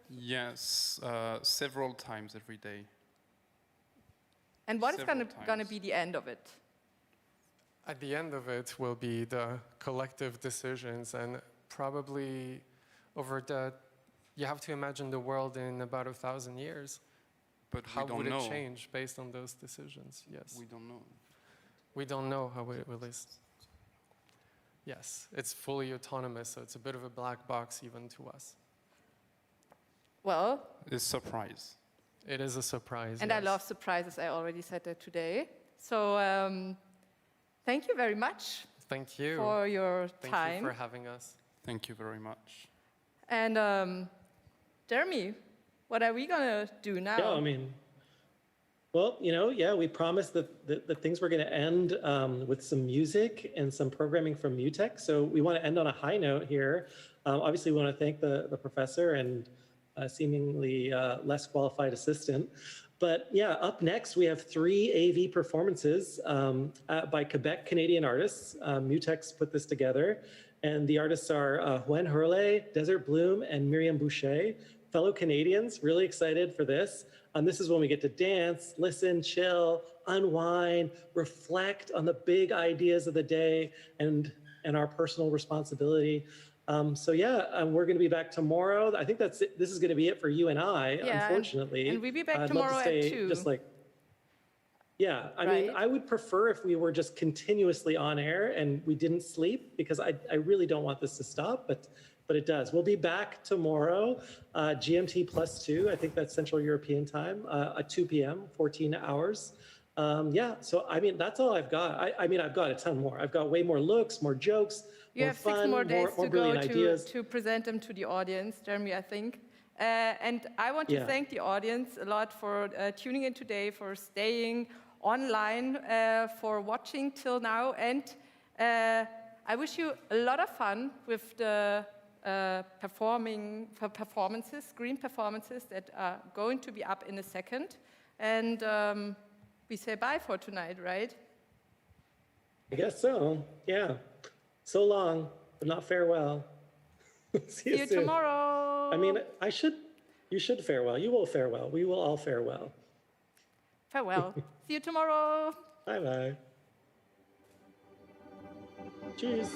Yes, several times every day. And what is Several going to be the end of it? At the end of it will be the collective decisions, and probably over the, you have to imagine the world in about 1,000 years. But how we don't would know. it change based on those decisions? Yes. We don't know. We don't know how it will is. Yes, it's fully autonomous, so it's a bit of a black box even to us. Well, It's a surprise. It is a surprise. And yes. I love surprises. I already said that today. So thank you very much. Thank you for your time. Thank you for having us. Thank you very much. And Jeremy, what are we gonna do now? Yeah, I mean, well, you know, yeah, we promised that things were going to end with some music and some programming from Mutex. So we want to end on a high note here. Obviously, we want to thank the professor and seemingly less qualified assistant. But yeah, up next, we have 3 AV performances by Quebec Canadian artists. Mutex put this together. And the artists are Gwen Hurley, Desert Bloom, and Miriam Boucher, fellow Canadians, really excited for this. This is when we get to dance, listen, chill, unwind, reflect on the big ideas of the day and our personal responsibility. So yeah, we're going to be back tomorrow. I think that's it. This is going to be it for you and I, unfortunately. And we'll be back I'd tomorrow love to stay at 2. Just like, yeah, I mean, I would prefer if we were just continuously on air and we didn't sleep, because I really don't want this to stop, but it does. We'll be back tomorrow, GMT +2. I think that's Central European time, at 2 p.m., 14 hours. Yeah, so I mean, that's all I've got. I mean, I've got a ton more. I've got way more looks, more jokes, You more have fun, 6 more days more to go brilliant ideas. to present them to the audience, Jeremy, I think. And I want to Yeah. thank the audience a lot for tuning in today, for staying online, for watching till now. And I wish you a lot of fun with the performances, screen performances that are going to be up in a second. And we say bye for tonight, right? I guess so, yeah. So long, but not farewell. See you soon. tomorrow. I mean, you should farewell. You will farewell. We will all farewell. Farewell. See you tomorrow. Bye-bye. Cheers.